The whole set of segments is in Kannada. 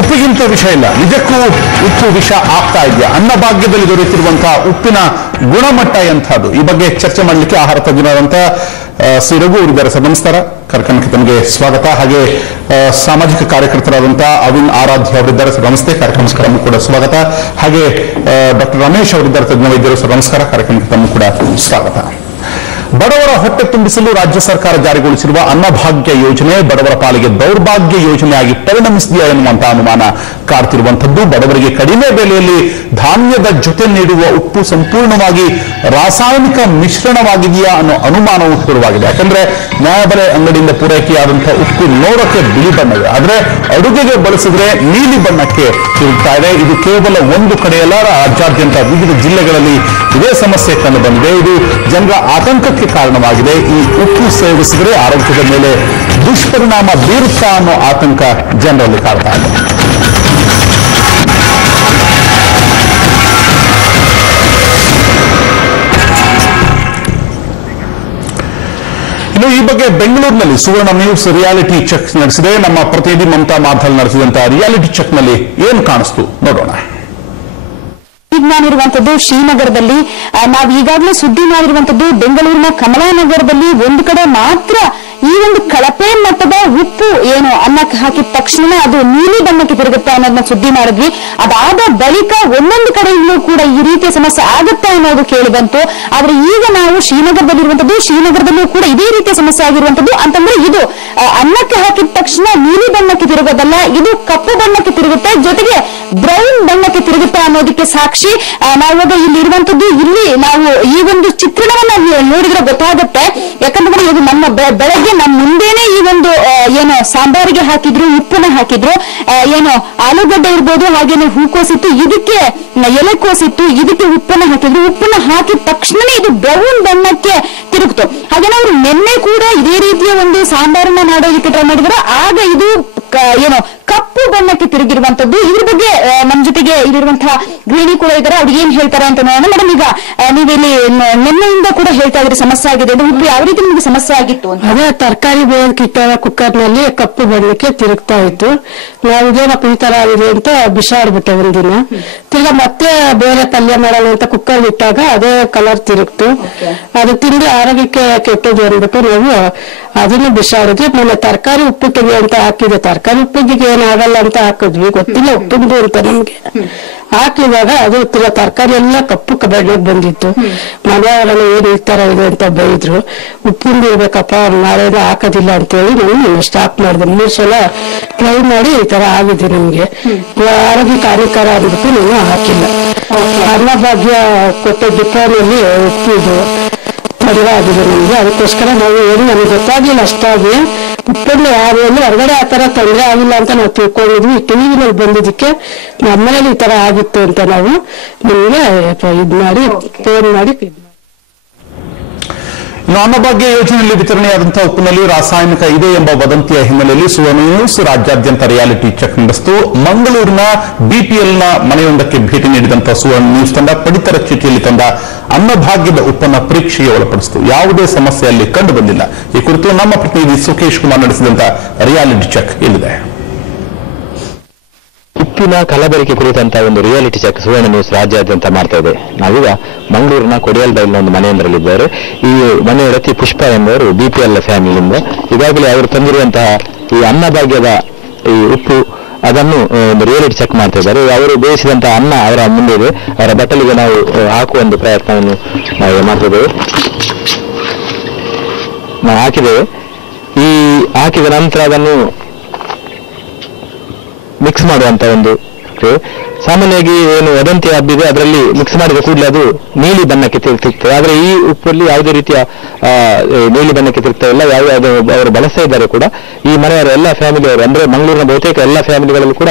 ಉಪ್ಪಿಗಿಂತ ವಿಷ ಇಲ್ಲ. ನಿಜಕ್ಕೂ ಉಪ್ಪು ವಿಷ ಆಗ್ತಾ ಇದೆಯಾ? ಅನ್ನಭಾಗ್ಯದಲ್ಲಿ ದೊರೆತಿರುವಂತಹ ಉಪ್ಪಿನ ಗುಣಮಟ್ಟ ಎಂಥದ್ದು? ಈ ಬಗ್ಗೆ ಚರ್ಚೆ ಮಾಡಲಿಕ್ಕೆ ಆಹಾರ ತಜ್ಞರಾದಂತಹ ಶ್ರೀ ರಘು ಅವರಿದ್ದಾರೆ. ಸರ್ ನಮಸ್ಕಾರ, ಕಾರ್ಯಕ್ರಮಕ್ಕೆ ತಮಗೆ ಸ್ವಾಗತ. ಹಾಗೆ ಸಾಮಾಜಿಕ ಕಾರ್ಯಕರ್ತರಾದಂತಹ ಅವಿನ್ ಆರಾಧ್ಯ ಅವರಿದ್ದಾರೆ. ಸರ್ ನಮಸ್ತೆ, ಕಾರ್ಯಕ್ರಮಕ್ಕೆ ತಮಗೂ ಕೂಡ ಸ್ವಾಗತ. ಹಾಗೆ ಡಾಕ್ಟರ್ ರಮೇಶ್ ಅವರಿದ್ದಾರೆ, ತಜ್ಞ ವೈದ್ಯರು. ಸರ್ ನಮಸ್ಕಾರ, ಕಾರ್ಯಕ್ರಮಕ್ಕೆ ತಮಗೂ ಕೂಡ ಸ್ವಾಗತ. ಬಡವರ ಹೊಟ್ಟೆ ತುಂಬಿಸಲು ರಾಜ್ಯ ಸರ್ಕಾರ ಜಾರಿಗೊಳಿಸಿರುವ ಅನ್ನಭಾಗ್ಯ ಯೋಜನೆ ಬಡವರ ಪಾಲಿಗೆ ದೌರ್ಭಾಗ್ಯ ಯೋಜನೆಯಾಗಿ ಪರಿಣಮಿಸಿದೆಯಾ ಎನ್ನುವಂತಹ ಅನುಮಾನ ಕಾಡ್ತಿರುವಂತದ್ದು. ಬಡವರಿಗೆ ಕಡಿಮೆ ಬೆಲೆಯಲ್ಲಿ ಧಾನ್ಯದ ಜೊತೆ ನೀಡುವ ಉಪ್ಪು ಸಂಪೂರ್ಣವಾಗಿ ರಾಸಾಯನಿಕ ಮಿಶ್ರಣವಾಗಿದೆಯಾ ಅನ್ನೋ ಅನುಮಾನವು ಶುರುವಾಗಿದೆ. ಯಾಕಂದ್ರೆ ನ್ಯಾಯಬೆಲೆ ಅಂಗಡಿಯಿಂದ ಪೂರೈಕೆಯಾದಂತಹ ಉಪ್ಪು ನೋಡಕ್ಕೆ ಬಿಳಿ ಬಣ್ಣವಿದೆ, ಆದ್ರೆ ಅಡುಗೆಗೆ ಬಳಸಿದ್ರೆ ನೀಲಿ ಬಣ್ಣಕ್ಕೆ ತಿರುಗ್ತಾ ಇದೆ. ಇದು ಕೇವಲ ಒಂದು ಕಡೆಯಲ್ಲ, ರಾಜ್ಯಾದ್ಯಂತ ವಿವಿಧ ಜಿಲ್ಲೆಗಳಲ್ಲಿ ಇದೇ ಸಮಸ್ಯೆ ಕಂಡು ಬಂದಿದೆ. ಇದು ಜನರ ಆತಂಕಕ್ಕೆ ಕಾರಣವಾಗಿದೆ. ಈ ಉಪ್ಪು ಸೇವಿಸಿದರೆ ಆರೋಗ್ಯದ ಮೇಲೆ ದುಷ್ಪರಿಣಾಮ ಬೀರುತ್ತಾ ಅನ್ನೋ ಆತಂಕ ಜನರಲ್ಲಿ ಕಾಡ್ತಾ ಇದೆ. ಇನ್ನು ಈ ಬಗ್ಗೆ ಬೆಂಗಳೂರಿನಲ್ಲಿ ಸುವರ್ಣ ನ್ಯೂಸ್ ರಿಯಾಲಿಟಿ ಚೆಕ್ ನಡೆಸಿದೆ. ನಮ್ಮ ಪ್ರತಿನಿಧಿ ಮಮತಾ ಮಾಧಲ್ ನಡೆಸಿದಂತಹ ರಿಯಾಲಿಟಿ ಚೆಕ್ ನಲ್ಲಿ ಏನು ಕಾಣಿಸ್ತು ನೋಡೋಣ. ಈಗ ನಾನಿರುವಂತದ್ದು ಶ್ರೀನಗರದಲ್ಲಿ. ನಾವು ಈಗಾಗಲೇ ಸುದ್ದಿ ಮಾಡಿರುವಂತದ್ದು ಬೆಂಗಳೂರಿನ ಕಮಲಾನಗರದಲ್ಲಿ ಒಂದು ಕಡೆ ಮಾತ್ರ ಈ ಒಂದು ಕಳಪೆ ಮಟ್ಟದ ಉಪ್ಪು ಏನು ಅನ್ನಕ್ಕೆ ಹಾಕಿದ ತಕ್ಷಣ ಅದು ನೀಲಿ ಬಣ್ಣಕ್ಕೆ ತಿರುಗುತ್ತೆ ಅನ್ನೋದನ್ನ ಸುದ್ದಿ ಮಾಡಿದ್ವಿ. ಅದಾದ ಬಳಿಕ ಒಂದೊಂದು ಕಡೆಯಿಂದಲೂ ಕೂಡ ಈ ರೀತಿಯ ಸಮಸ್ಯೆ ಆಗುತ್ತೆ ಅನ್ನೋದು ಕೇಳಿ ಬಂತು. ಆದ್ರೆ ಈಗ ನಾವು ಶ್ರೀನಗರದಲ್ಲಿರುವಂತದ್ದು, ಶ್ರೀನಗರದಲ್ಲೂ ಕೂಡ ಇದೇ ರೀತಿಯ ಸಮಸ್ಯೆ ಆಗಿರುವಂತದ್ದು. ಅಂತಂದ್ರೆ ಇದು ಅನ್ನಕ್ಕೆ ಹಾಕಿದ ತಕ್ಷಣ ನೀಲಿ ಬಣ್ಣಕ್ಕೆ ತಿರುಗೋದಲ್ಲ, ಇದು ಕಪ್ಪು ಬಣ್ಣಕ್ಕೆ ತಿರುಗುತ್ತೆ, ಜೊತೆಗೆ ಬ್ರೌನ್ ಬಣ್ಣಕ್ಕೆ ತಿರುಗುತ್ತೆ ಅನ್ನೋದಕ್ಕೆ ಸಾಕ್ಷಿ ನಾವಾಗ ಇಲ್ಲಿ ಇರುವಂತದ್ದು. ಇಲ್ಲಿ ನಾವು ಈ ಒಂದು ಚಿತ್ರಣವನ್ನ ನೋಡಿದ್ರೆ ಗೊತ್ತಾಗುತ್ತೆ. ಯಾಕಂದ್ರೆ ಇದು ನಮ್ಮ ಬೆಳಗ್ಗೆ ನಮ್ಮ ಮುಂದೆನೆ ಈ ಒಂದು ಏನು ಸಾಂಬಾರಿಗೆ ಹಾಕಿದ್ರು, ಉಪ್ಪನ್ನ ಹಾಕಿದ್ರು, ಏನು ಆಲೂಗಡ್ಡೆ ಇರ್ಬೋದು, ಹಾಗೇನೆ ಹೂಕೋಸಿತ್ತು, ಇದಕ್ಕೆ ಎಲೆಕೋಸಿತ್ತು, ಇದಕ್ಕೆ ಉಪ್ಪನ್ನ ಹಾಕಿದ್ರು. ಉಪ್ಪನ್ನ ಹಾಕಿದ ತಕ್ಷಣನೇ ಇದು ಬ್ರೌನ್ ಬಣ್ಣಕ್ಕೆ ತಿರುಗ್ತು. ಹಾಗೇನೆ ಅವರು ನಿನ್ನೆ ಕೂಡ ಇದೇ ರೀತಿಯ ಒಂದು ಸಾಂಬಾರನ್ನ ಮಾಡೋದಕ್ಕೆ ಟ್ರೈ ಮಾಡಿದ್ರು. ಆಗ ಇದು ಏನು ಕಪ್ಪು ಬಣ್ಣಕ್ಕೆ ತಿರುಗಿರುವಂತದ್ದು. ಇದ್ರ ಬಗ್ಗೆ ನಮ್ಮ ಜೊತೆಗೆ ಇಲ್ಲಿರುವಂತಹ ಗೃಹಿಣಿ ಕೂಡ ಇದ್ದಾರೆ. ಅವ್ರಿಗೆ ಏನ್ ಹೇಳ್ತಾರೆ ಅಂತ ನೋಡೋಣ. ಮೇಡಮ್, ಈಗ ನೀವಿಲ್ಲಿ ನಿನ್ನೆಯಿಂದ ಕೂಡ ಹೇಳ್ತಾ ಇದ್ರೆ ಸಮಸ್ಯೆ ಆಗಿದೆ, ಉಪ್ಪು ಯಾವ ರೀತಿ ನಿಮ್ಗೆ ಸಮಸ್ಯೆ ಆಗಿತ್ತು ಅಂತ? ಅದೇ ತರಕಾರಿ ಬೇಯಿಸಿಟ್ಟಾಗ ಕುಕ್ಕರ್ ನಲ್ಲಿ ಕಪ್ಪು ಬಣ್ಣಕ್ಕೆ ತಿರುಗ್ತಾ ಇತ್ತು. ನಾವಿದೇನಪ್ಪ ಈ ತರ ಆಗಿದೆ ಅಂತ ಬಿಸಾಡ್ಬಿಟ್ಟೆ ಒಂದಿನ. ತಿರ್ಗಾ ಮತ್ತೆ ಬೇರೆ ಪಲ್ಯ ಮಾಡೋಣ ಅಂತ ಕುಕ್ಕರ್ ಇಟ್ಟಾಗ ಅದೇ ಕಲರ್ ತಿರುಗ್ತು. ಅದು ತಿಂದು ಆರೋಗ್ಯಕ್ಕೆ ಕೆಟ್ಟದ್ದು ಅಂದ್ಬಿಟ್ಟು ನಾವು ಅದನ್ನು ಬಿಸಾಡಿದ್ವಿ. ಮೊನ್ನೆ ತರಕಾರಿ ಉಪ್ಪು ತೆಗಿ ಅಂತ ಹಾಕಿದೆ. ತರಕಾರಿ ಉಪ್ಪಿಗೆ ಏನಾಗಲ್ಲ ಅಂತ ಹಾಕಿದ್ವಿ, ಗೊತ್ತಿಲ್ಲ ಉಪ್ಪುಂದು ಅಂತ ನಮ್ಗೆ. ಹಾಕಿದಾಗ ಅದು ತರಕಾರಿ ಎಲ್ಲ ಕಪ್ಪು ಬಣ್ಣಕ್ಕೆ ಬಂದಿತ್ತು. ಮನೆಯವರೆಲ್ಲ ಏನು ಈ ತರ ಇದೆ ಅಂತ ಬೈದ್ರು. ಉಪ್ಪಿಂದು ಇರ್ಬೇಕಪ್ಪ, ನಾಳೆಯಿಂದ ಹಾಕೋದಿಲ್ಲ ಅಂತೇಳಿ ನಾನು ಸ್ಟಾಪ್ ಮಾಡಿದೆ. 3 ಸಲ ಟ್ರೈ ಮಾಡಿ ಈ ತರ ಆಗಿದೆ ನಮ್ಗೆ. ಆರೋಗ್ಯಕ್ಕೆ ಹಾನಿಕರ ಅಂದ್ಬಿಟ್ಟು ನಾನು ಹಾಕಿಲ್ಲ. ಅನ್ನಭಾಗ್ಯ ಕೊಟ್ಟ ಡಿಪೋನಲ್ಲಿ ಉಪ್ಪಿದು ತೊಂದರೆ ಆಗಿದೆ ನಮ್ಗೆ. ಅದಕ್ಕೋಸ್ಕರ ನಾವು ಏನು ನಮ್ಗೆ ಗೊತ್ತಾಗ್ಲಿಲ್ಲ ಅಷ್ಟಾಗಿ. ಉಪ್ಪನ್ನು ಯಾರು ಹೊರಗಡೆ ಆ ತರ ತೊಂದರೆ ಆಗಿಲ್ಲ ಅಂತ ನಾವು ತಿಳ್ಕೊಂಡಿದ್ವಿ. ಟಿವಿನಲ್ಲಿ ಬಂದಿದ್ದಕ್ಕೆ ನಮ್ಮನೇಲಿ ಈ ತರ ಆಗಿತ್ತು ಅಂತ ನಾವು ನಿಮ್ಗೆ ಇದ್ ಮಾಡಿ ಫೋನ್ ಮಾಡಿ. ಇನ್ನು ಅನ್ನಭಾಗ್ಯ ಯೋಜನೆಯಲ್ಲಿ ವಿತರಣೆಯಾದಂತಹ ಉಪ್ಪಿನಲ್ಲಿ ರಾಸಾಯನಿಕ ಇದೆ ಎಂಬ ವದಂತಿಯ ಹಿನ್ನೆಲೆಯಲ್ಲಿ ಸುವರ್ಣ ನ್ಯೂಸ್ ರಾಜ್ಯಾದ್ಯಂತ ರಿಯಾಲಿಟಿ ಚೆಕ್ ನಡೆಸಿತು. ಮಂಗಳೂರಿನ ಬಿಪಿಎಲ್ನ ಮನೆಯೊಂದಕ್ಕೆ ಭೇಟಿ ನೀಡಿದಂತಹ ಸುವರ್ಣ ನ್ಯೂಸ್ ತಂಡ ಪಡಿತರ ಚೀಟಿಯಲ್ಲಿ ತಂದ ಅನ್ನಭಾಗ್ಯದ ಉಪ್ಪನ್ನ ಪರೀಕ್ಷೆಗೆ ಒಳಪಡಿಸಿತು. ಯಾವುದೇ ಸಮಸ್ಯೆ ಅಲ್ಲಿ ಕಂಡು ಬಂದಿಲ್ಲ. ಈ ಕುರಿತು ನಮ್ಮ ಪ್ರತಿನಿಧಿ ಸುಖೇಶ್ ಕುಮಾರ್ ನಡೆಸಿದಂತಹ ರಿಯಾಲಿಟಿ ಚೆಕ್ ಇಲ್ಲಿದೆ. ಉಪ್ಪಿನ ಕಲಬೆರಕೆ ಕುರಿತಂತ ಒಂದು ರಿಯಾಲಿಟಿ ಚೆಕ್ ಸುವರ್ಣ ನ್ಯೂಸ್ ರಾಜ್ಯಾದ್ಯಂತ ಮಾಡ್ತಾ ಇದೆ. ನಾವೀಗ ಮಂಗಳೂರಿನ ಕೊಡಿಯಲ್ ಬೈಲ್ನ ಒಂದು ಮನೆಯೊಂದರಲ್ಲಿದ್ದಾರೆ. ಈ ಮನೆಯ ರತಿ ಪುಷ್ಪ ಎಂಬವರು ಬಿಪಿಎಲ್ ಫ್ಯಾಮಿಲಿಯಿಂದ ಈಗಾಗಲೇ ಅವರು ತಂದಿರುವಂತಹ ಈ ಅನ್ನಭಾಗ್ಯದ ಈ ಉಪ್ಪು ಅದನ್ನು ಒಂದು ರಿಯಾಲಿಟಿ ಚೆಕ್ ಮಾಡ್ತಾ ಇದ್ದಾರೆ. ಅವರು ಬೇಯಿಸಿದಂತಹ ಅನ್ನ ಅವರ ಮುಂದೆ ಇದೆ. ಅವರ ಬಟ್ಟಲಿಗೆ ನಾವು ಹಾಕುವ ಒಂದು ಪ್ರಯತ್ನವನ್ನು ನಾವು ಮಾಡ್ತಿದ್ದೇವೆ. ನಾವು ಹಾಕಿದ್ದೇವೆ. ಈ ಹಾಕಿದ ನಂತರ ಅದನ್ನು ಮಿಕ್ಸ್ ಮಾಡುವಂತ ಒಂದು ಸಾಮಾನ್ಯವಾಗಿ ಏನು ವದಂತಿ ಹಬ್ಬಿದೆ ಅದರಲ್ಲಿ ಮಿಕ್ಸ್ ಮಾಡಿದ ಕೂಡಲೇ ಅದು ನೀಲಿ ಬಣ್ಣಕ್ಕೆ ತಿರುಗ್ತದೆ. ಆದ್ರೆ ಈ ಉಪ್ಪಲ್ಲಿ ಯಾವುದೇ ರೀತಿಯ ನೀಲಿ ಬಣ್ಣಕ್ಕೆ ತಿರುಗ್ತಾ ಇಲ್ಲ. ಯಾವ್ಯಾವುದು ಅವರು ಬಳಸ್ತಾ ಇದ್ದಾರೆ ಕೂಡ ಈ ಮನೆಯವರ ಎಲ್ಲ ಫ್ಯಾಮಿಲಿಯವರು, ಅಂದ್ರೆ ಮಂಗಳೂರಿನ ಬಹುತೇಕ ಎಲ್ಲ ಫ್ಯಾಮಿಲಿಗಳಲ್ಲೂ ಕೂಡ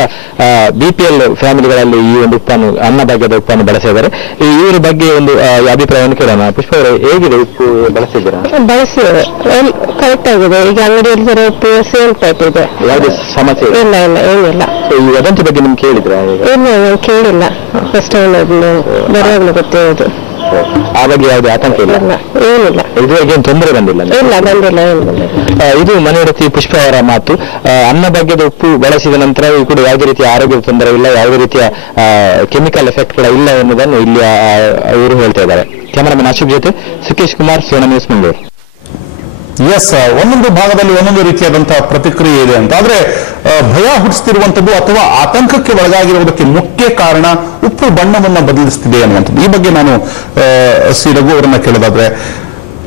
ಬಿಪಿಎಲ್ ಫ್ಯಾಮಿಲಿಗಳಲ್ಲಿ ಈ ಒಂದು ಉಪ್ಪನ್ನು ಅನ್ನಭಾಗ್ಯದ ಉಪ್ಪನ್ನು ಬಳಸ್ತಾ ಇದ್ದಾರೆ. ಇವರ ಬಗ್ಗೆ ಒಂದು ಅಭಿಪ್ರಾಯವನ್ನು ಕೇಳೋಣ. ಪುಷ್ಪ ಅವರೇ, ಹೇಗಿದೆ ಉಪ್ಪು ಬಳಸಿದ್ದೀರಾ? ಬಳಸಿ ಕರೆಕ್ಟ್ ಆಗಿದೆ. ಈಗ ಅಂಗಡಿಯಲ್ಲಿ ಉಪ್ಪು ಸೇಮ್ ಟೈಪ್ ಇದೆ, ಯಾವುದೇ ಸಮಸ್ಯೆ ಇಲ್ಲ ಇಲ್ಲ ಏನಿಲ್ಲ. ಈ ವದಂತಿ ಬಗ್ಗೆ ನಿಮ್ಗೆ ಕೇಳಿದ್ರ? ಏನು ಕೇಳಿಲ್ಲ, ಫಸ್ಟ್ ಬರುವಾಗಲೂ ಗೊತ್ತಿರೋದು. ಆ ಬಗ್ಗೆ ಯಾವುದೇ ಆತಂಕ ಇಲ್ಲ? ಏನಿಲ್ಲ, ಇದುವರೆಗೆ ಏನು ತೊಂದರೆ ಬಂದಿಲ್ಲ? ಇಲ್ಲ, ಬಂದಿಲ್ಲ. ಇದು ಮನೆಯೊಡತಿ ಪುಷ್ಪ ಅವರ ಮಾತು. ಅನ್ನಭಾಗ್ಯದ ಉಪ್ಪು ಬಳಸಿದ ನಂತರ ಕೂಡ ಯಾವುದೇ ರೀತಿಯ ಆರೋಗ್ಯದ ತೊಂದರೆ ಇಲ್ಲ, ಯಾವುದೇ ರೀತಿಯ ಕೆಮಿಕಲ್ ಎಫೆಕ್ಟ್ಗಳ ಇಲ್ಲ ಎನ್ನುವುದನ್ನು ಇಲ್ಲಿ ಇವರು ಹೇಳ್ತಾ ಇದ್ದಾರೆ. ಕ್ಯಾಮರಾಮನ್ ಅಶೋಕ್ ಜೊತೆ ಸುಖೇಶ್ ಕುಮಾರ್, ಸುವರ್ಣ ನ್ಯೂಸ್, ಮಂಗಳೂರು. ಎಸ್, ಒಂದೊಂದು ಭಾಗದಲ್ಲಿ ಒಂದೊಂದು ರೀತಿಯಾದಂತಹ ಪ್ರತಿಕ್ರಿಯೆ ಇದೆ ಅಂತ. ಆದ್ರೆ ಭಯ ಹುಟ್ಟಿಸ್ತಿರುವಂತದ್ದು ಅಥವಾ ಆತಂಕಕ್ಕೆ ಒಳಗಾಗಿರುವುದಕ್ಕೆ ಮುಖ್ಯ ಕಾರಣ ಉಪ್ಪು ಬಣ್ಣವನ್ನ ಬದಲಿಸ್ತಿದೆ ಅನ್ನುವಂಥದ್ದು. ಈ ಬಗ್ಗೆ ನಾನು ಸಿ ರಘು ಅವರನ್ನ ಕೇಳೋದಾದ್ರೆ,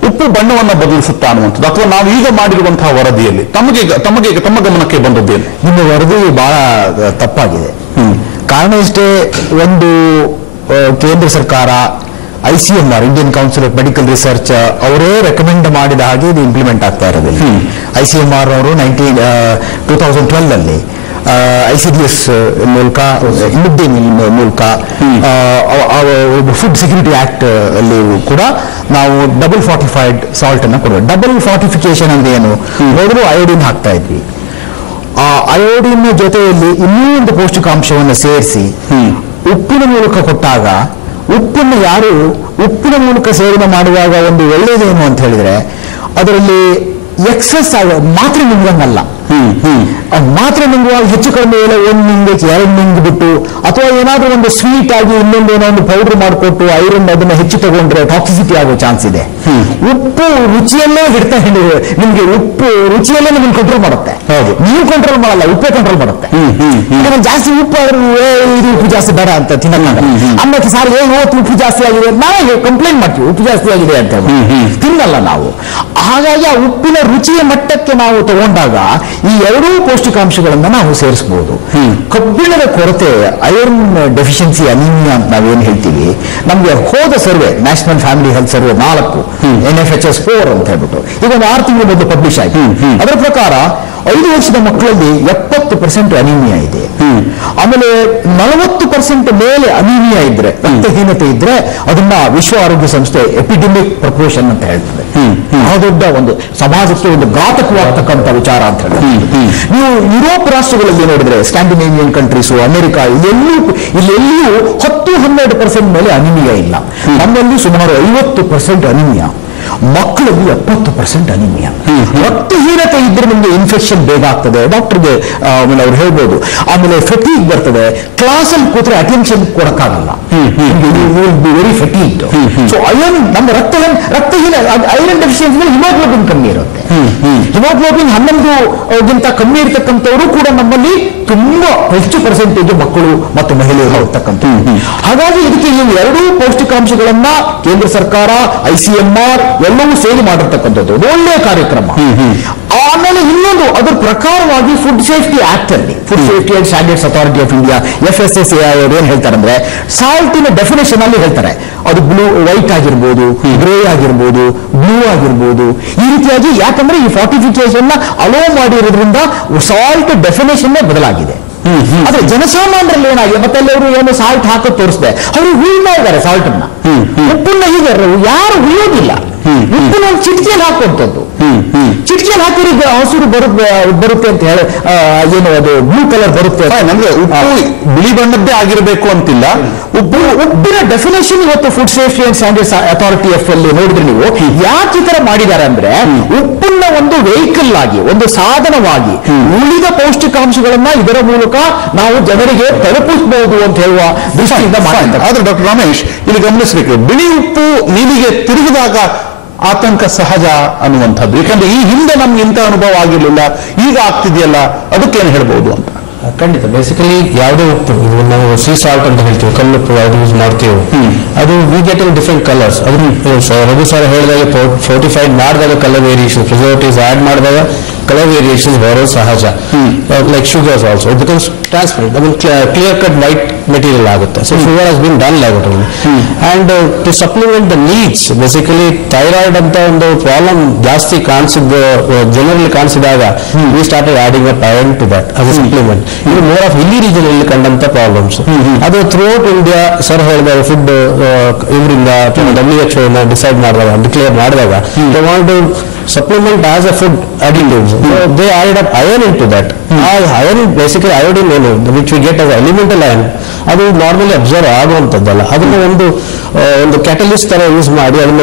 ಉಪ್ಪು ಬಣ್ಣವನ್ನ ಬದಲಿಸುತ್ತಾ ಅನ್ನುವಂಥದ್ದು ಅಥವಾ ನಾವು ಈಗ ಮಾಡಿರುವಂತಹ ವರದಿಯಲ್ಲಿ ತಮ್ಮ ಗಮನಕ್ಕೆ ಬಂದದ್ದೇನು? ನಿಮ್ಮ ವರದಿ ಬಹಳ ತಪ್ಪಾಗಿದೆ. ಕಾರಣ ಇಷ್ಟೇ, ಒಂದು ಕೇಂದ್ರ ಸರ್ಕಾರ ICMR, Indian council of medical research, ಅವರೇ ರೆಕಮೆಂಡ್ ಮಾಡಿದ ಹಾಗೆ ಇದು ಇಂಪ್ಲಿಮೆಂಟ್ ಆಗ್ತಾ ಇರೋದಿಲ್ಲ. ICMR ಅವರು 2012 ಅಲ್ಲಿ ICDS ಮೂಲಕ, ಮಿಡ್ ಡೇ ಮೀಲ್ ಮೂಲಕ, ಫುಡ್ ಸೆಕ್ಯೂರಿಟಿ ಆಕ್ಟ್ ಅಲ್ಲಿ ಕೂಡ ನಾವು ಡಬಲ್ ಫಾರ್ಟಿಫೈಡ್ ಸಾಲ್ಟ್ ಅನ್ನ ಕೊಡುವ. ಡಬಲ್ ಫಾರ್ಟಿಫಿಕೇಶನ್ ಅಂದ್ರೆ ಏನು? ಮೊದಲು ಅಯೋಡಿನ್ ಹಾಕ್ತಾ ಇದ್ವಿ, ಆ ಅಯೋಡಿನ್ ಜೊತೆಯಲ್ಲಿ ಇನ್ನೂ ಒಂದು ಪೌಷ್ಟಿಕಾಂಶವನ್ನು ಸೇರಿಸಿ ಉಪ್ಪಿನ ಮೂಲಕ ಕೊಟ್ಟಾಗ, ಉಪ್ಪನ್ನು ಯಾರು ಉಪ್ಪಿನ ಮೂಲಕ ಸೇವನೆ ಮಾಡುವಾಗ ಒಂದು ಒಳ್ಳೆಯದೇನು ಅಂತ ಹೇಳಿದ್ರೆ, ಅದರಲ್ಲಿ ಎಕ್ಸಸ್ ಮಾತ್ರೆ ನುಂಗಂಗಲ್ಲ. ಮಾತ್ರೆ ನುಂಗುವಾಗ ಹೆಚ್ಚು ಕಡಿಮೆ ಇಲ್ಲ, ಒಂದು ನುಂಗಕ್ಕೆ 2 ನುಂಗ್ಬಿಟ್ಟು, ಅಥವಾ ಏನಾದ್ರೂ ಒಂದು ಸ್ವೀಟ್ ಆಗಿ ಇನ್ನೊಂದು ಏನೋ ಒಂದು ಪೌಡರ್ ಮಾಡಿಕೊಟ್ಟು ಐರನ್ ಅದನ್ನ ಹೆಚ್ಚು ತಗೊಂಡ್ರೆ ಟಾಕ್ಸಿಸಿಟಿ ಆಗೋ ಚಾನ್ಸ್ ಇದೆ. ಉಪ್ಪು ರುಚಿಯಲ್ಲೇ ಹಿಡ್ತಾ ಹೇಳಿದ್ರೆ ನಿಮ್ಗೆ ಉಪ್ಪು ರುಚಿಯಲ್ಲೇ ನಿಮ್ಗೆ ಕಂಟ್ರೋಲ್ ಮಾಡುತ್ತೆ. ನೀವು ಕಂಟ್ರೋಲ್ ಮಾಡಲ್ಲ, ಉಪ್ಪೇ ಕಂಟ್ರೋಲ್ ಮಾಡುತ್ತೆ. ಜಾಸ್ತಿ ಉಪ್ಪು ಆದ್ರೂ ಇದು ಉಪ್ಪು ಜಾಸ್ತಿ ಬೇಡ ಅಂತ ತಿನ್ನಲ್ಲ. ಆಮೇಲೆ ಸಾರ್ ಉಪ್ಪು ಜಾಸ್ತಿ ಆಗಿದೆ ನಾವೇ ಕಂಪ್ಲೇಂಟ್ ಮಾಡ್ತೀವಿ, ಉಪ್ಪು ಜಾಸ್ತಿ ಆಗಿದೆ ಅಂತ ತಿನ್ನಲ್ಲ ನಾವು. ಹಾಗಾಗಿ ಆ ಉಪ್ಪಿನ ರುಚಿಯ ಮಟ್ಟಕ್ಕೆ ನಾವು ತಗೊಂಡಾಗ ಈ ಎರಡೂ ಪೌಷ್ಟಿಕಾಂಶಗಳನ್ನ ನಾವು ಸೇರಿಸಬಹುದು. ಕಬ್ಬಿಣದ ಕೊರತೆ, ಐರನ್ ಡೆಫಿಷಿಯನ್ಸಿ ಅನಿಮಿಯಾ ಅಂತ ನಾವೇನು ಹೇಳ್ತೀವಿ, ನಮ್ಗೆ ಹೋದ survey, national family health survey 4 NFHS 4 ಅಂತ ಹೇಳ್ಬಿಟ್ಟು ಈಗ ಒಂದು 6 ತಿಂಗಳ ಮೊದಲು ಪಬ್ಲಿಷ್ ಆಗಿದೆ. ಅದರ ಪ್ರಕಾರ 5 ವರ್ಷದ ಮಕ್ಕಳಲ್ಲಿ 70% ಅನಿಮಿಯಾ ಇದೆ. ಆಮೇಲೆ 40% ಮೇಲೆ ಅನಿಮಿಯಾ ಇದ್ರೆ, ರಕ್ತಹೀನತೆ ಇದ್ರೆ, ಅದನ್ನ ವಿಶ್ವ ಆರೋಗ್ಯ ಸಂಸ್ಥೆ ಎಪಿಡೆಮಿಕ್ ಪ್ರಪೋರ್ಷನ್ ಅಂತ ಹೇಳ್ತದೆ. ಬಹಳ ದೊಡ್ಡ ಒಂದು ಸಮಾಜಕ್ಕೆ ಒಂದು ಘಾತಕವಾಗ್ತಕ್ಕಂಥ ವಿಚಾರ ಅಂತ ಹೇಳ್ತಾರೆ. ನೀವು ಯುರೋಪ್ ರಾಷ್ಟ್ರಗಳಲ್ಲಿ ನೋಡಿದ್ರೆ, ಸ್ಕ್ಯಾಂಡಿನೇವಿಯನ್ ಕಂಟ್ರೀಸು, ಅಮೆರಿಕ, ಇಲ್ಲೆಲ್ಲಿಯೂ 10-12% ಮೇಲೆ ಅನಿಮಿಯಾ ಇಲ್ಲ. ನಮ್ಮಲ್ಲಿ ಸುಮಾರು 50% ಅನಿಮಿಯಾ, ಮಕ್ಕಳಲ್ಲಿ 70% ಅನಿಮಿಯಾ. ರಕ್ತಹೀನತೆ ಇದ್ರೆ ನಿಮಗೆ ಇನ್ಫೆಕ್ಷನ್ ಬೇಗ ಆಗ್ತದೆ, ಡಾಕ್ಟರ್ಗೆ ಆಮೇಲೆ ಅವ್ರು ಹೇಳ್ಬೋದು. ಆಮೇಲೆ ಫೆಟೀಗ್ ಬರ್ತದೆ, ಕ್ಲಾಸಲ್ಲಿ ಕೂತ್ರೆ ಅಟೆನ್ಷನ್ ಕೊಡಕ್ಕಾಗಲ್ಲ, ವೆರಿ ಫೆಟೀಗ್. ಸೊ ಐರನ್, ನಮ್ಮ ರಕ್ತಹೀನ ಐರನ್ ಡೆಫಿಷಿಯನ್ಸಿ ಹಿಮೋಗ್ಲೋಬಿನ್ ಕಮ್ಮಿ ಇರುತ್ತೆ. ಹಿಮೋಗ್ಲೋಬಿನ್ 11ಗಿಂತ ಕಮ್ಮಿ ಇರತಕ್ಕಂಥವರು ಕೂಡ ನಮ್ಮಲ್ಲಿ ತುಂಬಾ ಹೆಚ್ಚು ಪರ್ಸೆಂಟೇಜ್ ಮಕ್ಕಳು ಮತ್ತು ಮಹಿಳೆಯರು ಇರ್ತಕ್ಕಂಥದ್ದು. ಹಾಗಾಗಿ ಇದಕ್ಕೆ ಈ ಎರಡೂ ಪೌಷ್ಟಿಕಾಂಶಗಳನ್ನ ಕೇಂದ್ರ ಸರ್ಕಾರ, ICMR ಎಲ್ಲವೂ ಸೇರಿ ಮಾಡಿರ್ತಕ್ಕಂಥದ್ದು ಒಳ್ಳೆಯ ಕಾರ್ಯಕ್ರಮ. ಆಮೇಲೆ ಇನ್ನೊಂದು, ಅದರ ಪ್ರಕಾರವಾಗಿ ಫುಡ್ ಸೇಫ್ಟಿ ಆಕ್ಟ್ ಅಲ್ಲಿ, food safety and standards authority of India FSSAI ಅವರು ಏನ್ ಹೇಳ್ತಾರೆ ಅಂದ್ರೆ, ಸಾಲ್ಟಿನ ಡೆಫಿನೇಷನ್ ಅಲ್ಲಿ ಹೇಳ್ತಾರೆ, ಅದು ವೈಟ್ ಆಗಿರ್ಬೋದು, ಗ್ರೇ ಆಗಿರ್ಬೋದು, ಬ್ಲೂ ಆಗಿರ್ಬೋದು, ಈ ರೀತಿಯಾಗಿ. ಯಾಕಂದ್ರೆ ಈ ಫಾರ್ಟಿಫಿಕೇಶನ್ ಅಲೋ ಮಾಡಿರೋದ್ರಿಂದ ಸಾಲ್ಟ್ ಡೆಫಿನೇಷನ್ ಬದಲಾಗಿದೆ. ಆದ್ರೆ ಜನಸಾಮಾನ್ಯರಲ್ಲಿ ಏನಾಗಿದೆ, ಮತ್ತೆ ಅವರು ಏನು ಸಾಲ್ಟ್ ಹಾಕೋದು ತೋರಿಸಿದೆ, ಅವರು ಹುಯ್ತಾ ಇದ್ದಾರೆ ಸಾಲ್ಟ್ ಅನ್ನ, ಉಪ್ಪನ್ನ ಹೀಗೆ ಯಾರು ಹುಯ್ಯೋದಿಲ್ಲ. ಉಪ್ಪನ್ನ ಒಂದು ಚಿಟಿಕೆಯಲ್ಲಿ ಹಾಕುವಂಥದ್ದು, ಚಿಟಿಕೆಯಲ್ಲಿ ಹಾಕಿದ್ರೆ ಹಸಿರು ಬರುತ್ತೆ ಅಂತ ಹೇಳಿ, ಏನು ಅದು ಬ್ಲೂ ಕಲರ್ ಬರುತ್ತೆ. ನಮ್ಗೆ ಉಪ್ಪು ಬಿಳಿ ಬಣ್ಣದ್ದೇ ಆಗಿರಬೇಕು ಅಂತಿಲ್ಲ. ಉಪ್ಪಿನ ಡೆಫಿನೇಷನ್ ಇವತ್ತು food safety and standards authority ಅಲ್ಲಿ ನೋಡಿದ್ರೆ ನೀವು ಯಾಕೆ ಈ ತರ ಮಾಡಿದ್ದಾರೆ ಅಂದ್ರೆ, ಉಪ್ಪನ್ನ ಒಂದು ವೆಹಿಕಲ್ ಆಗಿ, ಒಂದು ಸಾಧನವಾಗಿ, ಉಳಿದ ಪೌಷ್ಟಿಕಾಂಶಗಳನ್ನ ಇದರ ಮೂಲಕ ನಾವು ಜನರಿಗೆ ತಲುಪಿಸಬಹುದು ಅಂತ ಹೇಳುವ ದೃಷ್ಟಿಯಿಂದ ಮಾಡಿದ್ದಾರೆ. ಆದ್ರೆ ಡಾಕ್ಟರ್ ರಮೇಶ್ ಇಲ್ಲಿ ಗಮನಿಸಬೇಕು, ಬಿಳಿ ಉಪ್ಪು ನೀಲಿಗೆ ತಿರುಗಿದಾಗ ಆತಂಕ ಸಹಜ ಅನ್ನುವಂಥದ್ದು. ಯಾಕಂದ್ರೆ ಈ ಹಿಂದೆ ನಮ್ಗೆ ಇಂಥ ಅನುಭವ ಆಗಿರ್ಲಿಲ್ಲ, ಈಗ ಆಗ್ತಿದೆಯಲ್ಲ, ಅದಕ್ಕೇನು ಹೇಳ್ಬೋದು ಅಂತ. ಖಂಡಿತ. ಬೇಸಿಕಲಿ ಯಾವುದೇ ಉಪ್ಪು, ನಾವು ಸೀ ಸಾಲ್ಟ್ ಅಂತ ಹೇಳ್ತೀವಿ, ಕಲ್ಲುಪ್ಪು ಯಾವ್ದು ಯೂಸ್ ಮಾಡ್ತೀವಿ, ಅದು we get in different colours. ಅದು ರಘು ಸರ್ ಹೇಳಿದಾಗ ಫೋರ್ಟಿಫೈಡ್ ಮಾಡಿದಾಗ ಕಲರ್ ವೇರಿಯೇಷನ್, ಪ್ರಿಸರ್ವೇಟಿವ್ಸ್ ಆಡ್ ಮಾಡಿದಾಗ ಕಲರ್ ವೇರಿಯೇಷನ್ಸ್ ಬರೋದು ಸಹಜ. Like sugars also it becomes transparent, ಅದು ಕ್ಲಿಯರ್ ಕಟ್ ವೈಟ್ ಮೆಟೀರಿಯಲ್ ಆಗುತ್ತೆ. So sugar has been done like and to supplement the needs. Basically thyroid ಅಂತ ಒಂದು ಪ್ರಾಬ್ಲಮ್ ಜಾಸ್ತಿ ಜನರಲ್ಲಿ ಕಾಣಿಸಿದಾಗ we started adding up iron to that as a supplement. ಇದು ಮೋರ್ ಆಫ್ ಇಲ್ಲಿ ರೀಜನ್ ಅಲ್ಲಿ ಕಂಡಂತ ಪ್ರಾಬ್ಲಮ್ಸ್. ಅದು ಥ್ರೂಔಟ್ ಇಂಡಿಯಾ ಸರ್ ಹೇಳಿದಾಗ ಫುಡ್ ಇವರಿಂದ WHO ಡಿಸೈಡ್ ಮಾಡಿದಾಗ, ಡಿಕ್ಲೇರ್ ಮಾಡಿದಾಗ, they want to supplement as a food additives. So they added up iron into that. Iron, basically iodine, which we get as elemental iron, ಅದು ನಾರ್ಮಲಿ ಅಬ್ಸರ್ವ್ ಆಗುವಂಥದ್ದಲ್ಲ. ಅದನ್ನ ಒಂದು ಕ್ಯಾಟಲಿಸ್ಟ್ ತರ ಯೂಸ್ ಮಾಡಿ ಅದನ್ನ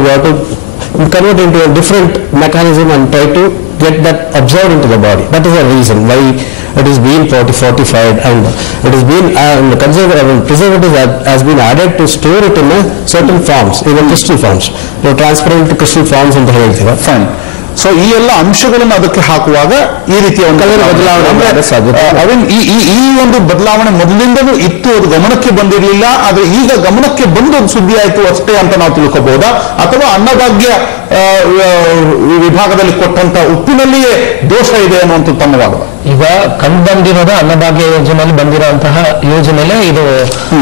convert into a different mechanism and try to get that absorbed into the body. That is the reason why it is being fortified and it is being preservative has been added to store it in a certain forms, even crystal forms, transparent crystal forms ಅಂತ ಹೇಳ್ತೀರಾ. ಫೈನ್. ಸೊ ಈ ಎಲ್ಲ ಅಂಶಗಳನ್ನು ಅದಕ್ಕೆ ಹಾಕುವಾಗ ಈ ರೀತಿಯ ಒಂದು ಬದಲಾವಣೆ ಈ ಒಂದು ಬದಲಾವಣೆ ಮೊದಲಿಂದಲೂ ಇತ್ತು, ಅದು ಗಮನಕ್ಕೆ ಬಂದಿರಲಿಲ್ಲ. ಆದ್ರೆ ಈಗ ಗಮನಕ್ಕೆ ಬಂದು ಸುದ್ದಿ ಆಯ್ತು ಅಷ್ಟೇ ಅಂತ ನಾವು ತಿಳ್ಕೋಬಹುದಾ, ಅಥವಾ ಅನ್ನಭಾಗ್ಯ ವಿಭಾಗದಲ್ಲಿ ಕೊಟ್ಟಂತ ಉಪ್ಪಿನಲ್ಲಿಯೇ ದೋಷ ಇದೆ ಅನ್ನುವಂಥ ತಮ್ಮ ವಾದ? ಈಗ ಕಂಡು ಬಂದಿರೋದು ಅನ್ನಭಾಗ್ಯ ಯೋಜನೆಯಲ್ಲಿ ಬಂದಿರುವಂತಹ ಯೋಜನೆಯಲ್ಲೇ ಇದು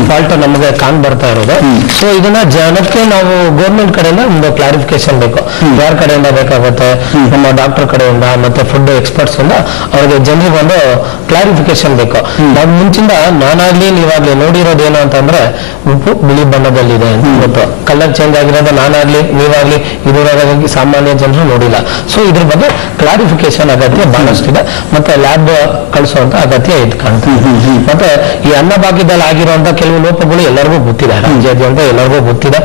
ಫಾಲ್ಟ್ ನಮಗೆ ಕಾಣ್ ಬರ್ತಾ ಇರೋದು. ಸೊ ಇದನ್ನ ಜನಕ್ಕೆ ನಾವು ಗೌರ್ಮೆಂಟ್ ಕಡೆಯಿಂದ ಒಂದು ಕ್ಲಾರಿಫಿಕೇಶನ್ ಬೇಕು. ಯಾರ ಕಡೆಯಿಂದ ಬೇಕಾಗುತ್ತೆ, ನಮ್ಮ ಡಾಕ್ಟರ್ ಕಡೆಯಿಂದ ಮತ್ತೆ ಫುಡ್ ಎಕ್ಸ್ಪರ್ಟ್ಸ್ ಇಂದ ಅವ್ರಿಗೆ ಜನರಿಗೆ ಒಂದು ಕ್ಲಾರಿಫಿಕೇಶನ್ ಬೇಕು. ನಾವು ಮುಂಚಿಂದ ನಾನಾಗ್ಲಿ ನೀವಾಗ್ಲಿ ನೋಡಿರೋದೇನು ಅಂತಂದ್ರೆ ಉಪ್ಪು ಬಿಳಿ ಬಣ್ಣದಲ್ಲಿದೆ ಅಂತ ಗೊತ್ತು. ಕಲರ್ ಚೇಂಜ್ ಆಗಿರೋದು ನಾನಾಗ್ಲಿ ನೀವಾಗ್ಲಿ ಇದರಾಗಿ ಸಾಮಾನ್ಯ ಜನರು ನೋಡಿಲ್ಲ. ಸೊ ಇದ್ರ ಬಗ್ಗೆ ಕ್ಲಾರಿಫಿಕೇಶನ್ ಅಗತ್ಯ ಬಹಳಷ್ಟಿದೆ, ಮತ್ತೆ ಲ್ಯಾಬ್ ಕಳಿಸುವಂತ ಅಗತ್ಯ ಇದು ಕಾಣ್ತದೆ. ಮತ್ತೆ ಈ ಅನ್ನಭಾಗ್ಯದಲ್ಲಿ ಆಗಿರುವಂತ ಕೆಲವು ಲೋಪಗಳು ಎಲ್ಲರಿಗೂ ಗೊತ್ತಿದೆ, ರಾಜ್ಯಾದ್ಯಂತ ಎಲ್ಲರಿಗೂ ಗೊತ್ತಿದೆ.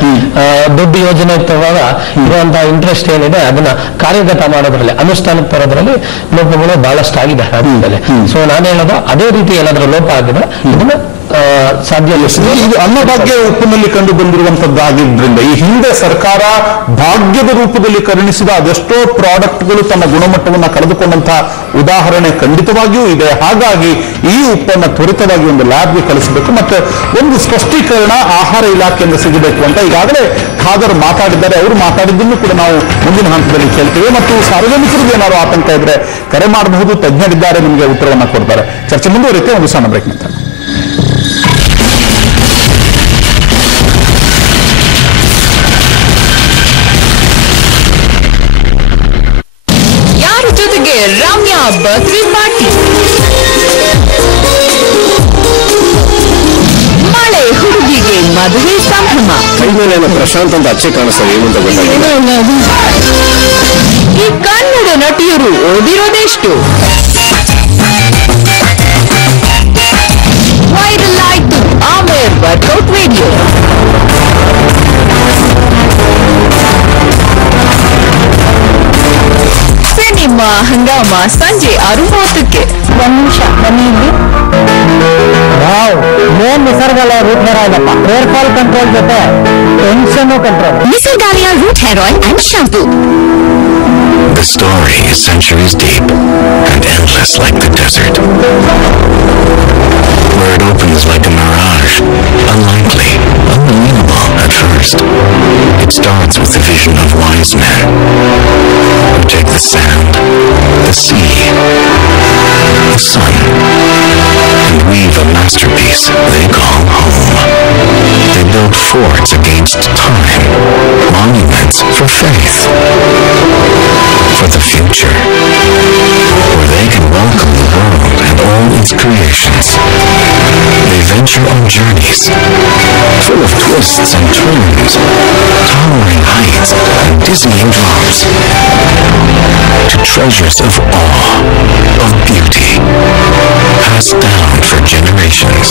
ದೊಡ್ಡ ಯೋಜನೆ ತರುವಾಗ ಇರುವಂತಹ ಇಂಟ್ರೆಸ್ಟ್ ಏನಿದೆ ಅದನ್ನ ಕಾರ್ಯಗತ ಮಾಡೋದ್ರಲ್ಲಿ, ಅನುಷ್ಠಾನಕ್ಕೆ ತರೋದ್ರಲ್ಲಿ ಲೋಪಗಳು ಬಹಳಷ್ಟು ಆಗಿದೆ ರಾಜ್ಯದಲ್ಲಿ. ಸೊ ನಾನು ಹೇಳೋದು ಅದೇ ರೀತಿ ಏನಾದ್ರೂ ಲೋಪ ಆಗಿದೆ ಇದನ್ನ ಸಾಧ್ಯ. ಇದು ಅನ್ನಭಾಗ್ಯ ಉಪ್ಪಿನಲ್ಲಿ ಕಂಡು ಬಂದಿರುವಂತದ್ದಾಗಿದ್ದರಿಂದ ಈ ಹಿಂದೆ ಸರ್ಕಾರ ಭಾಗ್ಯದ ರೂಪದಲ್ಲಿ ಕರುಣಿಸಿದ ಅದೆಷ್ಟೋ ಪ್ರಾಡಕ್ಟ್ಗಳು ತಮ್ಮ ಗುಣಮಟ್ಟವನ್ನು ಕಳೆದುಕೊಂಡಂತಹ ಉದಾಹರಣೆ ಖಂಡಿತವಾಗಿಯೂ ಇದೆ. ಹಾಗಾಗಿ ಈ ಉಪ್ಪನ್ನು ತ್ವರಿತವಾಗಿ ಒಂದು ಲ್ಯಾಬ್ಗೆ ಕಳಿಸಬೇಕು, ಮತ್ತೆ ಒಂದು ಸ್ಪಷ್ಟೀಕರಣ ಆಹಾರ ಇಲಾಖೆಯಿಂದ ಸಿಗಬೇಕು ಅಂತ ಈಗಾಗಲೇ ಖಾದರ್ ಮಾತಾಡಿದ್ದಾರೆ. ಅವರು ಮಾತಾಡಿದ್ದನ್ನು ಕೂಡ ನಾವು ಮುಂದಿನ ಹಂತದಲ್ಲಿ ಕೇಳ್ತೇವೆ. ಮತ್ತು ಸಾರ್ವಜನಿಕರಿಗೆ ಏನಾದ್ರು ಆತಂಕ ಇದ್ರೆ ಕರೆ ಮಾಡಬಹುದು, ತಜ್ಞರಿದ್ದಾರೆ ನಿಮಗೆ ಉತ್ತರವನ್ನು ಕೊಡ್ತಾರೆ. ಚರ್ಚೆ ಮುಂದುವರಿಯುತ್ತೆ, ಒಂದು ಸಣ್ಣ ಬ್ರೇಕ್ ನಂತರ. ಜೊತೆಗೆ ರಾಮ್ಯ ಬರ್ತ್ಡೇ ಪಾರ್ಟಿ, ಮಳೆ ಹುಡುಗಿಗೆ ಮದುವೆ ಸಂಭ್ರಮ. ಪ್ರಶಾಂತ್ ಅಂತ ಅಚ್ಚೆ ಕಾಣಿಸ್ತಾರೆ, ಏನು ಅಂತ ಗೊತ್ತಾಗಿಲ್ಲ. ಈ ಕನ್ನಡ ನಟಿಯರು ಓದಿರೋದೆಷ್ಟು? ವೈರಲ್ ಆಯ್ತು Aamir workout video. Cinema Hungama ಸಂಜೆ 6:30ಕ್ಕೆ. ಒಂದ್ ನಿಮಿಷ ಬನ್ನಿ ಇಲ್ಲಿ. ನಿಸರ್ಗಾಲಯ ರೂಟ್ ಹೇರ್ ಆಯಿಲ್ ಅಪ್ಪ, ಹೇರ್ ಫಾಲ್ ಕಂಟ್ರೋಲ್ ಜೊತೆ tension control. Nisargalaya root hair oil and shampoo. The story is centuries deep and endless like the desert, where it opens like a mirage, unlikely, unbelievable at first. It starts with the vision of wise men who take the sand, the sea, the sun, and weave a masterpiece they call home. They build forts against time, monuments for faith, for the future, where they can welcome the world and all its creations. They venture on journeys full of twists and turns, towering heights and dizzying drops, to treasures of awe, of beauty, passed down for generations,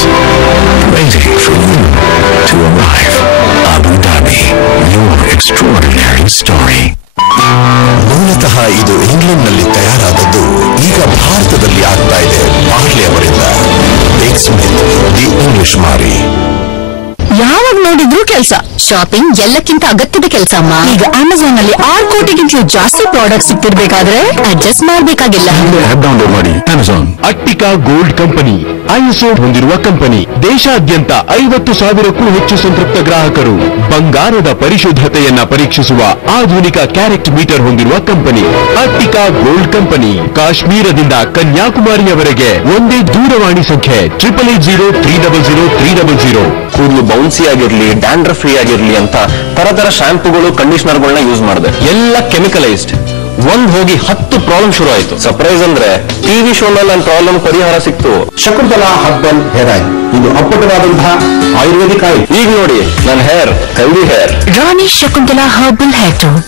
waiting for you to arrive. Abu Dhabi, your extraordinary story. ಮೂಲತಃ ಇದು ಇಂಗ್ಲೆಂಡ್ನಲ್ಲಿ ತಯಾರಾದದ್ದು, ಈಗ ಭಾರತದಲ್ಲಿ ಆಗ್ತಾ ಇದೆ ಮಾರ್ಲೆ ಅವರಿಂದ. ಎಕ್ಸ್ ಸ್ಮಿತ್, ದಿ ಇಂಗ್ಲಿಷ್ ಮಾರಿ. ಯಾವಾಗ ನೋಡಿದ್ರು ಕೆಲಸ, ಶಾಪಿಂಗ್ ಎಲ್ಲಕ್ಕಿಂತ ಅಗತ್ಯದ ಕೆಲಸ ಅಮ್ಮ. ಈಗ ಅಮೆಝಾನ್ ನಲ್ಲಿ 6 ಕೋಟಿಗಿಂತಲೂ ಜಾಸ್ತಿ ಪ್ರಾಡಕ್ಟ್ ಸಿಗ್ತಿರ್ಬೇಕಾದ್ರೆ ಅಡ್ಜಸ್ಟ್ ಮಾಡ್ಬೇಕಾಗಿಲ್ಲ. ಡೌನ್ಲೋಡ್ ಮಾಡಿ Amazon. Attica gold company ISO ಹೊಂದಿರುವ ಕಂಪನಿ. ದೇಶಾದ್ಯಂತ 50,000ಕ್ಕೂ ಹೆಚ್ಚು ಸಂತೃಪ್ತ ಗ್ರಾಹಕರು. ಬಂಗಾರದ ಪರಿಶುದ್ಧತೆಯನ್ನ ಪರೀಕ್ಷಿಸುವ ಆಧುನಿಕ ಕ್ಯಾರೆಟ್ ಮೀಟರ್ ಹೊಂದಿರುವ ಕಂಪನಿ ಅಟ್ಟಿಕಾ ಗೋಲ್ಡ್ ಕಂಪನಿ. ಕಾಶ್ಮೀರದಿಂದ ಕನ್ಯಾಕುಮಾರಿಯವರೆಗೆ ಒಂದೇ ದೂರವಾಣಿ ಸಂಖ್ಯೆ 880300 ಕೂದಲು ಬೌನ್ಸಿ ಆಗಿರ್ಲಿ, ಡ್ಯಾಂಡ್ರಫ್ ಫ್ರೀ ಆಗಿರ್ಲಿ ಅಂತ ತರ ಶಾಂಪೂಗಳು, ಕಂಡೀಷನರ್ಗಳನ್ನ ಯೂಸ್ ಮಾಡಿದೆ. ಎಲ್ಲ ಕೆಮಿಕಲೈಸ್ಡ್. ಒಂದ್ ಹೋಗಿ 10 ಪ್ರಾಬ್ಲಮ್ ಶುರು ಆಯ್ತು. ಸರ್ಪ್ರೈಸ್ ಅಂದ್ರೆ ಟಿವಿ ಶೋನಲ್ಲಿ ನನ್ನ ಪ್ರಾಬ್ಲಮ್ ಪರಿಹಾರ ಸಿಕ್ತು. ಶಕುಂತಲಾ ಹರ್ಬಲ್ ಹೇರ್ ಆಯಿಲ್, ಇದು ಅಪ್ಪಟವಾದಂತಹ ಆಯುರ್ವೇದಿಕ್ ಆಯಿಲ್. ಈಗ ನೋಡಿ ನನ್ನ ಹೇರ್ ಹೆಲ್ದಿ ಹೇರ್. ರಾಣಿ ಶಕುಂತಲಾ ಹರ್ಬಲ್ ಹೇರ್ ಟೋನ್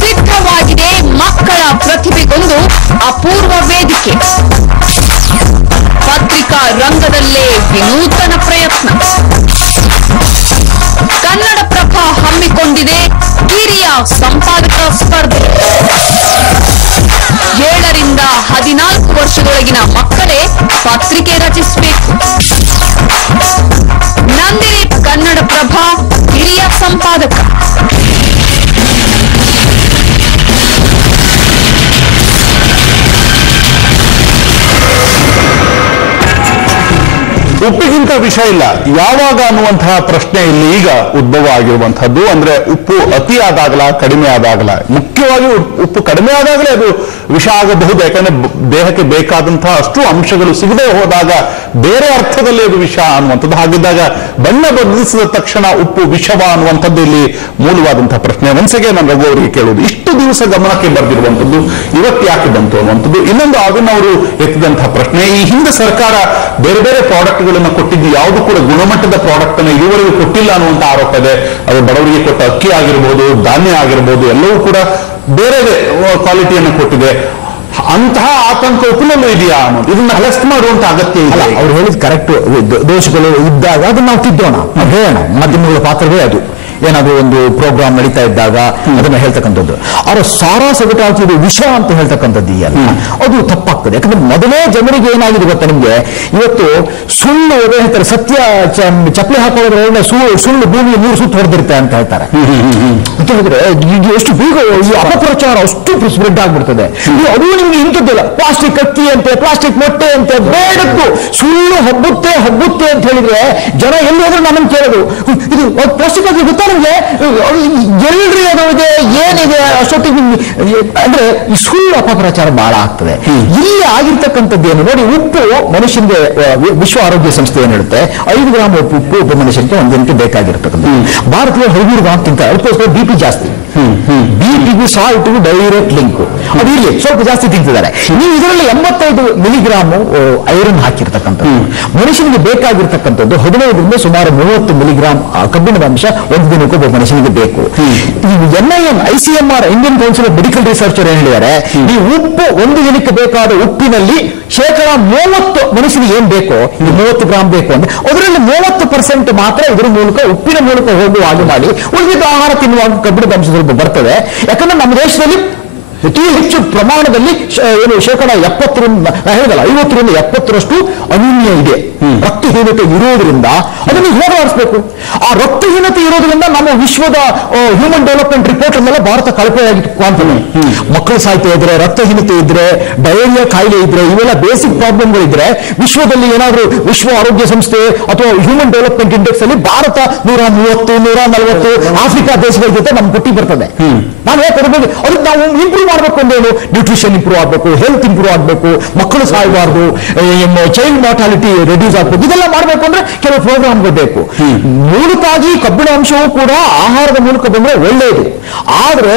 ಸಿದ್ಧವಾಗಿದೆ. ಮಕ್ಕಳ ಪ್ರತಿಭೆಗೊಂದು ಅಪೂರ್ವ ವೇದಿಕೆ. ಪತ್ರಿಕಾ ರಂಗದಲ್ಲೇ ವಿನೂತನ ಪ್ರಯತ್ನ. ಕನ್ನಡಪ್ರಭ ಹಮ್ಮಿಕೊಂಡಿದೆ ಕಿರಿಯ ಸಂಪಾದಕ ಸ್ಪರ್ಧೆ. 7ರಿಂದ 14 ವರ್ಷದೊಳಗಿನ ಮಕ್ಕಳೇ ಪತ್ರಿಕೆ ರಚಿಸಬೇಕು. ನಂದಿನಿ ಕನ್ನಡಪ್ರಭ ಹಿರಿಯ ಸಂಪಾದಕ. ಉಪ್ಪಿಗಿಂತ ವಿಷ ಇಲ್ಲ ಯಾವಾಗ ಅನ್ನುವಂತಹ ಪ್ರಶ್ನೆ ಇಲ್ಲಿ ಈಗ ಉದ್ಭವ ಆಗಿರುವಂತಹದ್ದು. ಅಂದ್ರೆ ಉಪ್ಪು ಅತಿ ಆದಾಗಲ ಕಡಿಮೆ ಆದಾಗಲ, ಮುಖ್ಯವಾಗಿ ಉಪ್ಪು ಕಡಿಮೆ ಆದಾಗಲೇ ಅದು ವಿಷ ಆಗಬಹುದು. ಯಾಕಂದ್ರೆ ದೇಹಕ್ಕೆ ಬೇಕಾದಂತಹ ಅಷ್ಟು ಅಂಶಗಳು ಸಿಗದೆ ಹೋದಾಗ ಬೇರೆ ಅರ್ಥದಲ್ಲಿ ಅದು ವಿಷ ಅನ್ನುವಂಥದ್ದು. ಹಾಗಿದ್ದಾಗ ಬಣ್ಣ ಬದಲಿಸಿದ ತಕ್ಷಣ ಉಪ್ಪು ವಿಷವ ಅನ್ನುವಂಥದ್ದು ಇಲ್ಲಿ ಮೂಲವಾದಂತಹ ಪ್ರಶ್ನೆ. ಒಂದ್ಸಗೆ ನಾನು ರಘು ಅವರಿಗೆ ಕೇಳುವುದು, ಇಷ್ಟು ದಿವಸ ಗಮನಕ್ಕೆ ಬರೆದಿರುವಂಥದ್ದು ಇವತ್ತು ಯಾಕೆ ಬಂತು ಅನ್ನುವಂಥದ್ದು. ಇನ್ನೊಂದು ಅವಿನ್ ಅವರು ಎತ್ತಿದಂತಹ ಪ್ರಶ್ನೆ, ಈ ಹಿಂದೆ ಸರ್ಕಾರ ಬೇರೆ ಬೇರೆ ಪ್ರಾಡಕ್ಟ್ಗಳನ್ನು ಕೊಟ್ಟಿದ್ದು ಯಾವುದು ಕೂಡ ಗುಣಮಟ್ಟದ ಪ್ರಾಡಕ್ಟ್ ಅನ್ನು ಇದುವರೆಗೂ ಕೊಟ್ಟಿಲ್ಲ ಅನ್ನುವಂತ ಆರೋಪ ಇದೆ. ಅದು ಬಡವರಿಗೆ ಕೊಟ್ಟ ಅಕ್ಕಿ ಆಗಿರ್ಬೋದು, ಧಾನ್ಯ ಆಗಿರ್ಬೋದು, ಎಲ್ಲವೂ ಕೂಡ ಬೇರೆ ಕ್ವಾಲಿಟಿಯನ್ನು ಕೊಟ್ಟಿದೆ. ಅಂತಹ ಆತಂಕ ಉಪ್ಪಿನಲ್ಲೂ ಇದೆಯಾ ಅನ್ನೋದು, ಇದನ್ನ ಅಲೆಸ್ಟ್ ಮಾಡುವಂತ ಅಗತ್ಯ ಇಲ್ಲ. ಅವ್ರು ಹೇಳಿದ್ ಕರೆಕ್ಟ್. ದೋಷಗಳು ಇದ್ದಾಗ ಅದನ್ನ ನಾವು ತಿದ್ದೋಣ, ಹೇಳೋಣ. ಮಾಧ್ಯಮಗಳ ಪಾತ್ರವೇ ಅದು. ಏನಾದ್ರು ಒಂದು ಪ್ರೋಗ್ರಾಮ್ ನಡೀತಾ ಇದ್ದಾಗ ಅದನ್ನ ಹೇಳ್ತಕ್ಕಂಥದ್ದು. ಅವರ ಸಾರಾ ಸಗಟಾಗಿ ಇದು ವಿಷ ಅಂತ ಹೇಳ್ತಕ್ಕಂಥದ್ದು ಇದೆಯಲ್ಲ, ಅದು ತಪ್ಪಾಗ್ತದೆ. ಯಾಕಂದ್ರೆ ಮೊದಲೇ ಜನರಿಗೆ ಏನಾಗಿದೆ ಗೊತ್ತಾ ನಿಮ್ಗೆ, ಇವತ್ತು ಸುಳ್ಳು ಹೇಳ್ತಾರೆ, ಸತ್ಯ ಚಪ್ಪಲಿ ಹಾಕೋದ್ರೊಳಗೆ ಸುಳ್ಳು ಭೂಮಿಯ ನೀರು ಸುತ್ತ ಹೊಡೆದಿರುತ್ತೆ ಅಂತ ಹೇಳ್ತಾರೆ. ಅಂತ ಹೇಳಿದ್ರೆ ಈಗ ಎಷ್ಟು ಬೇಗ ಈ ಅಪಪ್ರಚಾರ ಅಷ್ಟು ಸ್ಪ್ರೆಡ್ ಆಗ್ಬಿಡ್ತದೆ. ಅದು ನಿಮ್ಗೆ ಇಂಥದ್ದಿಲ್ಲ, ಪ್ಲಾಸ್ಟಿಕ್ ಅಕ್ಕಿ ಅಂತೆ, ಪ್ಲಾಸ್ಟಿಕ್ ಮೊಟ್ಟೆ ಅಂತೆ, ಬೇಡದ್ದು ಸುಳ್ಳು ಹಬ್ಬುತ್ತೆ ಅಂತ ಹೇಳಿದ್ರೆ ಜನ ಎಲ್ಲಿ ಹೋದ್ರೆ ನಮ್ಮನ್ನು ಕೇಳೋದು, ಇದು ಪ್ಲಾಸ್ಟಿಕ್ ಅಕ್ಕಿ ಗೊತ್ತಾ ನಿಮ್ಗೆ, ಎಲ್ರಿ ಅದೊಳಗೆ ಏನಿದೆ ಅಷ್ಟೊತ್ತಿಗೆ. ಅಂದ್ರೆ ಈ ಸುಳ್ಳು ಅಪಪ್ರಚಾರ ಬಹಳ ಆಗ್ತದೆ. ಇಲ್ಲಿ ಆಗಿರ್ತಕ್ಕಂಥದ್ದು ಏನು ನೋಡಿ, ಉಪ್ಪು ಮನುಷ್ಯನಿಗೆ ವಿಶ್ವ ಆರೋಗ್ಯ ಸಂಸ್ಥೆ ಏನ್ ಹೇಳುತ್ತೆ, 5 ಗ್ರಾಮ್ ಉಪ್ಪು ಒಬ್ಬ ಮನುಷ್ಯನಿಗೆ ಒಂದು ದಿನಕ್ಕೆ ಬೇಕಾಗಿರ್ತಕ್ಕಂಥದ್ದು. ಭಾರತೀಯ 15 ಗ್ರಾಮ್ ತಿಂತಾರೆ. ಅದಕ್ಕೋಸ್ಕರ ಬಿಪಿ ಜಾಸ್ತಿ. ಬಿಪಿಗೂ ಸಾಲ್ಟ್ಗೂ ಡೈರೆಕ್ಟ್ ಲಿಂಕ್. ಅದು ಇಲ್ಲಿ ಸ್ವಲ್ಪ ಜಾಸ್ತಿ ತಿಂತಿದ್ದಾರೆ. ನೀವು ಇದರಲ್ಲಿ 85 ಮಿಲಿಗ್ರಾಮ್ ಐರನ್ ಹಾಕಿರ್ತಕ್ಕಂಥದ್ದು. ಮನುಷ್ಯನಿಗೆ ಬೇಕಾಗಿರ್ತಕ್ಕಂಥದ್ದು 15ರಿಂದ ಸುಮಾರು 30 ಮಿಲಿಗ್ರಾಮ್ ಕಬ್ಬಿಣದ ಅಂಶ ಒಂದು ದಿನಕ್ಕೆ ಒಬ್ಬ ಮನುಷ್ಯನಿಗೆ ಬೇಕು. NIM ICMR Indian council of medical research ಏನ್ ಹೇಳಿದ್ದಾರೆ, ಈ ಉಪ್ಪು ಒಂದು ದಿನಕ್ಕೆ ಬೇಕಾದ ಉಪ್ಪಿನಲ್ಲಿ 30% ಮನುಷ್ಯನಿಗೆ ಏನ್ ಬೇಕೋ, ಈ 30 ಗ್ರಾಮ್ ಬೇಕು ಅಂದ್ರೆ ಅದರಲ್ಲಿ 30% ಮಾತ್ರ ಇದರ ಮೂಲಕ ಉಪ್ಪಿನ ಮೂಲಕ ಹೋಗುವ ಹಾಗೆ ಮಾಡಿ ಉಳಿದಿದ್ದ ಆಹಾರ ತಿನ್ನುವಾಗ ಕಬ್ಬಿಣದ ಅಂಶ ಸ್ವಲ್ಪ ಬರ್ತದೆ. ಯಾಕಂದ್ರೆ ನಮ್ಮ ದೇಶದಲ್ಲಿ ಅತಿ ಹೆಚ್ಚು ಪ್ರಮಾಣದಲ್ಲಿ ಏನು 70% ಹೇಳಿದಲ್ಲ 50ರಿಂದ 70% ಅನಿಮಿಯಾ ಇದೆ, ರಕ್ತಹೀನತೆ ಇರೋದ್ರಿಂದ ಅದನ್ನು ಹೋಗಲಾಡಿಸಬೇಕು. ಆ ರಕ್ತಹೀನತೆ ಇರೋದ್ರಿಂದ ನಮ್ಮ ವಿಶ್ವದ ಹ್ಯೂಮನ್ ಡೆವಲಪ್ಮೆಂಟ್ ರಿಪೋರ್ಟ್ ಅಲ್ಲೆಲ್ಲ ಭಾರತ ಕಳಪೆಯಾಗಿ ಕಾಣ್ತದೆ. ಮಕ್ಕಳು ಸಾಯ್ತಾ ಇದ್ರೆ, ರಕ್ತಹೀನತೆ ಇದ್ರೆ, ಡಯೇರಿಯಾ ಕಾಯಿಲೆ ಇದ್ರೆ, ಇವೆಲ್ಲ ಬೇಸಿಕ್ ಪ್ರಾಬ್ಲಮ್ಗಳಿದ್ರೆ ವಿಶ್ವದಲ್ಲಿ ಏನಾದ್ರೂ ವಿಶ್ವ ಆರೋಗ್ಯ ಸಂಸ್ಥೆ ಅಥವಾ ಹ್ಯೂಮನ್ ಡೆವಲಪ್ಮೆಂಟ್ ಇಂಡೆಕ್ಸ್ ಅಲ್ಲಿ ಭಾರತ 130, 140 ಆಫ್ರಿಕಾ ದೇಶಗಳ ಜೊತೆ ನಮ್ ಪಟ್ಟಿ ಬರ್ತದೆ. ನಾವು ಯಾಕೆ ಕೊಡಬೇಕು, ಅದಕ್ಕೆ ನಾವು ಇಂಪ್ರೂವ್ ಮಾಡಬೇಕು ಅಂದೇನು, ನ್ಯೂಟ್ರಿಷನ್ ಇಂಪ್ರೂವ್ ಆಗಬೇಕು, ಹೆಲ್ತ್ ಇಂಪ್ರೂವ್ ಆಗಬೇಕು, ಮಕ್ಕಳು ಸಾಯಬಾರ್ದು, ಚೈಲ್ಡ್ ಮಾರ್ಟಾಲಿಟಿ ರೆಡ್ಯೂಸ್ ಆಗಬೇಕು. ಇದೆಲ್ಲ ಮಾಡಬೇಕು ಅಂದ್ರೆ ಕೆಲವು ಪ್ರೋಗ್ರಾಮ್ಗಳು ಬೇಕು. ಮೂಲಕವಾಗಿ ಕಬ್ಬಿಣ ಅಂಶವೂ ಕೂಡ ಆಹಾರದ ಮೂಲಕ ಬಂದ್ರೆ ಒಳ್ಳೆಯದು. ಆದ್ರೆ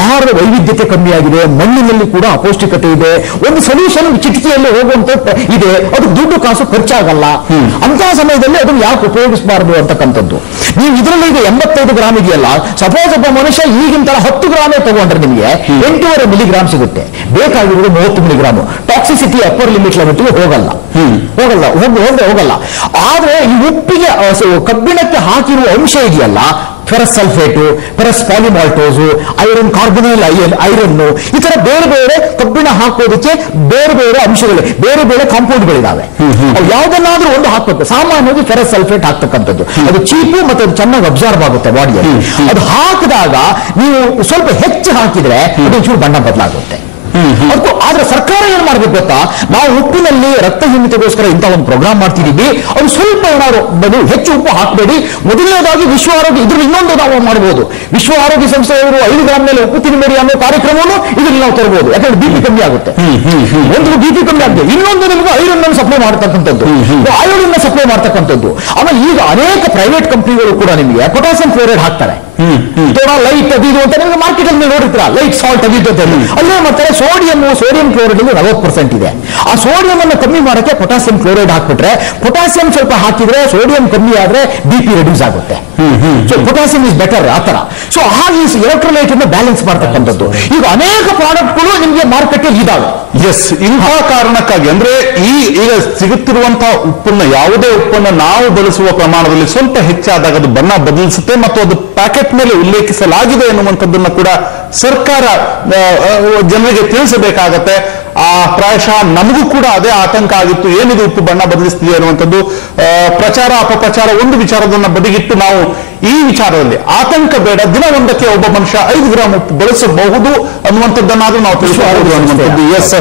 ಆಹಾರದ ವೈವಿಧ್ಯತೆ ಕಮ್ಮಿ ಆಗಿದೆ, ಮಣ್ಣಿನಲ್ಲಿ ಕೂಡ ಅಪೌಷ್ಟಿಕತೆ ಇದೆ. ಒಂದು ಸೊಲ್ಯೂಷನ್ ಚಿಟಿಕೆಯಲ್ಲಿ ಹೋಗುವಂತ ಇದೆ, ಅದು ದುಡ್ಡು ಕಾಸು ಖರ್ಚಾಗಲ್ಲ. ಅಂತಹ ಸಮಯದಲ್ಲಿ ಅದನ್ನು ಯಾಕೆ ಉಪಯೋಗಿಸಬಾರದು ಅಂತಕ್ಕಂಥದ್ದು. ನೀವು ಇದರಲ್ಲಿ ಈಗ 85 ಗ್ರಾಮ್ ಇದೆಯಲ್ಲ, ಸಪೋಸ್ ಒಬ್ಬ ಮನುಷ್ಯ ಈಗಿನ 10 ಗ್ರಾಮೇ ತಗೊಂಡ್ರೆ ನಿಮಗೆ 8.5 ಮಿಲಿಗ್ರಾಮ್ ಸಿಗುತ್ತೆ. ಬೇಕಾಗಿರೋದು 30 ಮಿಲಿಗ್ರಾಮ್. ಟಾಕ್ಸಿಸಿಟಿ ಅಪ್ಪರ್ ಲಿಮಿಟ್ ಲಿಮಿಟ್ಗೆ ಹೋಗಲ್ಲ. ಆದ್ರೆ ಈ ಉಪ್ಪಿಗೆ ಕಬ್ಬಿಣಕ್ಕೆ ಹಾಕಿರುವ ಅಂಶ ಇದೆಯಲ್ಲ, ferrous sulphate, ferrous polymaltose, iron carbonyl iron, ಈ ತರ ಬೇರೆ ಬೇರೆ ಕಬ್ಬಿಣ ಹಾಕೋದಕ್ಕೆ ಬೇರೆ ಬೇರೆ ಅಂಶಗಳು, ಬೇರೆ ಬೇರೆ ಕಾಂಪೌಂಡ್ಗಳಿದಾವೆ. ಯಾವುದನ್ನಾದ್ರೂ ಒಂದು ಹಾಕಬೇಕು. ಸಾಮಾನ್ಯವಾಗಿ ಫೆರಸ್ ಸಲ್ಫೇಟ್ ಹಾಕ್ತಕ್ಕಂಥದ್ದು ಅದು ಚೀಪು ಮತ್ತೆ ಅದು ಚೆನ್ನಾಗಿ ಅಬ್ಸಾರ್ವ್ ಆಗುತ್ತೆ ಬಾಡಿಯಲ್ಲಿ. ಅದು ಹಾಕಿದಾಗ ನೀವು ಸ್ವಲ್ಪ ಹೆಚ್ಚು ಹಾಕಿದ್ರೆ ಅದು ಚೂರು ಬಣ್ಣ ಬದಲಾಗುತ್ತೆ. ಆದ್ರೆ ಸರ್ಕಾರ ಏನ್ ಮಾಡ್ಬೇಕು ಗೊತ್ತಾ, ನಾವು ಉಪ್ಪಿನಲ್ಲಿ ರಕ್ತಹೀನತೆಗೋಸ್ಕರ ಇಂಥ ಒಂದು ಪ್ರೋಗ್ರಾಮ್ ಮಾಡ್ತಿದೀವಿ, ಅದು ಸ್ವಲ್ಪ ಏನಾದ್ರು ಹೆಚ್ಚು ಉಪ್ಪು ಹಾಕಬೇಡಿ. ಮೊದಲನೇದಾಗಿ ವಿಶ್ವ ಆರೋಗ್ಯ, ಇದ್ರಲ್ಲಿ ಇನ್ನೊಂದು ನಾವು ಮಾಡಬಹುದು. ವಿಶ್ವ ಆರೋಗ್ಯ ಸಂಸ್ಥೆಯವರು 5 ಗ್ರಾಮ್ ಮೇಲೆ ಉಪ್ಪು ತಿನ್ನಬೇಡಿ ಅನ್ನೋ ಕಾರ್ಯಕ್ರಮವನ್ನು ಇದ್ರಲ್ಲಿ ನಾವು ತರಬಹುದು. ಯಾಕಂದ್ರೆ ಬಿಪಿ ಕಮ್ಮಿ ಆಗುತ್ತೆ. ಒಂದು ಬಿಪಿ ಕಮ್ಮಿ ಆಗುತ್ತೆ, ಇನ್ನೊಂದು ನಿಮಗೆ ಐರನ್ ಅನ್ನು ಸಪ್ಲೈ ಮಾಡತಕ್ಕಂಥದ್ದು, ಆಯೋಡಿನ್ ಸಪ್ಲೈ ಮಾಡ್ತಕ್ಕಂಥದ್ದು. ಆಮೇಲೆ ಈಗ ಅನೇಕ ಪ್ರೈವೇಟ್ ಕಂಪನಿಗಳು ಕೂಡ ನಿಮಗೆ ಪೊಟ್ಯಾಸಿಯಂ ಕ್ಲೋರೈಡ್ ಹಾಕ್ತಾರೆ. ಲೈಟ್ ಅದಿದು ಅಂತ ನಿಮಗೆ ಮಾರ್ಕೆಟ್ ಅಲ್ಲಿ ನೋಡಿರ್ತೀರ, ಲೈಟ್ ಸಾಲ್ಟ್ ಅದಿದ್ದು ಅಂತ ಅಲ್ಲೇ ಮಾಡ್ತಾರೆ. ಸೋಡಿಯಂ ಕ್ಲೋರೈಡ್ 40% ಇದೆ. ಆ ಸೋಡಿಯಂ ಅನ್ನು ಕಮ್ಮಿ ಮಾಡಕ್ಕೆ ಪೊಟ್ಯಾಸಿಯಂ ಕ್ಲೋರೈಡ್ ಹಾಕ್ಬಿಟ್ರೆ, ಪೊಟ್ಯಾಸಿಯಂ ಸ್ವಲ್ಪ ಹಾಕಿದ್ರೆ ಸೋಡಿಯಂ ಕಮ್ಮಿ ಆದ್ರೆ ಬಿಪಿ ರೆಡ್ಯೂಸ್ ಆಗುತ್ತೆ. ಸೊ ಪೊಟ್ಯಾಸಿಯಂ ಇಸ್ ಬೆಟರ್ ಆತರ. ಸೊ ಹಾಗೆ ಎಲೆಕ್ಟ್ರೋಲೈಟ್ ಅನ್ನು ಬ್ಯಾಲೆನ್ಸ್ ಮಾಡ್ತಕ್ಕಂಥದ್ದು. ಈಗ ಅನೇಕ ಪ್ರಾಡಕ್ಟ್ಗಳು ನಿಮಗೆ ಮಾರ್ಕೆಟ್ ಅಲ್ಲಿ ಇದಾವೆ. ಎಸ್, ಇಂತಹ ಕಾರಣಕ್ಕಾಗಿ ಅಂದ್ರೆ ಈಗ ಸಿಗುತ್ತಿರುವಂತಹ ಉಪ್ಪನ್ನ, ಯಾವುದೇ ಉಪ್ಪನ್ನು ನಾವು ಬಳಸುವ ಪ್ರಮಾಣದಲ್ಲಿ ಸ್ವಲ್ಪ ಹೆಚ್ಚಾದಾಗ ಅದು ಬಣ್ಣ ಬದಲಿಸುತ್ತೆ ಮತ್ತು ಅದು ಪ್ಯಾಕೆಟ್ ಮೇಲೆ ಉಲ್ಲೇಖಿಸಲಾಗಿದೆ ಎನ್ನುವಂಥದ್ದನ್ನು ಕೂಡ ಸರ್ಕಾರ ಜನರಿಗೆ ತಿಳಿಸಬೇಕಾಗತ್ತೆ. ಪ್ರಾಯಶಃ ನಮಗೂ ಕೂಡ ಅದೇ ಆತಂಕ ಆಗಿತ್ತು, ಏನಿದು ಉಪ್ಪು ಬಣ್ಣ ಬದಲಿಸ್ತಿದೆ ಅನ್ನುವಂಥದ್ದು. ಪ್ರಚಾರ ಅಪಪ್ರಚಾರ ಒಂದು ವಿಚಾರದನ್ನ ಬದಿಗಿಟ್ಟು ನಾವು ಈ ವಿಚಾರದಲ್ಲಿ ಆತಂಕ ಬೇಡ, ದಿನ ಒಂದಕ್ಕೆ ಒಬ್ಬ ಮನುಷ್ಯ 5 ಗ್ರಾಂ ಉಪ್ಪು ಬಳಸಬಹುದು ಅನ್ನುವಂಥದ್ದನ್ನಾದ್ರೂ ನಾವು ತಿಳಿಸಬಹುದು ಅನ್ನುವಂಥದ್ದು. ಎಸ್,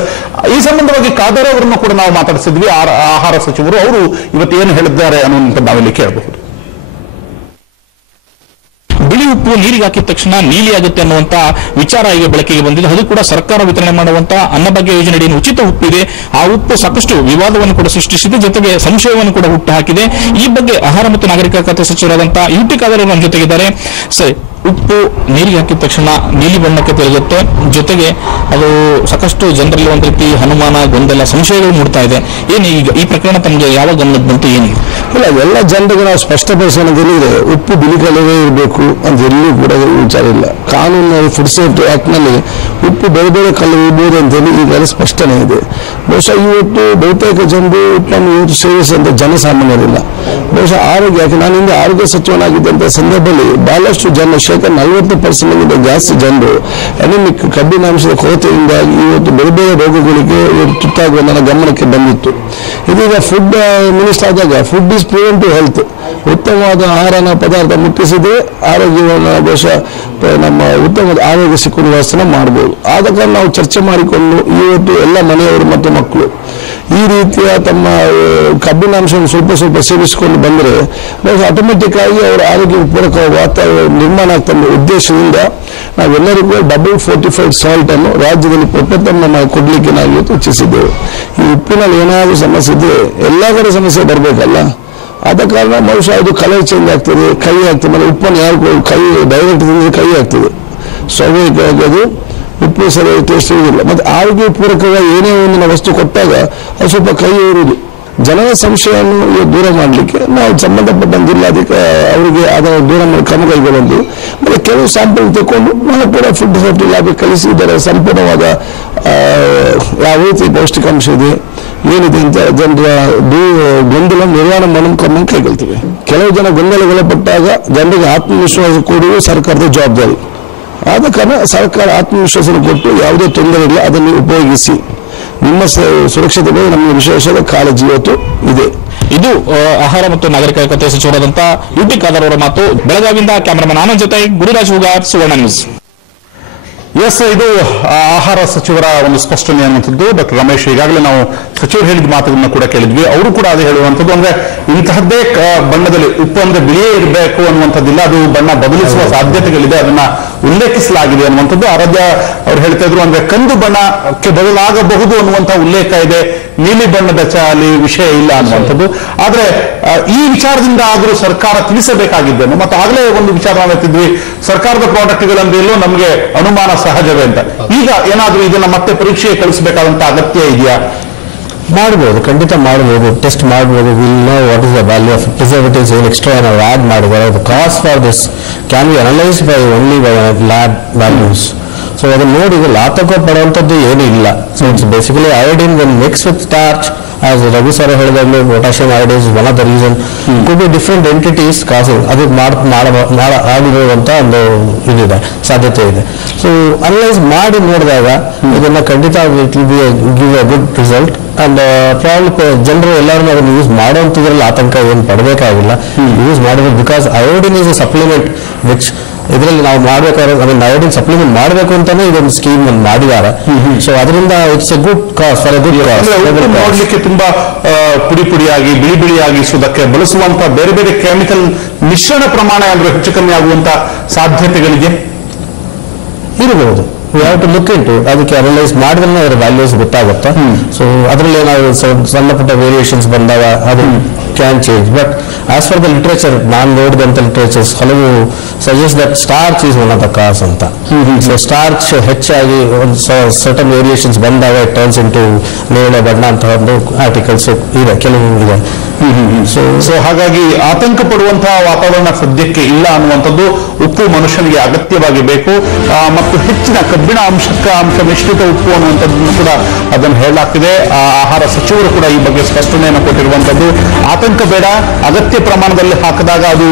ಈ ಸಂಬಂಧವಾಗಿ ಖಾದರ್ ಅವರನ್ನು ಕೂಡ ನಾವು ಮಾತಾಡಿಸಿದ್ವಿ, ಆಹಾರ ಸಚಿವರು. ಅವರು ಇವತ್ತು ಏನು ಹೇಳಿದ್ದಾರೆ ಅನ್ನುವಂಥದ್ದು ನಾವಿಲ್ಲಿ ಕೇಳಬಹುದು. ಬಿಳಿ ಉಪ್ಪು ನೀರಿಗೆ ಹಾಕಿದ ತಕ್ಷಣ ನೀಲಿ ಆಗುತ್ತೆ ಅನ್ನುವಂತ ವಿಚಾರ ಈಗ ಬೆಳಕಿಗೆ ಬಂದಿದೆ. ಅದು ಕೂಡ ಸರ್ಕಾರ ವಿತರಣೆ ಮಾಡುವಂತಹ ಅನ್ನಭಾಗ್ಯ ಯೋಜನೆಯಡಿ ಉಚಿತ ಉಪ್ಪಿದೆ. ಆ ಉಪ್ಪು ಸಾಕಷ್ಟು ವಿವಾದವನ್ನು ಕೂಡ ಸೃಷ್ಟಿಸಿದೆ, ಜೊತೆಗೆ ಸಂಶಯವನ್ನು ಕೂಡ ಹುಟ್ಟು ಹಾಕಿದೆ. ಈ ಬಗ್ಗೆ ಆಹಾರ ಮತ್ತು ನಾಗರಿಕ ಖಾತೆ ಸಚಿವರಾದಂತಹ ಯುಟಿ ಖಾದರ್ ನಮ್ಮ ಜೊತೆಗಿದ್ದಾರೆ. ಸರ್, ಉಪ್ಪು ನೀರಿಗೆ ಹಾಕಿದ ತಕ್ಷಣ ನೀಲಿ ಬಣ್ಣಕ್ಕೆ ತಿರುಗುತ್ತೆ, ಜೊತೆಗೆ ಅದು ಸಾಕಷ್ಟು ಜನರಲ್ಲಿ ಒಂದು ರೀತಿ ಅನುಮಾನ, ಗೊಂದಲ, ಸಂಶಯಗಳು ಮೂಡ್ತಾ ಇದೆ. ಏನು ಈಗ ಈ ಪ್ರಕರಣ ತಮಗೆ ಯಾವ ಗಮನಕ್ಕೆ ಬಂತು? ಏನು ಇಲ್ಲ, ಎಲ್ಲ ಜನರಿಗೆ ನಾವು ಸ್ಪಷ್ಟಪಡಿಸೋದಿದೆ, ಉಪ್ಪು ಬಿಳಿ ಕಲರೇ ಇರಬೇಕು ಅಂತ ಎಲ್ಲೂ ಕೂಡ ವಿಚಾರ ಇಲ್ಲ. ಕಾನೂನಿನಲ್ಲಿ ಫುಡ್ ಸೇಫ್ಟಿ ಆಕ್ಟ್ ನಲ್ಲಿ ಉಪ್ಪು ಬೇರೆ ಬೇರೆ ಕಲರ್ ಇರ್ಬೋದು ಅಂತೇಳಿ ಈಗಾಗಲೇ ಸ್ಪಷ್ಟನೆ ಇದೆ. ಬಹುಶಃ ಇವತ್ತು ಬಹುತೇಕ ಜನರು ಉಪ್ಪನ್ನು ಇವತ್ತು ಸೇವಿಸುವಂತ ಜನಸಾಮಾನ್ಯರಿಲ್ಲ. ಬಹುಶಃ ಆರೋಗ್ಯ, ಯಾಕೆ ನಾನು ಹಿಂದೆ ಆರೋಗ್ಯ ಸಚಿವನಾಗಿದ್ದಂಥ ಸಂದರ್ಭದಲ್ಲಿ ಬಹಳಷ್ಟು ಜನ 40% ಜಾಸ್ತಿ ಜನರು ಅನಿಮಿಕ್ ಕಬ್ಬಿನಾಂಶದ ಕೊರತೆಯಿಂದಾಗಿ ಇವತ್ತು ಬೇರೆ ಬೇರೆ ರೋಗಗಳಿಗೆ ತುತ್ತಾಗುವ ನನ್ನ ಗಮನಕ್ಕೆ ಬಂದಿತ್ತು. ಇದೀಗ ಫುಡ್ ಮಿನಿಸ್ಟರ್ ಆದಾಗ ಫುಡ್ ಈಸ್ ಪ್ರಿವೆಂಟಿವ್ ಹೆಲ್ತ್, ಉತ್ತಮವಾದ ಆಹಾರನ ಪದಾರ್ಥ ಮುಟ್ಟಿಸಿದ್ರೆ ಆರೋಗ್ಯವನ್ನು ಬಹುಶಃ ನಮ್ಮ ಉತ್ತಮವಾದ ಆರೋಗ್ಯ ಸಿಕ್ಕುವ ವ್ಯವಸ್ಥೆ ಮಾಡಬಹುದು. ಆದ ಕಾರಣ ನಾವು ಚರ್ಚೆ ಮಾಡಿಕೊಂಡು ಇವತ್ತು ಎಲ್ಲ ಮನೆಯವರು ಮತ್ತು ಮಕ್ಕಳು ಈ ರೀತಿಯ ತಮ್ಮ ಕಬ್ಬಿನಾಂಶವನ್ನು ಸ್ವಲ್ಪ ಸ್ವಲ್ಪ ಸೇವಿಸಿಕೊಂಡು ಬಂದರೆ ಆಟೋಮೆಟಿಕ್ ಆಗಿ ಅವರ ಆರೋಗ್ಯ ಪೂರಕ ವಾತಾವರಣ ನಿರ್ಮಾಣ ಆಗ್ತದೆ ಉದ್ದೇಶದಿಂದ ನಾವೆಲ್ಲರಿಗೂ ಡಬಲ್ ಫೋರ್ಟಿಫೈಡ್ ಸಾಲ್ಟ್ ಅನ್ನು ರಾಜ್ಯದಲ್ಲಿ ಪ್ರಪ್ರಥಮ ಕೊಡ್ಲಿಕ್ಕೆ ನಾವು ಇವತ್ತು ಇಚ್ಛಿಸಿದ್ದೆವು. ಈ ಉಪ್ಪಿನಲ್ಲಿ ಏನಾದರೂ ಸಮಸ್ಯೆ ಇದ್ರೆ ಎಲ್ಲ ಕಡೆ ಸಮಸ್ಯೆ ಬರಬೇಕಲ್ಲ. ಆದ ಕಾರಣ ಬಹುಶಃ ಅದು ಕಲರ್ ಚೇಂಜ್ ಆಗ್ತದೆ, ಕೈ ಆಗ್ತದೆ. ಮತ್ತೆ ಉಪ್ಪನ್ನು ಯಾರು ಕೈ ಡೈರೆಕ್ಟ್ ತಿಂದರೆ ಕೈ ಆಗ್ತದೆ, ಸ್ವಾಭಾವಿಕವಾಗಿ ಅದು ಉಪ್ಪು ಸರಿಯಾಗಿ ಟೇಸ್ಟ್ ಇರುವುದಿಲ್ಲ. ಮತ್ತೆ ಆರೋಗ್ಯ ಪೂರಕವಾಗಿ ಏನೇ ಒಂದು ವಸ್ತು ಕೊಟ್ಟಾಗ ಅದು ಸ್ವಲ್ಪ ಕೈ ಇರುವುದು. ಜನರ ಸಂಶಯವನ್ನು ದೂರ ಮಾಡಲಿಕ್ಕೆ ನಾವು ಸಂಬಂಧಪಟ್ಟ ಜಿಲ್ಲಾಧಿಕಾರಿ ಅವರಿಗೆ ಅದರ ದೂರ ಮಾಡಿ ಕ್ರಮ ಕೈಗೊಳ್ಳುವುದು. ಮತ್ತೆ ಕೆಲವು ಸ್ಯಾಂಪಲ್ ತಗೊಂಡು ನಾವು ಕೂಡ ಫುಡ್ ಸೇಫ್ಟಿ ಲ್ಯಾಬ್ಗೆ ಕಳಿಸಿ ಇದರ ಸಂಪೂರ್ಣವಾದ ಯಾವ ರೀತಿ ಪೌಷ್ಟಿಕಾಂಶ ಇದೆ ಏನಿದೆ ಅಂತ ಜನರ ಗೊಂದಲ ನಿರ್ವಹಣೆ ಮಾಡಲು ಕ್ರಮ ಕೈಗೊಳ್ತೀವಿ. ಕೆಲವು ಜನ ಗೊಂದಲಗೊಳಪಟ್ಟಾಗ ಜನರಿಗೆ ಆತ್ಮವಿಶ್ವಾಸ ಕೊಡುವುದು ಸರ್ಕಾರದ ಜವಾಬ್ದಾರಿ. ಆದ ಕಾರಣ ಸರ್ಕಾರ ಆತ್ಮವಿಶ್ವಾಸ ಕೊಟ್ಟು ಯಾವುದೇ ತೊಂದರೆ ಇಲ್ಲ, ಅದನ್ನು ಉಪಯೋಗಿಸಿ. ನಿಮ್ಮ ಸುರಕ್ಷತೆ ಬಗ್ಗೆ ನಮಗೆ ವಿಶೇಷವಾದ ಕಾಳಜಿ ಇವತ್ತು ಇದೆ. ಇದು ಆಹಾರ ಮತ್ತು ನಾಗರಿಕ ಖಾತೆ ಸಚಿವರಾದಂತಹ ಯುಟಿ ಖಾದರ್ ಅವರ ಮಾತು. ಬೆಳಗಾವಿಯಿಂದ ಕ್ಯಾಮರಾಮನ್ ಆನಂದ್ ಜೊತೆ ಗುರುರಾಜ್ ಹುಗಾರ್, ಸುವರ್ಣ ನ್ಯೂಸ್. ಎಸ್, ಇದು ಆಹಾರ ಸಚಿವರ ಒಂದು ಸ್ಪಷ್ಟನೆ ಅನ್ನುವಂಥದ್ದು. ಡಾಕ್ಟರ್ ರಮೇಶ್, ಈಗಾಗಲೇ ನಾವು ಸಚಿವರು ಹೇಳಿದ ಮಾತುಗಳನ್ನ ಕೂಡ ಕೇಳಿದ್ವಿ. ಅವರು ಕೂಡ ಅದೇ ಹೇಳುವಂಥದ್ದು, ಅಂದ್ರೆ ಇಂತಹದ್ದೇ ಬಣ್ಣದಲ್ಲಿ ಉಪ್ಪು ಅಂದ್ರೆ ಬಿಳಿಯೇ ಇರಬೇಕು ಅನ್ನುವಂಥದ್ದಿಲ್ಲ, ಅದು ಬಣ್ಣ ಬದಲಿಸುವ ಸಾಧ್ಯತೆಗಳಿದೆ, ಅದನ್ನ ಉಲ್ಲೇಖಿಸಲಾಗಿದೆ ಅನ್ನುವಂಥದ್ದು. ಆರಾಧ್ಯ ಅವರು ಹೇಳ್ತಾ ಇದ್ರು, ಅಂದ್ರೆ ಕಂದು ಬಣ್ಣಕ್ಕೆ ಬದಲಾಗಬಹುದು ಅನ್ನುವಂಥ ಉಲ್ಲೇಖ ಇದೆ, ನೀಲಿ ಬಣ್ಣದ ಅಲ್ಲಿ ವಿಷಯ ಇಲ್ಲ ಅನ್ನುವಂಥದ್ದು. ಆದ್ರೆ ಈ ವಿಚಾರದಿಂದ ಆದರೂ ಸರ್ಕಾರ ತಿಳಿಸಬೇಕಾಗಿದ್ದೇನೆ. ಮತ್ತು ಆಗಲೇ ಒಂದು ವಿಚಾರ ನಾವು ಎತ್ತಿದ್ವಿ, ಸರ್ಕಾರದ ಪ್ರಾಡಕ್ಟ್ಗಳಂದ್ರೆ ಎಲ್ಲೋ ನಮಗೆ ಅನುಮಾನ ಸಹಜವೇ ಅಂತ. ಈಗ ಏನಾದ್ರೂ ಇದನ್ನ ಮತ್ತೆ ಪರೀಕ್ಷೆಗೆ ಕಳಿಸಬೇಕಾದಂತ ಅಗತ್ಯ ಇದೆಯಾ? ಮಾಡಬಹುದು, ಖಂಡಿತ ಮಾಡಬಹುದು, ಟೆಸ್ಟ್ ಮಾಡಬಹುದು. Will know what is the value of preservatives, ಏನು ಎಕ್ಸ್ಟ್ರಾ ನಾವು ಆಡ್ ಮಾಡಿದ್ದಾರೆ, the cost for this can be analyse by only by lab values. So ಅದನ್ನು ನೋಡಿ ಆತಂಕ ಪಡುವಂಥದ್ದು ಏನೂ ಇಲ್ಲ. So it's basically iodine when mix with starch, as Raghu sir ಹೇಳಿದಾಗಲೇ potassium iodide is one of the reason. Could be different entities causing, ಅದು ಆಗಿರುವಂತ ಒಂದು ಇದಿದೆ, ಸಾಧ್ಯತೆ ಇದೆ. ಸೊ ಅನಲೈಸ್ ಮಾಡಿ ನೋಡಿದಾಗ ಇದನ್ನ ಖಂಡಿತ it will be give A good result. And probably ಜನರು ಎಲ್ಲರೂ ಅದನ್ನು ಯೂಸ್ ಮಾಡುವಂಥದ್ರಲ್ಲಿ ಆತಂಕ ಏನು ಪಡಬೇಕಾಗಿಲ್ಲ. ಯೂಸ್ ಮಾಡಬೇಕು, because iodine is A supplement which ಇದರಲ್ಲಿ ನಾವು ಮಾಡಬೇಕಾದ್ರೆ ಅಯೋಡಿನ್ ಸಪ್ಲಿಮೆಂಟ್ ಮಾಡಬೇಕು ಅಂತಾನೆ ಇದೊಂದು ಸ್ಕೀಮ್ ಮಾಡಿದ್ದಾರೆ. ಸೊ ಅದರಿಂದ it's A good cause for A good ಕಾಸ್. ನೋಡ್ಲಿಕ್ಕೆ ತುಂಬಾ ಪುಡಿ ಪುಡಿಯಾಗಿ ಬಿಳಿ ಬಿಳಿಯಾಗಿಸುವುದಕ್ಕೆ ಬಳಸುವಂತ ಬೇರೆ ಬೇರೆ ಕೆಮಿಕಲ್ ಮಿಶ್ರಣ ಪ್ರಮಾಣ ಅಂದ್ರೆ ಹೆಚ್ಚು ಕಮ್ಮಿ ಆಗುವಂತ ಸಾಧ್ಯತೆಗಳಿಗೆ ಇರಬಹುದು. We have to look into, ಅದಕ್ಕೆ ಅನಲೈಸ್ ಮಾಡಿದ್ರೆ ಅದರ ವ್ಯಾಲ್ಯೂಸ್ ಗೊತ್ತಾಗುತ್ತೆ. ಸೊ ಅದರಲ್ಲಿ ನಾವು ಸಣ್ಣ ಪುಟ್ಟ ವೇರಿಯೇಷನ್ಸ್ ಬಂದಾಗ ಅದು can change. But as for the literature, ನಾನು ನೋಡಿದಂತ ಲಿಟ್ರೇಚರ್ಸ್ ಹಲವು suggest that starch is one of the ಕಾಸ್ ಅಂತ. ಸೊ ಸ್ಟಾರ್ಚ್ ಹೆಚ್ಚಾಗಿ ಒಂದು ಸರ್ಟನ್ ವೇರಿಯೇಷನ್ಸ್ ಬಂದಾಗ ಇಟ್ ಟರ್ನ್ಸ್ ಇಂಟು ನೇರಳೆ ಬಣ್ಣ ಅಂತ ಒಂದು ಆರ್ಟಿಕಲ್ಸ್ ಇದೆ ಕೆಲವು ಇದೆ. ಸೊ ಹಾಗಾಗಿ ಆತಂಕ ಪಡುವಂತಹ ವಾತಾವರಣ ಸದ್ಯಕ್ಕೆ ಇಲ್ಲ ಅನ್ನುವಂಥದ್ದು. ಉಪ್ಪು ಮನುಷ್ಯನಿಗೆ ಅಗತ್ಯವಾಗಿ ಬೇಕು ಮತ್ತು ಹೆಚ್ಚಿನ ಕಬ್ಬಿಣ ಅಂಶ ಮಿಶ್ರಿತ ಉಪ್ಪು ಅನ್ನುವಂಥದ್ದನ್ನು ಕೂಡ ಅದನ್ನು ಹೇಳಲಾಗ್ತಿದೆ. ಆಹಾರ ಸಚಿವರು ಕೂಡ ಈ ಬಗ್ಗೆ ಸ್ಪಷ್ಟನೆಯನ್ನು ಕೊಟ್ಟಿರುವಂಥದ್ದು. ಆತಂಕ ಬೇಡ, ಅಗತ್ಯ ಪ್ರಮಾಣದಲ್ಲಿ ಹಾಕಿದಾಗ ಅದು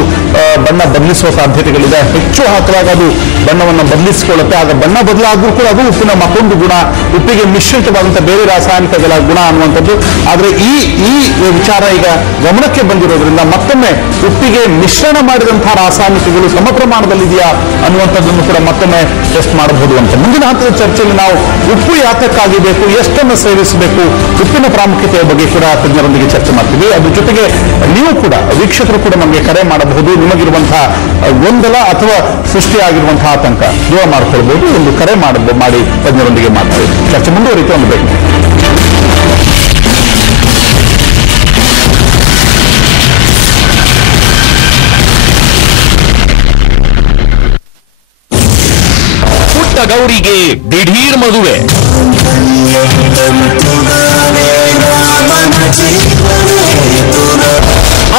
ಬಣ್ಣ ಬದಲಿಸುವ ಸಾಧ್ಯತೆಗಳಿದೆ, ಹೆಚ್ಚು ಹಾಕಿದಾಗ ಅದು ಬಣ್ಣವನ್ನು ಬದಲಿಸಿಕೊಳ್ಳುತ್ತೆ. ಆಗ ಬಣ್ಣ ಬದಲಾದರೂ ಕೂಡ ಅದು ಉಪ್ಪಿನ ಮತ್ತೊಂದು ಗುಣ, ಉಪ್ಪಿಗೆ ಮಿಶ್ರಿತವಾದಂಥ ಬೇರೆ ರಾಸಾಯನಿಕಗಳ ಗುಣ ಅನ್ನುವಂಥದ್ದು. ಆದರೆ ಈ ವಿಚಾರ ಈಗ ಗಮನಕ್ಕೆ ಬಂದಿರೋದ್ರಿಂದ ಮತ್ತೊಮ್ಮೆ ಉಪ್ಪಿಗೆ ಮಿಶ್ರಣ ಮಾಡಿದಂತಹ ರಾಸಾಯನಿಕಗಳು ಸಮ ಪ್ರಮಾಣದಲ್ಲಿದೆಯಾ ಅನ್ನುವಂಥದ್ದನ್ನು ಕೂಡ ಮತ್ತೊಮ್ಮೆ ಟೆಸ್ಟ್ ಮಾಡಬಹುದು ಅಂತ. ಮುಂದಿನ ಹಂತದ ಚರ್ಚೆಯಲ್ಲಿ ನಾವು ಉಪ್ಪು ಯಾತಕ್ಕಾಗಿ ಬೇಕು, ಎಷ್ಟನ್ನು ಸೇವಿಸಬೇಕು, ಉಪ್ಪಿನ ಪ್ರಾಮುಖ್ಯತೆಯ ಬಗ್ಗೆ ಕೂಡ ತಜ್ಞರೊಂದಿಗೆ ಚರ್ಚೆ ಮಾಡ್ತೀವಿ. ಅದ್ರ ಜೊತೆಗೆ ನೀವು ಕೂಡ ವೀಕ್ಷಕರು ಕೂಡ ನಮಗೆ ಕರೆ ಮಾಡಬಹುದು. ನಿಮಗಿರುವಂತಹ ಗೊಂದಲ ಅಥವಾ ಸೃಷ್ಟಿಯಾಗಿರುವಂತಹ ಆತಂಕ ದೂರ ಮಾಡಿಕೊಳ್ಬಹುದು. ಒಂದು ಕರೆ ಮಾಡಿ ತಜ್ಞರೊಂದಿಗೆ ಮಾಡ್ತೀವಿ. ಚರ್ಚೆ ಮುಂದುವರಿತು ಒಂದು ಬೇಕು. ಗೌರಿಗೆ ದಿಢೀರ್ ಮದುವೆ.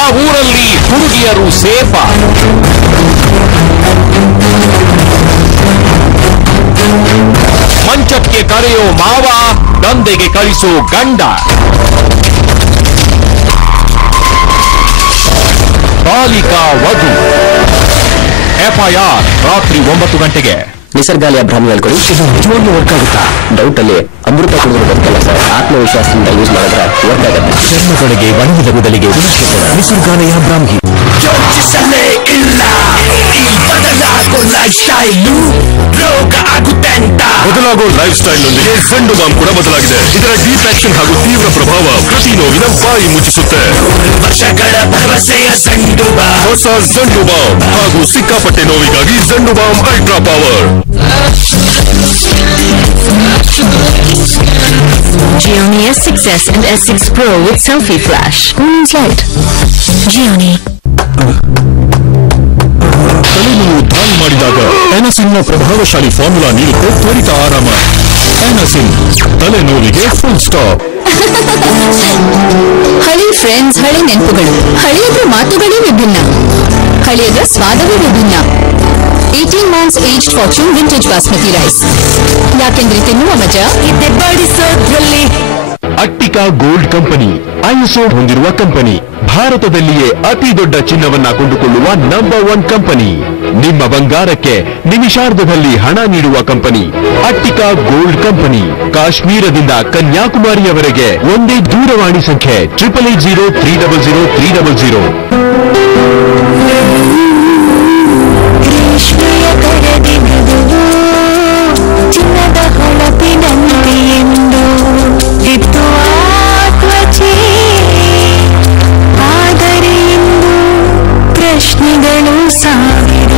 ಆ ಊರಲ್ಲಿ ಹುಡುಗಿಯರು ಸೇಫ. ಮಂಚಕ್ಕೆ ಕರೆಯೋ ಮಾವ, ದಂಧೆಗೆ ಕಳಿಸೋ ಗಂಡ. ಬಾಲಿಕಾ ವಧು. FIR ರಾತ್ರಿ 9 ಗಂಟೆಗೆ. ನಿಸರ್ಗಾಲಯ ಭ್ರಮೆ ಹೇಳ್ಕೊಳ್ಳಿ. ಇದು ನಿಜವಾಗ್ಲೂ ವರ್ಕ್ ಆಗುತ್ತಾ? ಡೌಟ್ ಅಲ್ಲಿ ಅಮೃತ ಕುಡಿದ್ರೆ ಬದುಕಲ್ಲ ಸರ್. ಆತ್ಮವಿಶ್ವಾಸದಿಂದ ಯೂಸ್ ಮಾಡಿದ್ರೆ ವರ್ಕ್ ಆಗುತ್ತೆ. ಚರ್ಮಗಳಿಗೆ ಬಣ್ಣದ ಬದಲಿಗೆ ನಿಸರ್ಗಾಲಯ ಬ್ರಾಹ್ಮಿ. ಯೋಚಿಸಲೇ ಇಲ್ಲ ಈ ಬದಲಾಗೋ ಲೈಫ್ ಸ್ಟೈಲು, ರೋಗ ಆಗುತ್ತೆಂತ. ಬದಲಾಗೋ ಲೈಫ್ ಸ್ಟೈಲ್ ನೊಂದಿಗೆ ಜಂಡು ಬಾಂಬ್ ಕೂಡ ಬದಲಾಗಿದೆ. ಇದರ ಡೀಪ್ ಆಕ್ಷನ್ ಹಾಗೂ ತೀವ್ರ ಪ್ರಭಾವ ಪ್ರತಿ ನೋವಿನ ಬಾಯಿ ಮುಚ್ಚಿಸುತ್ತೆ. ವರ್ಷಗಳ ಭರವಸೆಯ ಜಂಡು ಬಾಂಬ್, ಹೊಸ ಜಂಡು ಬಾಂಬ್ ಹಾಗೂ ಸಿಕ್ಕಾಪಟ್ಟೆ ನೋವಿಗಾಗಿ ಜಂಡು ಬಾಂಬ್ ultra power. Gioni S6s and S6 Pro with selfie flash. Cool's light. Gioni. ತಲೆನೋವು ದಾಳಿ ಮಾಡಿದಾಗ ಎನಸಿನ್ನ ಪ್ರಭಾವಶಾಲಿ ಫಾರ್ಮುಲಾ ನೀಡುತ್ತೆ ತ್ವರಿತ ಆರಾಮ. ಎನಸಿನ್ ತಲೆನೋವಿಗೆ ಫುಲ್ ಸ್ಟಾಪ್. ಹಳಿ ಫ್ರೆಂಡ್ಸ್, ಹಳಿ ನೆನಪುಗಳು. ಹಳಿಯದ್ರ ಮಾತುಗಳೇ ವಿಭಿನ್ನ, ಹಳಿಯದ್ರ ಸ್ವಾದವೇ ವಿಭಿನ್ನ. 18 months aged Fortune Vintage Basmati Rice. ಯಾಕೆಂದ್ರೆ ತಿನ್ನುವ ಮಜಾ ಇದೆಬ್ಬಾಡಿಸೋದ್ರಲ್ಲಿ. ಅಟ್ಟಿಕಾ ಗೋಲ್ಡ್ ಕಂಪನಿ ISO ಹೊಂದಿರುವ ಕಂಪನಿ. ಭಾರತದಲ್ಲಿಯೇ ಅತಿ ದೊಡ್ಡ ಚಿನ್ನವನ್ನ ಕೊಂಡುಕೊಳ್ಳುವ ನಂಬರ್ 1 ಕಂಪನಿ. ನಿಮ್ಮ ಬಂಗಾರಕ್ಕೆ ನಿಮಿಷಾರ್ಧದಲ್ಲಿ ಹಣ ನೀಡುವ ಕಂಪನಿ ಅಟ್ಟಿಕಾ ಗೋಲ್ಡ್ ಕಂಪನಿ. ಕಾಶ್ಮೀರದಿಂದ ಕನ್ಯಾಕುಮಾರಿಯವರೆಗೆ ಒಂದೇ ದೂರವಾಣಿ ಸಂಖ್ಯೆ 880300 ಚಿನ್ನದ ಹೊಳಪಿನಂತೆ ಎಂದು ಇತ್ತು ಆತ್ಮಚೇ. ಆದರೆ ಇಂದು ಪ್ರಶ್ನೆಗಳು ಸಾವಿರ.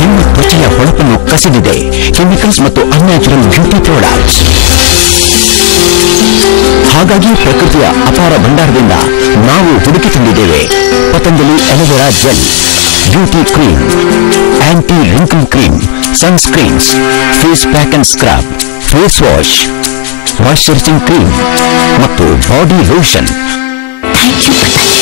ನಿಮ್ಮ ತ್ವಚೆಯ ಹೊಳಪನ್ನು ಕಸಿದಿದೆ ಕೆಮಿಕಲ್ಸ್ ಮತ್ತು ಅನ್ಯಾಚುರಲ್ ಬ್ಯೂಟಿ ಪ್ರಾಡಕ್ಟ್ಸ್. ಹಾಗಾಗಿ ಪ್ರಕೃತಿಯ ಅಪಾರ ಭಂಡಾರದಿಂದ ನಾವು ಹುಡುಕಿ ತಂದಿದ್ದೇವೆ Patanjali aloe vera gel, beauty cream, anti wrinkle cream, sunscreens, face pack and scrub, face wash, moisturising cream ಮತ್ತು body lotion. Thank you Patanjali.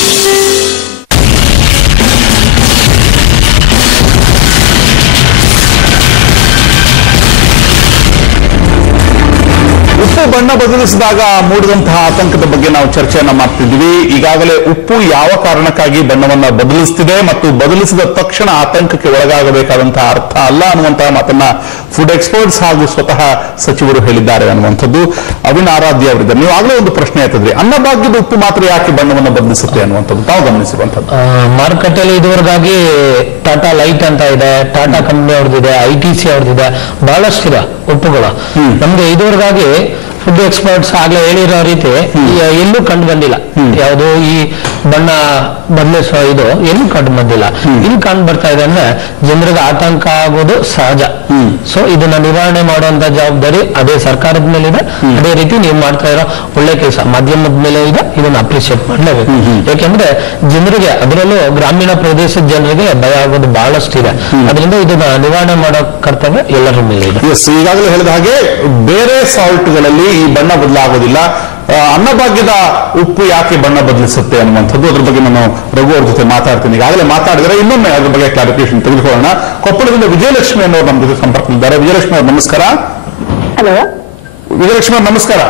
ಉಪ್ಪು ಬಣ್ಣ ಬದಲಿಸಿದಾಗ ಮೂಡಿದಂತಹ ಆತಂಕದ ಬಗ್ಗೆ ನಾವು ಚರ್ಚೆಯನ್ನ ಮಾಡ್ತಿದ್ವಿ. ಈಗಾಗಲೇ ಉಪ್ಪು ಯಾವ ಕಾರಣಕ್ಕಾಗಿ ಬಣ್ಣವನ್ನ ಬದಲಿಸುತ್ತಿದೆ ಮತ್ತು ಬದಲಿಸಿದ ತಕ್ಷಣ ಆತಂಕಕ್ಕೆ ಒಳಗಾಗಬೇಕಾದಂತಹ ಅರ್ಥ ಅಲ್ಲ ಅನ್ನುವಂತಹ ಮಾತನ್ನ ಫುಡ್ ಎಕ್ಸ್ಪರ್ಟ್ಸ್ ಹಾಗೂ ಸ್ವತಃ ಸಚಿವರು ಹೇಳಿದ್ದಾರೆ ಅನ್ನುವಂಥದ್ದು. ಅವಿನ್ ಆರಾಧ್ಯ ಅವರಿದ್ದಾರೆ. ನೀವು ಆಗಲೇ ಒಂದು ಪ್ರಶ್ನೆ ಆಯ್ತದ್ರಿ, ಅನ್ನಭಾಗ್ಯದ ಉಪ್ಪು ಮಾತ್ರ ಯಾಕೆ ಬಣ್ಣವನ್ನು ಬದಲಿಸುತ್ತೆ ಅನ್ನುವಂಥದ್ದು ತಾವು ಗಮನಿಸಿರುವಂಥದ್ದು. ಮಾರುಕಟ್ಟೆಯಲ್ಲಿ ಇದುವರೆಗಾಗಿ ಟಾಟಾ ಲೈಟ್ ಅಂತ ಇದೆ, ಟಾಟಾ ಕಂಪನಿ ಅವ್ರದ್ದಿದೆ, ITC ಅವ್ರದ್ದಿದೆ, ಬಹಳಷ್ಟಿದೆ ಉಪ್ಪುಗಳು. ನಮ್ಗೆ ಇದುವರೆಗಾಗಿ ಫುಡ್ ಎಕ್ಸ್ಪರ್ಟ್ಸ್ ಆಗ್ಲೇ ಹೇಳಿರೋ ರೀತಿ ಎಲ್ಲೂ ಕಂಡು ಬಂದಿಲ್ಲ. ಯಾವುದು ಈ ಬಣ್ಣ ಬದಲಿಸೋ ಇದು ಎಲ್ಲಿ ಕಂಡು ಬಂದಿಲ್ಲ. ಇಲ್ಲಿ ಕಂಡು ಬರ್ತಾ ಇದೆ ಅಂದ್ರೆ ಜನರಿಗೆ ಆತಂಕ ಆಗೋದು ಸಹಜ. ಸೊ ಇದನ್ನ ನಿವಾರಣೆ ಮಾಡುವಂತ ಜವಾಬ್ದಾರಿ ಅದೇ ಸರ್ಕಾರದ ಮೇಲೆ ಇದೆ. ಅದೇ ರೀತಿ ನೀವು ಮಾಡ್ತಾ ಇರೋ ಒಳ್ಳೆ ಕೆಲಸ ಮಾಧ್ಯಮದ ಮೇಲೆ ಇದೆ. ಇದನ್ನ ಅಪ್ರಿಶಿಯೇಟ್ ಮಾಡಲೇಬೇಕು. ಯಾಕೆಂದ್ರೆ ಜನರಿಗೆ, ಅದರಲ್ಲೂ ಗ್ರಾಮೀಣ ಪ್ರದೇಶದ ಜನರಿಗೆ ಭಯ ಆಗೋದು ಬಹಳಷ್ಟು ಇದೆ. ಅದರಿಂದ ಇದನ್ನ ನಿವಾರಣೆ ಮಾಡೋ ಕರ್ತವ್ಯ ಎಲ್ಲರ ಮೇಲೆ ಇದೆ. ಈಗಾಗಲೇ ಹೇಳಿದ ಹಾಗೆ ಬೇರೆ ಸಾಲ್ಟ್ಗಳಲ್ಲಿ ಈ ಬಣ್ಣ ಬದಲಾಗೋದಿಲ್ಲ. ಅನ್ನಭಾಗ್ಯದ ಉಪ್ಪು ಯಾಕೆ ಬಣ್ಣ ಬದಲಿಸುತ್ತೆ ಅನ್ನುವಂಥದ್ದು, ಅದ್ರ ಬಗ್ಗೆ ನಾನು ರಘು ಅವ್ರ ಜೊತೆ ಮಾತಾಡ್ತೀನಿ. ಈಗಾಗಲೇ ಮಾತಾಡಿದ್ರೆ ಇನ್ನೊಮ್ಮೆ ಅದ್ರ ಬಗ್ಗೆ ಕ್ಲಾರಿಫಿಕೇಶನ್ ತೆಗೆದುಕೊಳ್ಳೋಣ. ಕೊಪ್ಪಳದಿಂದ ವಿಜಯಲಕ್ಷ್ಮಿ ಅನ್ನೋರು ನಮ್ಮ ಜೊತೆ ಸಂಪರ್ಕದಲ್ಲಿದ್ದಾರೆ. ವಿಜಯಲಕ್ಷ್ಮಿ ಅವ್ರು ನಮಸ್ಕಾರ. ಹಲೋ ವಿಜಯಲಕ್ಷ್ಮಿ ಅವ್ರು ನಮಸ್ಕಾರ.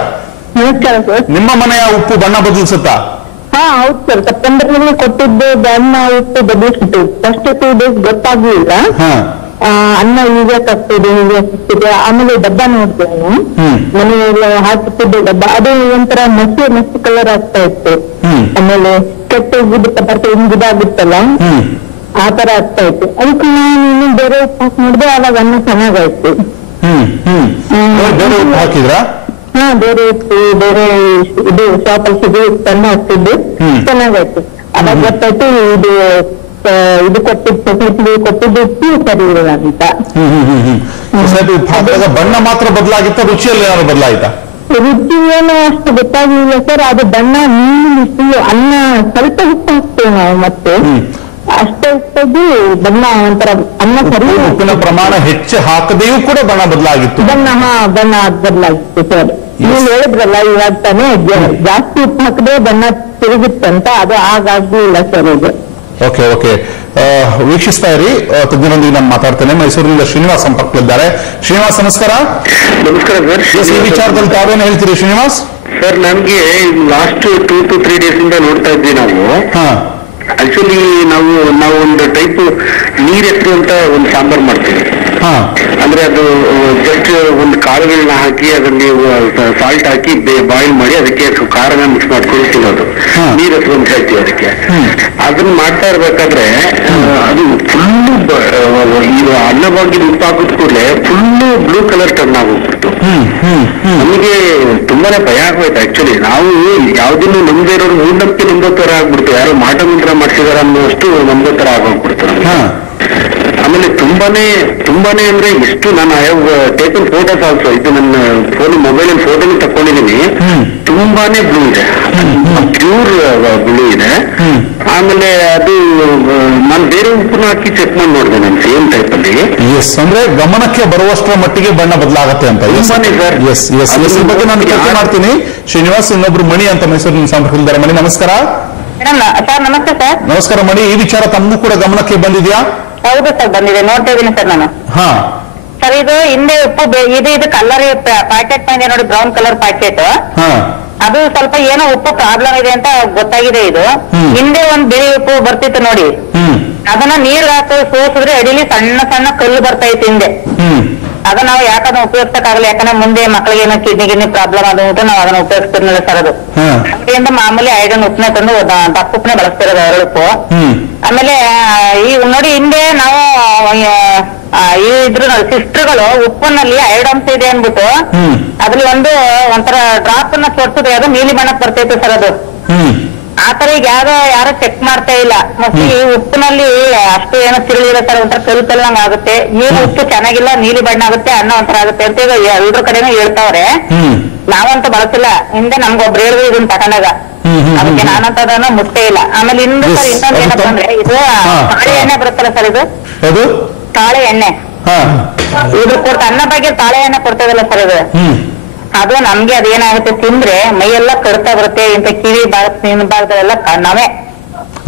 ನಮಸ್ಕಾರ ಸರ್. ನಿಮ್ಮ ಮನೆಯ ಉಪ್ಪು ಬಣ್ಣ ಬದಲಿಸುತ್ತಾ? ಹಾ ಹೌದು ಸರ್, ಸೆಪ್ಟೆಂಬರ್ ನಲ್ಲಿ ಕೊಟ್ಟಿದ್ದು ಬಣ್ಣ ಉಪ್ಪು ಬದಲಿಸಿತ್ತು. ಫಸ್ಟ್ 2 days ಗೊತ್ತಾಗ್ಲಿಲ್ಲ. ಅನ್ನ ಹೀಗೆ ಕಟ್ಟಿದೆ ಹೀಗೆ ಸಿಕ್ತಿದೆ. ಆಮೇಲೆ ಡಬ್ಬ ನೋಡ್ತೇನೆ, ಮನೆಯಲ್ಲಿ ಹಾಕಿಟ್ಟಿದ್ದೆ ಡಬ್ಬ, ಅದು ಒಂಥರ ಮಸಿ ಕಲರ್ ಆಗ್ತಾ ಇತ್ತು. ಆಮೇಲೆ ಕೆಟ್ಟ ಉಗಿದ ಪದಾರ್ಥ ಇದಾಗುತ್ತಲ್ಲ, ಆ ತರ ಆಗ್ತಾ ಇತ್ತು. ಅದಕ್ಕೆ ನಾನು ಬೇರೆ ಉಪ್ಪು ನೋಡಿದೆ, ಅವಾಗ ಅನ್ನ ಚೆನ್ನಾಗಾಯ್ತು. ಹಾಕಿದ್ರಾ? ಹಾ, ಬೇರೆ ಉಪ್ಪು, ಬೇರೆ ಇದು ಶಾಪಲ್ಲಿ ಸಿಗಿ ಸಣ್ಣ ಹಾಕ್ತಿದ್ದು ಚೆನ್ನಾಗಾಯ್ತು. ಅವಾಗ ಗೊತ್ತಾಯ್ತು ಇದು ಕೊಟ್ಟಿದ್ದು ಕೊಟ್ಟಿದ್ದು ಉಪ್ಪು ಸರಿ ಇಲ್ಲ ಅಂತ. ಬಣ್ಣ ಮಾತ್ರ ಬದಲಾಗಿತ್ತ, ರುಚಿಯಲ್ಲಿ ಏನಾದ್ರು ಬದಲಾಯಿತಾ? ರುಚಿ ಏನು ಅಷ್ಟು ಗೊತ್ತಾಗಲಿಲ್ಲ ಸರ್. ಅದು ಬಣ್ಣ ನೀರು ಅನ್ನ ಸ್ವಲ್ಪ ಉಪ್ಪು ಹಾಕ್ತೇವೆ ನಾವು, ಮತ್ತೆ ಅಷ್ಟೇ ಉಪ್ಪದು ಬಣ್ಣ ಒಂಥರ ಅನ್ನ ಸರಿ. ಉಪ್ಪಿನ ಪ್ರಮಾಣ ಹೆಚ್ಚು ಹಾಕದೆಯೂ ಕೂಡ ಬಣ್ಣ ಬದಲಾಗಿತ್ತು. ಬಣ್ಣ ಬದಲಾಗಿತ್ತು ಸರ್. ನೀವು ಹೇಳಿದ್ರಲ್ಲ ಇವಾಗ ತಾನೇ, ಜಾಸ್ತಿ ಉಪ್ಪು ಹಾಕದೆ ಬಣ್ಣ ತಿರುಗುತ್ತಂತ, ಅದು ಹಾಗಾಗ್ಲಿಲ್ಲ ಸರ್ ಇದು. ಓಕೆ ವೀಕ್ಷಿಸ್ತಾ ಇರಿ. ತಜ್ಞರೊಂದಿಗೆ ನಾನು ಮಾತಾಡ್ತೇನೆ. ಮೈಸೂರಿನಿಂದ ಶ್ರೀನಿವಾಸ್ ಸಂಪರ್ಕದಲ್ಲಿದ್ದಾರೆ. ಶ್ರೀನಿವಾಸ್ ನಮಸ್ಕಾರ. ನಮಸ್ಕಾರ ಸರ್. ಈ ವಿಚಾರದಲ್ಲಿ ತಾವೇನು ಹೇಳ್ತೀರಿ ಶ್ರೀನಿವಾಸ್? ಸರ್, ನಮ್ಗೆ ಲಾಸ್ಟ್ 2 to 3 days ಇಂದ ನೋಡ್ತಾ ಇದ್ವಿ ನಾವು. ಆಕ್ಚುಲಿ ನಾವು ಒಂದು ಟೈಪ್ ನೀರ್ ಎತ್ತುವಂತ ಒಂದು ಸಾಂಬಾರ್ ಮಾಡ್ತೀವಿ. ಅಂದ್ರೆ ಅದು ಜಸ್ಟ್ ಒಂದು ಕಾಳುಗಳನ್ನ ಹಾಕಿ ಅದರಲ್ಲಿ ಸಾಲ್ಟ್ ಹಾಕಿ ಬಾಯ್ಲ್ ಮಾಡಿ ಅದಕ್ಕೆ ಖಾರನ ಮಿಕ್ಸ್ ಮಾಡ್ಕೊಂಡು ತಿನ್ನೋದು. ನೀರ್ ಎತ್ತು ಅಂತ ಹೇಳ್ತೀವಿ ಅದಕ್ಕೆ. ಅದನ್ನ ಮಾಡ್ತಾ ಇರ್ಬೇಕಾದ್ರೆ ಅದು ಫುಲ್ಲು ಇದು ಅನ್ನಭಾಗ್ಯದ ಉಪ್ಪು ಹಾಕಿದ ಕೂಡಲೇ ಫುಲ್ಲು ಬ್ಲೂ ಕಲರ್ ಟರ್ನ್ ಆಗೋಗ್ಬಿಡ್ತು. ನಮಗೆ ತುಂಬಾನೇ ಭಯ ಆಗೋಯ್ತು. ಆಕ್ಚುಲಿ ನಾವು ಯಾವ್ದನ್ನು ನಂಬದೇ ಇರೋರು ಮೂಢನಂಬಿಕೆ ನಂಬೋ ತರ ಆಗ್ಬಿಡ್ತು. ಯಾರೋ ಮಾಟ ಮಂತ್ರ ಮಾಡ್ತಿದಾರ ಅನ್ನೋಷ್ಟು ನಂಬೋ ತರ ಆಗೋಗ್ಬಿಡ್ತು ನಮಗೆ. ಆಮೇಲೆ ತುಂಬಾನೇ ಅಂದ್ರೆ ಎಷ್ಟು ನಾನು I have taken photos also. ಇದು ನನ್ನ ಮೊಬೈಲ್ ಅಲ್ಲಿ ಫೋಟೋನು ತಕೊಂಡಿದ್ದೀನಿ. ತುಂಬಾನೇ ಬ್ಲೂ ಇದೆ, ಪ್ಯೂರ್ ಬ್ಲೂ ಇದೆ. ಆಮೇಲೆ ಅದು ನಾನು ಬೇರೆ ಉಪ್ಪನ್ನ ಹಾಕಿ ಚೆಕ್ ಮಾಡಿ ನೋಡಿದೆ ನಾನು ಸೇಮ್ ಟೈಪ್ ಅಲ್ಲಿ. ಅಂದ್ರೆ ಗಮನಕ್ಕೆ ಬರುವಷ್ಟರ ಮಟ್ಟಿಗೆ ಬಣ್ಣ ಬದಲಾಗತ್ತೆ ಅಂತ. ಈ ಬಗ್ಗೆ ನಾನು ಚರ್ಚೆ ಮಾಡ್ತೀನಿ. ಶ್ರೀನಿವಾಸ್, ಇನ್ನೊಬ್ರು ಮಣಿ ಅಂತ ಮೈಸೂರಿನ ಸಂಪರ್ಕದಲ್ಲಿದ್ದಾರೆ. ಮಣಿ ನಮಸ್ಕಾರ. ಸರ್ ನಮಸ್ತೆ ಸರ್. ನಮಸ್ಕಾರ ಮಣಿ. ಈ ವಿಚಾರ ತಮಗೂ ಕೂಡ ಗಮನಕ್ಕೆ ಬಂದಿದ್ಯಾ? ಹೌದು ಸರ್, ಬಂದಿದೆ, ನೋಡ್ತಾ ಇದ್ದೀನಿ ಸರ್ ನಾನು. ಸರ್, ಇದು ಹಿಂದೆ ಉಪ್ಪು ಇದು ಕಲರ್ ಪ್ಯಾಕೆಟ್ ಬಂದಿದೆ ನೋಡಿ, ಬ್ರೌನ್ ಕಲರ್ ಪ್ಯಾಕೆಟ್. ಅದು ಸ್ವಲ್ಪ ಏನೋ ಉಪ್ಪು ಪ್ರಾಬ್ಲಮ್ ಇದೆ ಅಂತ ಗೊತ್ತಾಗಿದೆ. ಇದು ಹಿಂದೆ ಒಂದ್ ಬಿಳಿ ಉಪ್ಪು ಬರ್ತಿತ್ತು ನೋಡಿ, ಅದನ್ನ ನೀರ್ ಹಾಕಿ ಸೋಸಿದ್ರೆ ಅಡಿಲಿ ಸಣ್ಣ ಸಣ್ಣ ಕಲ್ಲು ಬರ್ತಾ ಇತ್ತು ಹಿಂದೆ. ಅದನ್ನ ನಾವು ಯಾಕಂದ್ರೆ ಉಪಯೋಗಿಸಕ್ಕಾಗಲ್ಲ, ಯಾಕಂದ್ರೆ ಮುಂದೆ ಮಕ್ಕಳಿಗೆ ಏನೋ ಕಿಡ್ನಿ ಪ್ರಾಬ್ಲಮ್ ಆದ್ಬಿಟ್ಟು ನಾವು ಅದನ್ನ ಉಪಯೋಗಿಸ್ತಿರ್ಲಿಲ್ಲ ಸರ್. ಅದು ಅಂಗಡಿಯಿಂದ ಮಾಮೂಲಿ ಐರನ್ ಉಪ್ಪನೆ ತಂದು ದಪ್ಪ ಉಪ್ಪನೆ ಬಳಸ್ತಿರೋದು, ಎರಡುಪ್ಪು. ಆಮೇಲೆ ಈ ನೋಡಿ ಹಿಂದೆ ನಾವು ಇದ್ರ ಸಿಸ್ಟರ್ಗಳು ಉಪ್ಪಿನಲ್ಲಿ ಐರನ್ ಇದೆ ಅನ್ಬಿಟ್ಟು ಅದ್ರಲ್ಲಿ ಒಂಥರ ಡ್ರಾಪ್ ಅನ್ನ ತೋರ್ಸಿದ್ರೆ ಅದು ನೀಲಿ ಬಣ್ಣಕ್ಕೆ ಬರ್ತೈತೆ ಸರ್. ಅದು ಆತರ ಈಗ ಯಾರು ಚೆಕ್ ಮಾಡ್ತಾ ಇಲ್ಲ. ಮೋಸ್ಟ್ಲಿ ಈ ಉಪ್ಪಿನಲ್ಲಿ ಅಷ್ಟು ಏನೋ ತಿರುಳಿಲ್ಲ ಸರ್, ಒಂಥರ ಕಲ್ಕಲ್ಲಂಗ್ ಆಗುತ್ತೆ. ಏನು ಉಪ್ಪು ಚೆನ್ನಾಗಿಲ್ಲ, ನೀಲಿ ಬಣ್ಣ ಆಗುತ್ತೆ, ಅನ್ನ ಒಂಥರ ಆಗುತ್ತೆ ಅಂತ ಈಗ ಎಲ್ರ ಕಡೆನೂ ಹೇಳ್ತಾವ್ರೆ. ನಾವಂತೂ ಬಳಸಿಲ್ಲ. ಹಿಂದೆ ನಮ್ಗೊಬ್ರು ಹೇಳಿದ್ರು ಇದನ್ನ ತಕೊಂಡಾಗ, ಅದಕ್ಕೆ ನಾನಂತ ಅದನ್ನ ಮುಟ್ಟೇ ಇಲ್ಲ. ಆಮೇಲೆ ಇನ್ನೊಂದು ಏನಪ್ಪಾ ಅಂದ್ರೆ, ಇದು ತಾಳೆ ಎಣ್ಣೆ ಬರುತ್ತಲ್ಲ ಸರ್, ಇದು ತಾಳೆ ಎಣ್ಣೆ, ಇದು ಅನ್ನ ಬಗ್ಗೆ ತಾಳೆ ಎಣ್ಣೆ ಕೊಡ್ತದಲ್ಲ ಸರ್, ಅದು ನಮ್ಗೆ ಅದೇನಾಗುತ್ತೆ ತಿಂದ್ರೆ ಮೈಯೆಲ್ಲ ಕಡ್ತಾ ಬರುತ್ತೆ. ಇಂತ ಕಿವಿ ಭಾಗದಲ್ಲೆಲ್ಲ ನಾವೇ.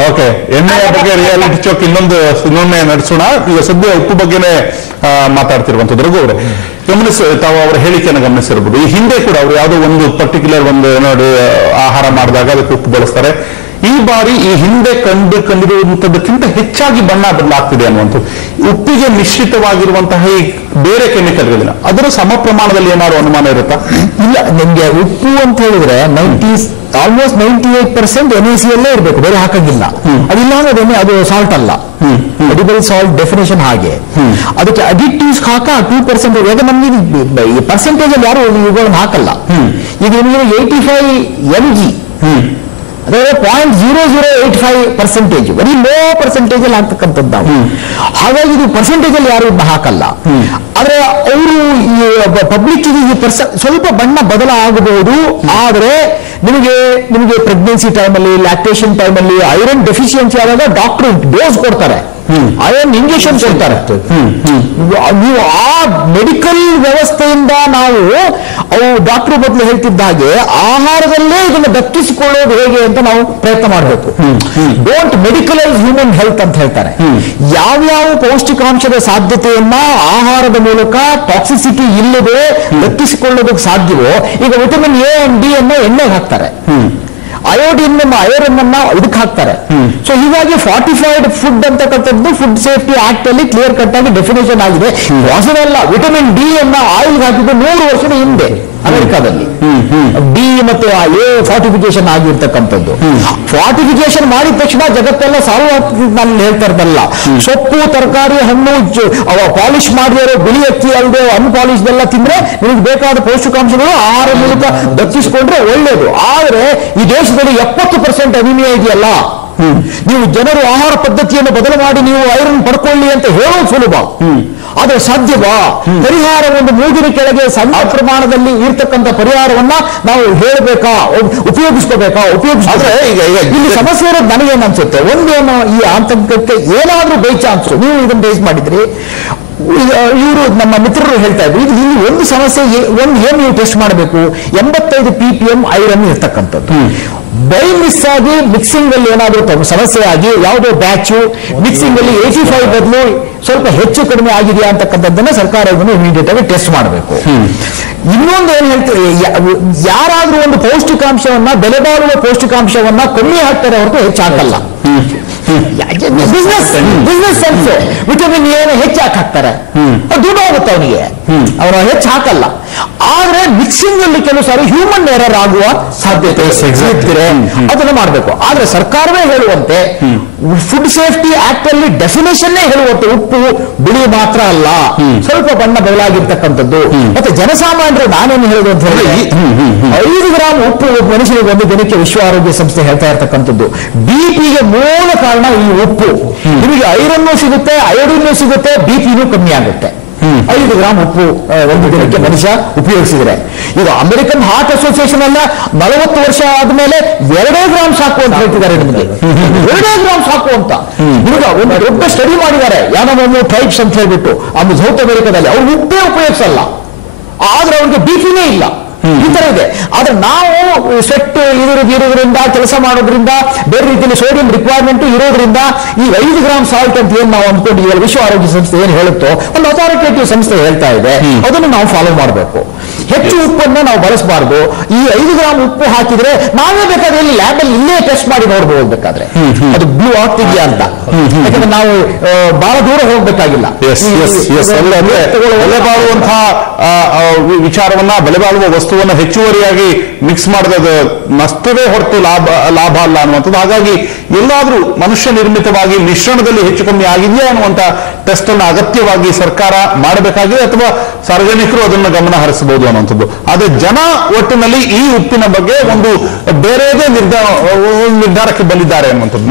ಓಕೆ, ಎಣ್ಣೆಯ ಬಗ್ಗೆ ರಿಯಾಲಿಟಿ ಚೌಕ್ ಇನ್ನೊಮ್ಮೆ ನಡೆಸೋಣ. ಈಗ ಸದ್ಯ ಉಪ್ಪು ಬಗ್ಗೆನೇ ಮಾತಾಡ್ತಿರುವಂತದ್ದು. ರಘು ಅವರು ತಾವು ಅವರ ಹೇಳಿಕೆಯನ್ನು ಗಮನಿಸಿರ್ಬೋದು. ಈ ಹಿಂದೆ ಕೂಡ ಅವರು ಯಾವುದೋ ಒಂದು ಪರ್ಟಿಕ್ಯುಲರ್ ನೋಡಿ ಆಹಾರ ಮಾಡಿದಾಗ ಅದಕ್ಕೆ ಉಪ್ಪು ಬಳಸ್ತಾರೆ. ಈ ಬಾರಿ ಈ ಹಿಂದೆ ಕಂಡಿರುವಂತದ್ದಕ್ಕಿಂತ ಹೆಚ್ಚಾಗಿ ಬಣ್ಣ ಬದಲಾಗ್ತಿದೆ ಅನ್ನುವಂಥದ್ದು. ಉಪ್ಪಿಗೆ ಮಿಶ್ರಿತವಾಗಿರುವಂತಹ ಈ ಬೇರೆ ಕೆಮಿಕಲ್ಗಳಿಲ್ಲ, ಅದರ ಸಮ ಪ್ರಮಾಣದಲ್ಲಿ ಏನಾದ್ರು ಅನುಮಾನ ಇರುತ್ತಾ? ಇಲ್ಲ, ನಿಮ್ಗೆ ಉಪ್ಪು ಅಂತ ಹೇಳಿದ್ರೆ ಆಲ್ಮೋಸ್ಟ್ 98% NaCl ಇರಬೇಕು, ಬೇರೆ ಹಾಕಂಗಿಲ್ಲ. ಅದಿಲ್ಲ ಅಂದ್ರೆ ಅದು ಸಾಲ್ಟ್ ಅಲ್ಲ. ಎಡಿಬಲ್ ಸಾಲ್ಟ್ ಡೆಫಿನೇಷನ್ ಹಾಗೆ. ಅದಕ್ಕೆ ಅಡಿಕ್ಟಿವ್ಸ್ ಹಾಕ 2%. ಈಗ ನಮ್ಗೆ ಈ ಪರ್ಸೆಂಟೇಜ್ ಅಲ್ಲಿ ಯಾರು ಇವುಗಳನ್ನು ಹಾಕಲ್ಲ. ಈಗ ನಿಮಗೆ 85 mg ಅದೇ 0.0085%, ವೆರಿ ಲೋ ಪರ್ಸೆಂಟೇಜ್ ಅಲ್ಲಿ ಹಾಕ್ತಕ್ಕಂಥದ್ದು ನಾವು. ಹಾಗಾಗಿ ಇದು ಪರ್ಸೆಂಟೇಜ್ ಅಲ್ಲಿ ಯಾರು ಹಾಕಲ್ಲ. ಆದ್ರೆ ಅವರು ಪಬ್ಲಿಕ್ ಈ ಸ್ವಲ್ಪ ಬಣ್ಣ ಬದಲಾಗಬಹುದು. ಆದ್ರೆ ನಿಮಗೆ ಪ್ರೆಗ್ನೆನ್ಸಿ ಟೈಮಲ್ಲಿ, ಲ್ಯಾಕ್ಟೇಷನ್ ಟೈಮಲ್ಲಿ ಐರನ್ ಡೆಫಿಷಿಯನ್ಸಿ ಆದಾಗ ಡಾಕ್ಟರ್ ಡೋಸ್ ಕೊಡ್ತಾರೆ, ಐರನ್ ಇಂಜೆಕ್ಷನ್ ಕೊಡ್ತಾರೆ. ನೀವು ಆ ಮೆಡಿಕಲ್ ವ್ಯವಸ್ಥೆಯಿಂದ ನಾವು ಡಾಕ್ಟರ್ ಬದಲು ಹೇಳ್ತಿದ್ದ ಹಾಗೆ ಆಹಾರದಲ್ಲೇ ಇದನ್ನು ದಕ್ಕಿಸಿಕೊಳ್ಳೋದು ಹೇಗೆ ಅಂತ ನಾವು ಪ್ರಯತ್ನ ಮಾಡಬೇಕು. ಡೋಂಟ್ ಮೆಡಿಕಲೈಸ್ ಹ್ಯೂಮನ್ ಹೆಲ್ತ್ ಅಂತ ಹೇಳ್ತಾರೆ. ಯಾವ್ಯಾವ ಪೌಷ್ಟಿಕಾಂಶದ ಸಾಧ್ಯತೆಯನ್ನ ಆಹಾರದ ಮೂಲಕ ಟಾಕ್ಸಿಸಿಟಿ ಇಲ್ಲದೆ ದಕ್ಕಿಸಿಕೊಳ್ಳೋದಕ್ಕೆ ಸಾಧ್ಯವೋ, ಈಗ ವಿಟಮಿನ್ ಎ ಅಂಡ್ ಡಿ ಅನ್ನ ಎಣ್ಣೆಗೆ ಹಾಕ್ತಾರೆ, ಐರನ್ ಅನ್ನ ಇದಕ್ಕೆ ಹಾಕ್ತಾರೆ. ಸೊ ಹೀಗಾಗಿ ಫಾರ್ಟಿಫೈಡ್ ಫುಡ್ ಅಂತಕ್ಕಂಥದ್ದು ಫುಡ್ ಸೇಫ್ಟಿ ಆಕ್ಟ್ ಅಲ್ಲಿ ಕ್ಲಿಯರ್ ಕಟ್ ಆಗಿ ಡೆಫಿನೇಷನ್ ಆಗಿದೆ. ಹೊಸದಲ್ಲ. ವಿಟಮಿನ್ ಡಿ ಅನ್ನ ಆಯಿಲ್ ಹಾಕಿದ್ದು 100 ವರ್ಷದ ಹಿಂದೆ ಅಮೆರಿಕಾದಲ್ಲಿ ಡಿ ಮತ್ತು ಎ ಫಾರ್ಟಿಫಿಕೇಶನ್ ಆಗಿರ್ತಕ್ಕಂಥದ್ದು. ಫಾರ್ಟಿಫಿಕೇಶನ್ ಮಾಡಿದ ತಕ್ಷಣ ಜಗತ್ತೆಲ್ಲ ಸಾರ್ವತ್ರಿಕನಲ್ಲಿ ಹೇಳ್ತಾ ಇರ್ತಲ್ಲ, ಸೊಪ್ಪು ತರಕಾರಿ ಹಣ್ಣು ಪಾಲಿಶ್ ಮಾಡಿರೋ ಬಿಳಿ ಅಕ್ಕಿ ಅಲ್ಲದೆ ಅನ್ಪಾಲಿಶ್ ಎಲ್ಲ ತಿಂದ್ರೆ ನಿಮಗೆ ಬೇಕಾದ ಪೌಷ್ಟಿಕಾಂಶಗಳು ಆಹಾರ ಮೂಲಕ ದಕ್ಕಿಸಿಕೊಂಡ್ರೆ ಒಳ್ಳೇದು. ಆದ್ರೆ ಈ ದೇಶದಲ್ಲಿ 70% ಅನಿಮಿಯಾ ಇದೆಯಲ್ಲ, ನೀವು ಜನರು ಆಹಾರ ಪದ್ಧತಿಯನ್ನು ಬದಲು ಮಾಡಿ ನೀವು ಐರನ್ ಪಡ್ಕೊಳ್ಳಿ ಅಂತ ಹೇಳೋದು ಸುಲಭ, ಆದ್ರೆ ಸಾಧ್ಯವಾ? ಪರಿಹಾರ ಒಂದು ಮೂಗಿನ ಕೆಳಗೆ ಸಣ್ಣ ಪ್ರಮಾಣದಲ್ಲಿ ಇರ್ತಕ್ಕಂಥ ಪರಿಹಾರವನ್ನ ನಾವು ಹೇಳಬೇಕಾ, ಉಪಯೋಗಿಸ್ಕೋಬೇಕಾ? ಉಪಯೋಗಿಸಿದ್ರೆ ಇಲ್ಲಿ ಸಮಸ್ಯೆ ಇರೋದು ನನಗೇನು ಅನ್ಸುತ್ತೆ, ಒಂದೇನು ಈ ಆತಂಕಕ್ಕೆ ಏನಾದ್ರೂ ಬೈ ಚಾನ್ಸ್ ನೀವು ಇದನ್ನು ರೇಸ್ ಮಾಡಿದ್ರಿ, ಇವರು ನಮ್ಮ ಮಿತ್ರರು ಹೇಳ್ತಾ ಇದ್ರು ಇಲ್ಲಿ ಒಂದು ಸಮಸ್ಯೆ, ಏನು ನೀವು ಟೆಸ್ಟ್ ಮಾಡಬೇಕು, 85 ppm ಐರನ್ ಇರ್ತಕ್ಕಂಥದ್ದು. ಬೈ ಮಿಸ್ ಆಗಿ ಮಿಕ್ಸಿಂಗ್ ಅಲ್ಲಿ ಏನಾದರೂ ಸಮಸ್ಯೆ ಆಗಿ ಯಾವುದೋ ಬ್ಯಾಚು ಮಿಕ್ಸಿಂಗ್ ಅಲ್ಲಿ 85 ಬದಲು ಸ್ವಲ್ಪ ಹೆಚ್ಚು ಕಡಿಮೆ ಆಗಿದೆಯಾ ಅಂತಕ್ಕಂಥದ್ದನ್ನ ಸರ್ಕಾರ ಇದನ್ನು ಇಮಿಡಿಯೇಟ್ ಆಗಿ ಟೆಸ್ಟ್ ಮಾಡಬೇಕು. ಇನ್ನೊಂದು ಏನ್ ಹೇಳ್ತಾರೆ, ಯಾರಾದ್ರೂ ಒಂದು ಪೌಷ್ಟಿಕಾಂಶವನ್ನ, ಬೆಲೆ ಬಾಳುವ ಪೌಷ್ಟಿಕಾಂಶವನ್ನ ಕಮ್ಮಿ ಹಾಕ್ತಾರೆ ಹೊರತು ಹೆಚ್ಚು ಹಾಕಲ್ಲ. ಬಿಸ್ನೆಸ್ ಸೆನ್ಸ್ ವಿಟಮಿನ್ ಎ ಹೆಚ್ಚಾಗಿ ಹಾಕ್ತಾರೆ, ದುಡ್ಡು ಹೋಗುತ್ತೆ ಅವನಿಗೆ, ಅವನು ಹೆಚ್ಚು ಹಾಕಲ್ಲ. ಆದ್ರೆ ಮಿಕ್ಸಿಂಗ್ ಅಲ್ಲಿ ಕೆಲವು ಸಾರಿ ಹ್ಯೂಮನ್ ಎರರ್ ಆಗುವ ಸಾಧ್ಯತೆ ಇದ್ರೆ ಅದನ್ನು ಮಾಡಬೇಕು. ಆದ್ರೆ ಸರ್ಕಾರವೇ ಹೇಳುವಂತೆ ಫುಡ್ ಸೇಫ್ಟಿ ಆಕ್ಟ್ ಅಲ್ಲಿ ಡೆಫಿನೇಷನ್ ಹೇಳುವಂತೆ ಉಪ್ಪು ಬಿಳಿ ಮಾತ್ರ ಅಲ್ಲ, ಸ್ವಲ್ಪ ಬಣ್ಣ ಬದಲಾಗಿರ್ತಕ್ಕಂಥದ್ದು. ಮತ್ತೆ ಜನಸಾಮಾನ್ಯರು ನಾನೇನು ಹೇಳುದು ಅಂತ ಹೇಳಿ 5 ಗ್ರಾಮ್ ಉಪ್ಪು ಮನುಷ್ಯನಿಗೆ ಒಂದು ದಿನಕ್ಕೆ ವಿಶ್ವ ಆರೋಗ್ಯ ಸಂಸ್ಥೆ ಹೇಳ್ತಾ ಇರ್ತಕ್ಕಂಥದ್ದು. ಬಿಪಿಗೆ ಮೂಲ ಕಾರಣ ಈ ಉಪ್ಪು. ನಿಮಗೆ ಐರನ್ನು ಸಿಗುತ್ತೆ, ಅಯೋಡಿನ್ ಸಿಗುತ್ತೆ, ಬಿಪಿನೂ ಕಮ್ಮಿ ಆಗುತ್ತೆ. 5 ಗ್ರಾಮ್ ಉಪ್ಪು ಒಂದು ದಿನಕ್ಕೆ ಮನುಷ್ಯ ಉಪಯೋಗಿಸಿದ್ರೆ. ಈಗ ಅಮೆರಿಕನ್ ಹಾರ್ಟ್ ಅಸೋಸಿಯೇಷನ್ ಅಲ್ಲ 40 ವರ್ಷ ಆದ್ಮೇಲೆ 2 ಗ್ರಾಮ್ ಸಾಕು ಅಂತ ಹೇಳ್ತಿದ್ದಾರೆ ನಿಮಗೆ. 2 ಗ್ರಾಮ್ ಸಾಕು ಅಂತ ಈಗ ಒಂದು ದೊಡ್ಡ ಸ್ಟಡಿ ಮಾಡಿದ್ದಾರೆ, ಯಾನಮೋ ಟ್ರೈಬ್ಸ್ ಅಂತ ಹೇಳ್ಬಿಟ್ಟು ಅದು ಸೌತ್ ಅಮೆರಿಕದಲ್ಲಿ. ಅವ್ರು ಉಪ್ಪೇ ಉಪಯೋಗಿಸಲ್ಲ, ಆದ್ರೆ ಅವ್ರಿಗೆ ಬಿಪಿನೇ ಇಲ್ಲ. ಈ ತರ ಇದೆ. ಆದ್ರೆ ನಾವು ಸ್ವೆಟ್ ಇರೋದ್ರಿಂದ, ಕೆಲಸ ಮಾಡೋದ್ರಿಂದ, ಬೇರೆ ರೀತಿಯಲ್ಲಿ ಸೋಡಿಯಂ ರಿಕ್ವೈರ್ಮೆಂಟ್ ಇರೋದ್ರಿಂದ ಈ 5 ಗ್ರಾಮ್ ಸಾಲ್ಟ್ ಅಂತ ಏನ್ ನಾವು ಅಂದ್ಕೊಂಡಿದ್ದೀವಿ, ವಿಶ್ವ ಆರೋಗ್ಯ ಸಂಸ್ಥೆ ಏನ್ ಹೇಳುತ್ತೋ, ಒಂದು ಅಥಾರಿಟೇಟಿವ್ ಸಂಸ್ಥೆ ಹೇಳ್ತಾ ಇದೆ, ಅದನ್ನು ನಾವು ಫಾಲೋ ಮಾಡಬೇಕು. ಹೆಚ್ಚು ಉಪ್ಪನ್ನು ನಾವು ಬಳಸಬಾರ್ದು. ಈ 5 ಗ್ರಾಮ್ ಉಪ್ಪು ಹಾಕಿದ್ರೆ ನಾವೇ ಬೇಕಾದ್ರೆ ಇಲ್ಲಿ ಲ್ಯಾಬ್ ಅಲ್ಲಿ ಇಲ್ಲೇ ಟೆಸ್ಟ್ ಮಾಡಿ ನೋಡ್ಬೋದು ಬೇಕಾದ್ರೆ ಅದು ಬ್ಲೂ ಆಗ್ತಿದ್ಯಾ ಅಂತ. ಯಾಕಂದ್ರೆ ನಾವು ಬಹಳ ದೂರ ಹೋಗ್ಬೇಕಾಗಿಲ್ಲ. ಬೆಲೆ ಬಾಳುವಂತಹ ವಿಚಾರವನ್ನ, ಬೆಲೆ ಬಾಳುವ ವಸ್ತುವನ್ನ ಹೆಚ್ಚುವರಿಯಾಗಿ ಮಿಕ್ಸ್ ಮಾಡಿದ ನಷ್ಟವೇ ಹೊರತು ಲಾಭ ಅಲ್ಲ ಅನ್ನುವಂಥದ್ದು. ಹಾಗಾಗಿ ಎಲ್ಲಾದ್ರೂ ಮನುಷ್ಯ ನಿರ್ಮಿತವಾಗಿ ಮಿಶ್ರಣದಲ್ಲಿ ಹೆಚ್ಚು ಕಮ್ಮಿ ಆಗಿದೆಯಾ ಅನ್ನುವಂತ ಟೆಸ್ಟ್ ಅನ್ನು ಅಗತ್ಯವಾಗಿ ಸರ್ಕಾರ ಮಾಡಬೇಕಾಗಿದೆ, ಅಥವಾ ಸಾರ್ವಜನಿಕರು ಅದನ್ನು ಗಮನ ಹರಿಸಬಹುದು ಅನ್ನುವಂಥದ್ದು. ಆದ್ರೆ ಜನ ಒಟ್ಟಿನಲ್ಲಿ ಈ ಉಪ್ಪಿನ ಬಗ್ಗೆ ಒಂದು ಬೇರೆದೇ ನಿರ್ಧಾರಕ್ಕೆ ಬಂದಿದ್ದಾರೆ ಅನ್ನುವಂಥದ್ದು.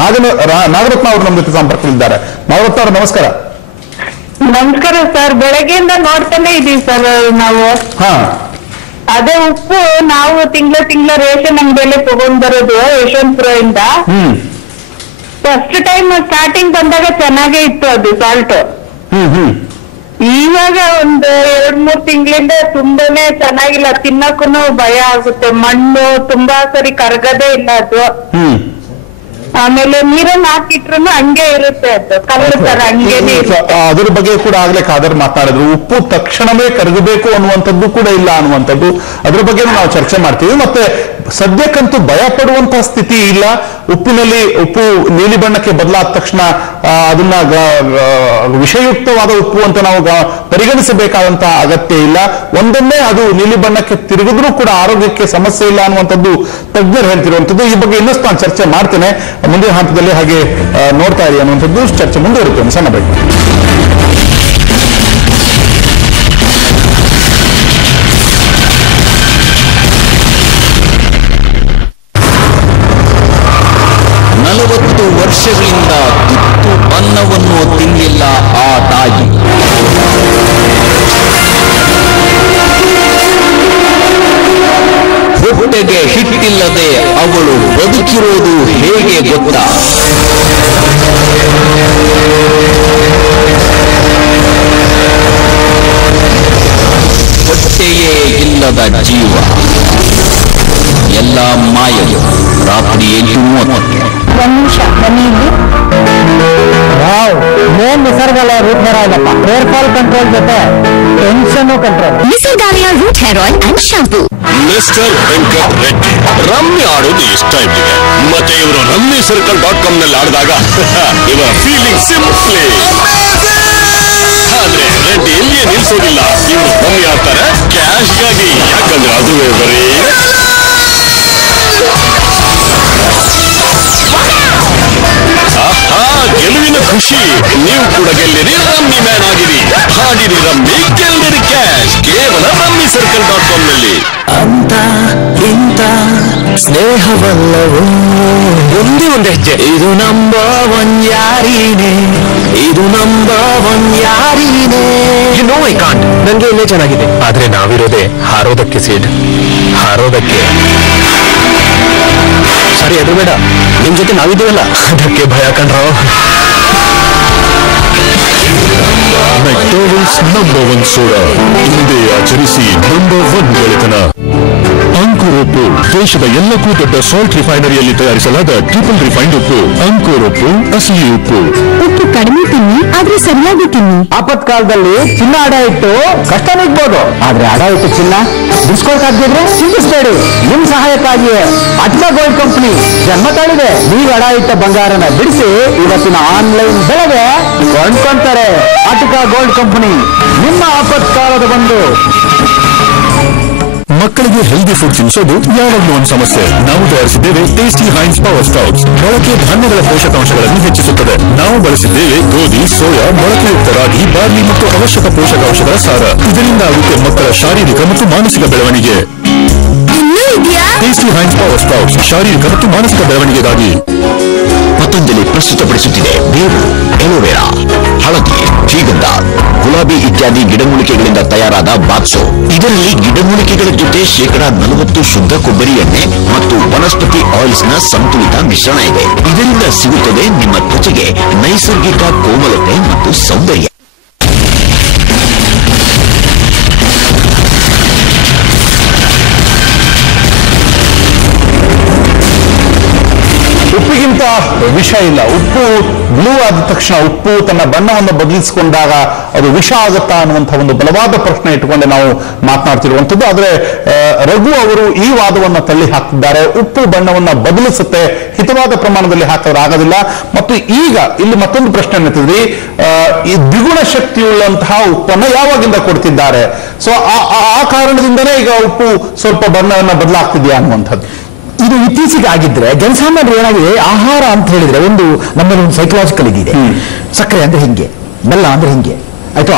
ನಾಗರತ್ನ ಅವರು ನಮ್ಮ ಜೊತೆ ಸಂಪರ್ಕದಲ್ಲಿದ್ದಾರೆ. ನಾಗರತ್ನ ಅವರು ನಮಸ್ಕಾರ. ನಮಸ್ಕಾರ ಸರ್. ಬೆಳಗ್ಗೆಯಿಂದ ನೋಡ್ತಾನೆ ಇದೀವಿ ಸರ್ ನಾವು. ಅದೇ ಉಪ್ಪು ನಾವು ತಿಂಗಳ ರೇಷನ್ ಅಂಗಡಿಯಲ್ಲೇ ತಗೊಂಡ್ ಬರೋದು ಯಶವಂತಪುರ ಇಂದ. ಫಸ್ಟ್ ಟೈಮ್ ಸ್ಟಾರ್ಟಿಂಗ್ ಬಂದಾಗ ಚೆನ್ನಾಗೇ ಇತ್ತು ಅದು ಸಾಲ್ಟ್. ಇವಾಗ ಒಂದು 2-3 ತಿಂಗಳಿಂದ ತುಂಬಾನೇ ಚೆನ್ನಾಗಿಲ್ಲ, ತಿನ್ನಕ್ಕೂ ಭಯ ಆಗುತ್ತೆ. ಮಣ್ಣು ತುಂಬಾ ಸರಿ ಕರಗದೇ ಇಲ್ಲ ಅದು. ಆಮೇಲೆ ನೀರನ್ನು ಹಾಕಿಟ್ರು ಹಂಗೆ ಇರುತ್ತೆ, ಅದು ಕಲ್ಲು ತರ ಹಂಗೇನೆ ಇರುತ್ತೆ. ಅದ್ರ ಬಗ್ಗೆ ಕೂಡ ಆಗ್ಲೇ ಖಾದರ್ ಮಾತನಾಡಿದ್ರು. ಉಪ್ಪು ತಕ್ಷಣವೇ ಕರಗಬೇಕು ಅನ್ನುವಂಥದ್ದು ಕೂಡ ಇಲ್ಲ ಅನ್ನುವಂಥದ್ದು. ಅದ್ರ ಬಗ್ಗೆ ನಾವು ಚರ್ಚೆ ಮಾಡ್ತೀವಿ. ಮತ್ತೆ ಸದ್ಯಕ್ಕಂತೂ ಭಯ ಪಡುವಂತಹ ಸ್ಥಿತಿ ಇಲ್ಲ. ಉಪ್ಪು ನೀಲಿ ಬಣ್ಣಕ್ಕೆ ಬದಲಾದ ತಕ್ಷಣ ಅದನ್ನ ವಿಷಯುಕ್ತವಾದ ಉಪ್ಪು ಅಂತ ನಾವು ಪರಿಗಣಿಸಬೇಕಾದಂತಹ ಅಗತ್ಯ ಇಲ್ಲ. ಒಂದೊಮ್ಮೆ ಅದು ನೀಲಿ ಬಣ್ಣಕ್ಕೆ ತಿರುಗಿದ್ರೂ ಕೂಡ ಆರೋಗ್ಯಕ್ಕೆ ಸಮಸ್ಯೆ ಇಲ್ಲ ಅನ್ನುವಂಥದ್ದು ತಜ್ಞರು ಹೇಳ್ತಿರುವಂಥದ್ದು. ಈ ಬಗ್ಗೆ ಇನ್ನಷ್ಟು ನಾನು ಚರ್ಚೆ ಮಾಡ್ತೇನೆ ಮುಂದಿನ ಹಂತದಲ್ಲಿ. ಹಾಗೆ ನೋಡ್ತಾ ಇರಿ ಅನ್ನುವಂಥದ್ದು ಚರ್ಚೆ ಮುಂದುವರಿತೇನೆ. ಸಣ್ಣ ಬ್ರೇಕ್. ವರ್ಷಗಳಿಂದ ತುತ್ತು ಅನ್ನವನ್ನು ತಿನ್ನಿಲ್ಲ ಆ ತಾಯಿ. ಹೊಟ್ಟೆಗೆ ಹಿಟ್ಟಿಲ್ಲದೆ ಅವಳು ಬದುಕಿರೋದು ಹೇಗೆ ಗೊತ್ತಾ? ಹೊಟ್ಟೆಯೇ ಇಲ್ಲದ ಜೀವ, ಎಲ್ಲ ಮಾಯವು. ರಾತ್ರಿ 8:30. ಒಂದ್ ನಿಮಿಷ ಮನೆಯಲ್ಲಿ main Nisargalaya root hair oil ಅಪ್ಪ. ಹೇರ್ ಫಾಲ್ ಕಂಟ್ರೋಲ್ ಜೊತೆ tension control. Nisargalaya root hair oil and shampoo. Mister Venkat Reddy rummy ಆಡೋದು ಇಷ್ಟ ಇವರಿಗೆ. ಮತ್ತೆ ಇವರು rummycircle.com ನಲ್ಲಿ ಆಡಿದಾಗ ಇವರ ಫೀಲಿಂಗ್ ಸಿಂಪ್ಲಿ. ಆದ್ರೆ ರೆಡ್ಡಿ ಎಲ್ಲಿಯೇ ನಿಲ್ಸೋದಿಲ್ಲ. ಇವರು ರಮ್ಮಿ ಆಡ್ತಾರೆ ಕ್ಯಾಶ್ಗಾಗಿ. ಯಾಕಂದ್ರೆ ಅದುವೇ ಬರೀ ಗೆಲುವಿನ ಖುಷಿ. ನೀವು ಕೂಡ ಗೆಲ್ಲಿರಿ, ರಮ್ಮಿ ಮ್ಯಾನ್ ಆಗಿರಿ. ಹಾಡಿರಿ ರಮ್ಮಿ, ಗೆಲ್ಲಿರಿ ಕ್ಯಾಶ್. ಕೇವಲ rummycircle.com ನಲ್ಲಿ. ಅಂತ ಇಂತ ಸ್ನೇಹವಲ್ಲವೋ ಒಂದೇ ಒಂದು ಹೆಜ್ಜೆ. ಇದು ನಂಬರ್ ಒನ್ ಯಾರೀನೇ, ಇದು ನಂಬರ್ ಒನ್ ಯಾರೀನೇ. No I can't. ನಂಗೆ ಇನ್ನೇ ಚೆನ್ನಾಗಿದೆ. ಆದ್ರೆ ನಾವಿರೋದೆ ಹಾರೋದಕ್ಕೆ ಸೀಟ್, ಹಾರೋದಕ್ಕೆ. ಸರಿ ಅದು ಬೇಡ, ನಿಮ್ ಜೊತೆ ನಾವಿದ್ದೀವಲ್ಲ ಅದಕ್ಕೆ ಭಯ ಕಂಡ್ರೋ. ಮೆಕ್ಡೊನಾಲ್ಡ್ಸ್ ನಂಬರ್ 1 ಸೋಡಾ ಹಿಂದೆ ಆಚರಿಸಿ ನಂಬರ್ 1 ಗೆಳೆತನ. ಅಂಕುರ್ ಉಪ್ಪು ದೇಶದ ಎಲ್ಲಕ್ಕೂ ದೊಡ್ಡ ಸಾಲ್ಟ್ ರಿಫೈನರಿಯಲ್ಲಿ ತಯಾರಿಸಲಾದ ಟ್ರಿಪಲ್ ರಿಫೈನ್ಡ್ ಉಪ್ಪು. ಅಂಕುರ್ ಉಪ್ಪು ಅಸಲಿ ಉಪ್ಪು. ಉಪ್ಪು ಕಡಿಮೆ ತಿನ್ನಿ, ಆದ್ರೆ ಸರಿಯಾಗಿ ತಿನ್ನಿ. ಆಪತ್ಕಾಲದಲ್ಲಿ ಚಿನ್ನ ಅಡ ಇಟ್ಟು ಕಷ್ಟ ನಿಗ್ಬೋದು, ಆದ್ರೆ ಅಡ ಇಟ್ಟು ಚಿನ್ನ ಬಿಡಿಸ್ಕೊಳ್ಕಾಗ್ದಿದ್ರೆ ಚಿಂತಿಸಬೇಡಿ. ನಿಮ್ ಸಹಾಯಕ್ಕಾಗಿಯೇ ಅಟ್ಲಾ ಗೋಲ್ಡ್ ಕಂಪನಿ ಜನ್ಮ ತಾಳಿದೆ. ನೀವು ಅಡ ಇಟ್ಟ ಬಂಗಾರನ ಬಿಡಿಸಿ ಇವತ್ತಿನ ಆನ್ಲೈನ್ ಬೆಳೆಗೆ ಕೊಂಡ್ಕೊಂತಾರೆ. ಅಟ್ಲಾ ಗೋಲ್ಡ್ ಕಂಪನಿ ನಿಮ್ಮ ಆಪತ್ಕಾಲದ ಬಂದು. ಮಕ್ಕಳಿಗೆ ಹೆಲ್ದಿ ಫುಡ್ ತಿನ್ನಿಸೋದು ಯಾವಾಗಲೂ ಒಂದು ಸಮಸ್ಯೆ. ನಾವು ತಯಾರಿಸಿದ್ದೇವೆ ಟೇಸ್ಟಿ ಹೈನ್ಸ್ ಪವರ್ ಸ್ಟೌಟ್ಸ್. ಮೊಳಕೆ ಧಾನ್ಯಗಳ ಪೋಷಕಾಂಶಗಳನ್ನು ಹೆಚ್ಚಿಸುತ್ತದೆ. ನಾವು ಬಳಸಿದ್ದೇವೆ ಗೋಧಿ, ಸೋಯಾ, ಮೊಳಕೆಯುಕ್ತ ರಾಗಿ, ಬಾರ್ಲಿ ಮತ್ತು ಅವಶ್ಯಕ ಪೋಷಕಾಂಶಗಳ ಸಾರ. ಇದರಿಂದ ಆಗುತ್ತೆ ಮಕ್ಕಳ ಶಾರೀರಿಕ ಮತ್ತು ಮಾನಸಿಕ ಬೆಳವಣಿಗೆ. ಟೇಸ್ಟಿ ಹೈನ್ಸ್ ಪವರ್ ಸ್ಟೌಟ್ಸ್ ಶಾರೀರಿಕ ಮತ್ತು ಮಾನಸಿಕ ಬೆಳವಣಿಗೆಗಾಗಿ. ಪತಂಜಲಿ ಪ್ರಸ್ತುತಪಡಿಸುತ್ತಿದೆ ಬೇವು, ಎಲೋವೆರಾ, ಹಳದಿ, ಶ್ರೀಗಂಧ, ಗುಲಾಬಿ ಇತ್ಯಾದಿ ಗಿಡಮೂಲಿಕೆಗಳಿಂದ ತಯಾರಾದ ಬಾತ್ಸೋ. ಇದರಲ್ಲಿ ಗಿಡಮೂಲಿಕೆಗಳ ಜೊತೆ 40% ಶುದ್ಧ ಕೊಬ್ಬರಿ ಎಣ್ಣೆ ಮತ್ತು ವನಸ್ಪತಿ ಆಯಿಲ್ಸ್ ನ ಸಂತುಲಿತ ಮಿಶ್ರಣ ಇದೆ. ಇದರಿಂದ ಸಿಗುತ್ತದೆ ನಿಮ್ಮ ತ್ವಚೆಗೆ ನೈಸರ್ಗಿಕ ಕೋಮಲತೆ ಮತ್ತು ಸೌಂದರ್ಯ. ಉಪ್ಪಿಗಿಂತ ವಿಷ ಇಲ್ಲ. ಉಪ್ಪು ಬ್ಲೂ ಆದ ತಕ್ಷಣ, ಉಪ್ಪು ತನ್ನ ಬಣ್ಣವನ್ನು ಬದಲಿಸಿಕೊಂಡಾಗ ಅದು ವಿಷ ಆಗುತ್ತಾ ಅನ್ನುವಂಥ ಒಂದು ಬಲವಾದ ಪ್ರಶ್ನೆ ಇಟ್ಟುಕೊಂಡೆ ನಾವು ಮಾತನಾಡ್ತಿರುವಂಥದ್ದು. ಆದ್ರೆ ರಘು ಅವರು ಈ ವಾದವನ್ನು ತಳ್ಳಿ ಹಾಕ್ತಿದ್ದಾರೆ. ಉಪ್ಪು ಬಣ್ಣವನ್ನ ಬದಲಿಸುತ್ತೆ, ಹಿತವಾದ ಪ್ರಮಾಣದಲ್ಲಿ ಹಾಕಿದ್ರೆ ಆಗೋದಿಲ್ಲ. ಮತ್ತು ಈಗ ಇಲ್ಲಿ ಮತ್ತೊಂದು ಪ್ರಶ್ನೆ ಎತ್ತಿದ್ರಿ, ಈ ದ್ವಿಗುಣ ಶಕ್ತಿಯುಳ್ಳಂತಹ ಉಪ್ಪನ್ನು ಯಾವಾಗಿಂದ ಕೊಡ್ತಿದ್ದಾರೆ? ಸೊ ಆ ಕಾರಣದಿಂದನೇ ಈಗ ಉಪ್ಪು ಸ್ವಲ್ಪ ಬಣ್ಣವನ್ನ ಬದಲಾಗ್ತಿದೆಯಾ ಅನ್ನುವಂಥದ್ದು. ಇದು ಇತ್ತೀಚೆಗೆ ಆಗಿದ್ರೆ ಜನಸಾಮಾನ್ಯರು ಏನಾಗಿದೆ, ಆಹಾರ ಅಂತ ಹೇಳಿದ್ರೆ ಒಂದು ನಮ್ಮಲ್ಲಿ ಒಂದು ಸೈಕಲಾಜಿಕಲ್ ಇದಿದೆ. ಸಕ್ಕರೆ ಅಂದ್ರೆ ಹಿಂಗೆ, ಬೆಲ್ಲ ಅಂದ್ರೆ ಹಿಂಗೆ, ಆಯ್ತಾ?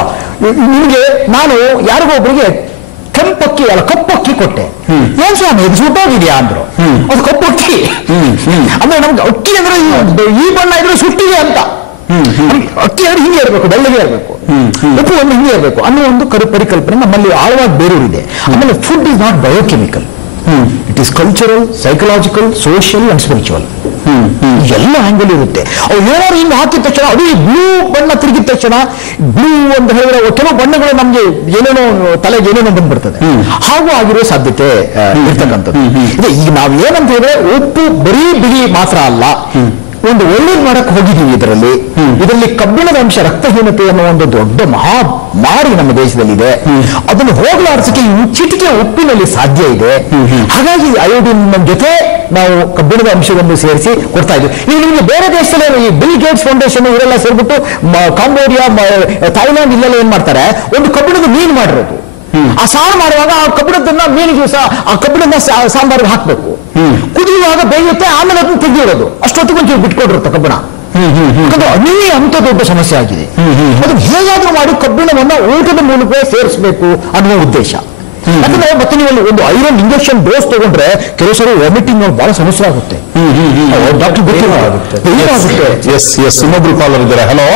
ನಿಮಗೆ ನಾನು ಯಾರಿಗೋ ಒಬ್ಬರಿಗೆ ಕೆಂಪಕ್ಕಿ ಅಲ್ಲ ಕಪ್ಪಕ್ಕಿ ಕೊಟ್ಟೆ. ಏನ್ ಸ್ವಾಮಿ ಇದು ಸುಟ್ಟೋಗಿದ್ಯಾ ಅಂದ್ರು. ಅದು ಕಪ್ಪಕ್ಕಿ ಅಂದ್ರೆ ನಮ್ಗೆ ಅಕ್ಕಿ ಅಂದ್ರೆ ಈ ಬಣ್ಣ ಇದ್ರೆ ಸುಟ್ಟಿದೆ ಅಂತ. ಅಕ್ಕಿ ಅಂದ್ರೆ ಹಿಂಗೆ ಇರಬೇಕು, ಬೆಳ್ಳಗೆ ಇರಬೇಕು, ಉಪ್ಪು ಅಂದ್ರೆ ಹಿಂಗೆ ಇರಬೇಕು ಅನ್ನೋ ಒಂದು ಪರಿಕಲ್ಪನೆ ನಮ್ಮಲ್ಲಿ ಆಳವಾಗಿ ಬೇರೂರಿದೆ. ಆಮೇಲೆ food is not biochemical, it is cultural, psychological, social and spiritual. ಎಲ್ಲ ಆಂಗಲ್ ಇರುತ್ತೆ. ಅವು ಏನಾದ್ರು ಹಿಂಗೆ ಹಾಕಿದ ತಕ್ಷಣ ಅದು ಬ್ಲೂ ಬಣ್ಣ ತಿರುಗಿದ ತಕ್ಷಣ, ಬ್ಲೂ ಅಂತ ಹೇಳಿದ್ರೆ ಕೆಲವು ಬಣ್ಣಗಳು ನಮ್ಗೆ ಏನೇನೋ ತಲೆಗೆ ಏನೇನೋ ಬಂದ್ಬಿಡ್ತದೆ. ಹಾಗೂ ಆಗಿರೋ ಸಾಧ್ಯತೆ ಇರ್ತಕ್ಕಂಥದ್ದು ಇದೆ. ಈಗ ನಾವು ಏನಂತ ಹೇಳಿದ್ರೆ ಉಪ್ಪು ಬರೀ ಬಿಳಿ ಮಾತ್ರ ಅಲ್ಲ, ಒಂದು ಒಳ್ಳೇದು ಮಾಡಕ್ಕೆ ಹೋಗಿದ್ದೀವಿ. ಇದರಲ್ಲಿ ಕಬ್ಬಿಣದ ಅಂಶ, ರಕ್ತಹೀನತೆ ಅನ್ನೋ ಒಂದು ದೊಡ್ಡ ಮಾರಿ ನಮ್ಮ ದೇಶದಲ್ಲಿದೆ. ಅದನ್ನು ಹೋಗಲಾಡಿಸಕ್ಕೆ ಚಿಟಿಕೆ ಉಪ್ಪಿನಲ್ಲಿ ಸಾಧ್ಯ ಇದೆ. ಹಾಗಾಗಿ ಅಯೋಡಿನ್ ಜೊತೆ ನಾವು ಕಬ್ಬಿಣದ ಅಂಶವನ್ನು ಸೇರಿಸಿ ಕೊಡ್ತಾ ಇದ್ವಿ. ಈಗ ನಿಮಗೆ ಬೇರೆ ದೇಶದಲ್ಲಿ ಈ ಬಿಲ್ ಗೇಟ್ಸ್ ಫೌಂಡೇಶನ್ ಇವರೆಲ್ಲ ಸೇರ್ಬಿಟ್ಟು ಕಾಂಬೋಡಿಯಾ, ಥೈಲ್ಯಾಂಡ್ ಇಲ್ಲೆಲ್ಲ ಏನ್ ಮಾಡ್ತಾರೆ, ಒಂದು ಕಬ್ಬಿಣದ ಮೀನು ಮಾಡಿರೋದು. ಆ ಸಾರು ಮಾಡುವಾಗ ಆ ಕಬ್ಬಿಣದನ್ನ ಮೀನಿಗೆ ಆ ಕಬ್ಬಿಣದ ಸಾಂಬಾರಿಗೆ ಹಾಕ್ಬೇಕು. ಕುದಿಯುವಾಗ ಬೇಯುತ್ತೆ, ಆಮೇಲೆ ಅದನ್ನು ತೆಗೆದಿರೋದು. ಅಷ್ಟೊತ್ತಿಗೆ ಒಂಚೂರು ಬಿಟ್ಕೊಡಿರುತ್ತೆ ಕಬ್ಬಿಣ. ಅದೇ ಅಂತ ದೊಡ್ಡ ಸಮಸ್ಯೆ ಆಗಿದೆ. ಅದನ್ನು ಹೇಗಾದ್ರೂ ಮಾಡಿ ಕಬ್ಬಿಣವನ್ನ ಊಟದ ಮೂಲಕ ಸೇರಿಸಬೇಕು ಅನ್ನುವ ಉದ್ದೇಶ. ಯಾಕಂದ್ರೆ ಮತ್ತೆ ನೀವು ಒಂದು ಐರನ್ ಇಂಜೆಕ್ಷನ್ ಡೋಸ್ ತಗೊಂಡ್ರೆ ಕೆಲವು ಸರಿ ವಾಮಿಟಿಂಗ್ ಬಹಳ ಸಮಸ್ಯೆ ಆಗುತ್ತೆ. ಡಾಕ್ಟರ್ ಗೊತ್ತಿರುತ್ತೆ. ಎಸ್ ಇನ್ನೊಬ್ರು ಕಾಲರ್ ಇದ್ದಾರೆ. ಹಲೋ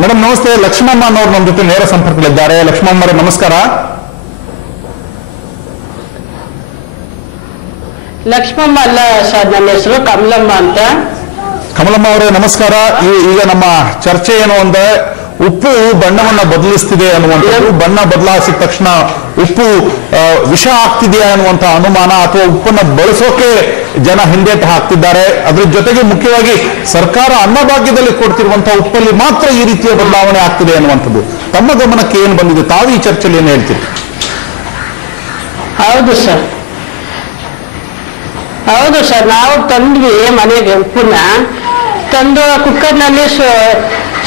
ಮೇಡಮ್ ನಮಸ್ತೆ. ಲಕ್ಷ್ಮಮ್ಮ ಅನ್ನೋರು ನಮ್ಮ ಜೊತೆ ನೇರ ಸಂಪರ್ಕದಲ್ಲಿದ್ದಾರೆ. ಲಕ್ಷ್ಮಮ್ಮರೇ ನಮಸ್ಕಾರ. ಲಕ್ಷ್ಮಮ್ಮ ಅಲ್ಲ ಸರ್, ನನ್ನ ಹೆಸರು ಕಮಲಮ್ಮ ಅಂತ. ಕಮಲಮ್ಮ ಅವರೇ ನಮಸ್ಕಾರ. ಈಗ ನಮ್ಮ ಚರ್ಚೆ ಏನು ಅಂದ್ರೆ ಉಪ್ಪು ಬಣ್ಣವನ್ನ ಬದಲಿಸ್ತಿದೆ ಅನ್ನುವಂಥದ್ದು. ಬಣ್ಣ ಬದಲಾಯಿಸಿದ ತಕ್ಷಣ ಉಪ್ಪು ವಿಷ ಆಗ್ತಿದೆಯಾ ಅನ್ನುವಂಥ ಅನುಮಾನ, ಅಥವಾ ಉಪ್ಪನ್ನ ಬಳಸೋಕೆ ಜನ ಹಿಂದೇಟು ಹಾಕ್ತಿದ್ದಾರೆ. ಅದ್ರ ಜೊತೆಗೆ ಮುಖ್ಯವಾಗಿ ಸರ್ಕಾರ ಅನ್ನಭಾಗ್ಯದಲ್ಲಿ ಕೊಡ್ತಿರುವಂತಹ ಉಪ್ಪಲ್ಲಿ ಮಾತ್ರ ಈ ರೀತಿಯ ಬದಲಾವಣೆ ಆಗ್ತಿದೆ ಅನ್ನುವಂಥದ್ದು ತಮ್ಮ ಗಮನಕ್ಕೆ ಏನು ಬಂದಿದೆ? ತಾವು ಈ ಚರ್ಚೆಯಲ್ಲಿ ಏನು ಹೇಳ್ತೀರಿ? ಹೌದು ಸರ್, ನಾವು ತಂದ್ವಿ ಮನೆಗೆ ಉಪ್ಪನ್ನ. ತಂದು ಕುಕ್ಕರ್ನಲ್ಲಿ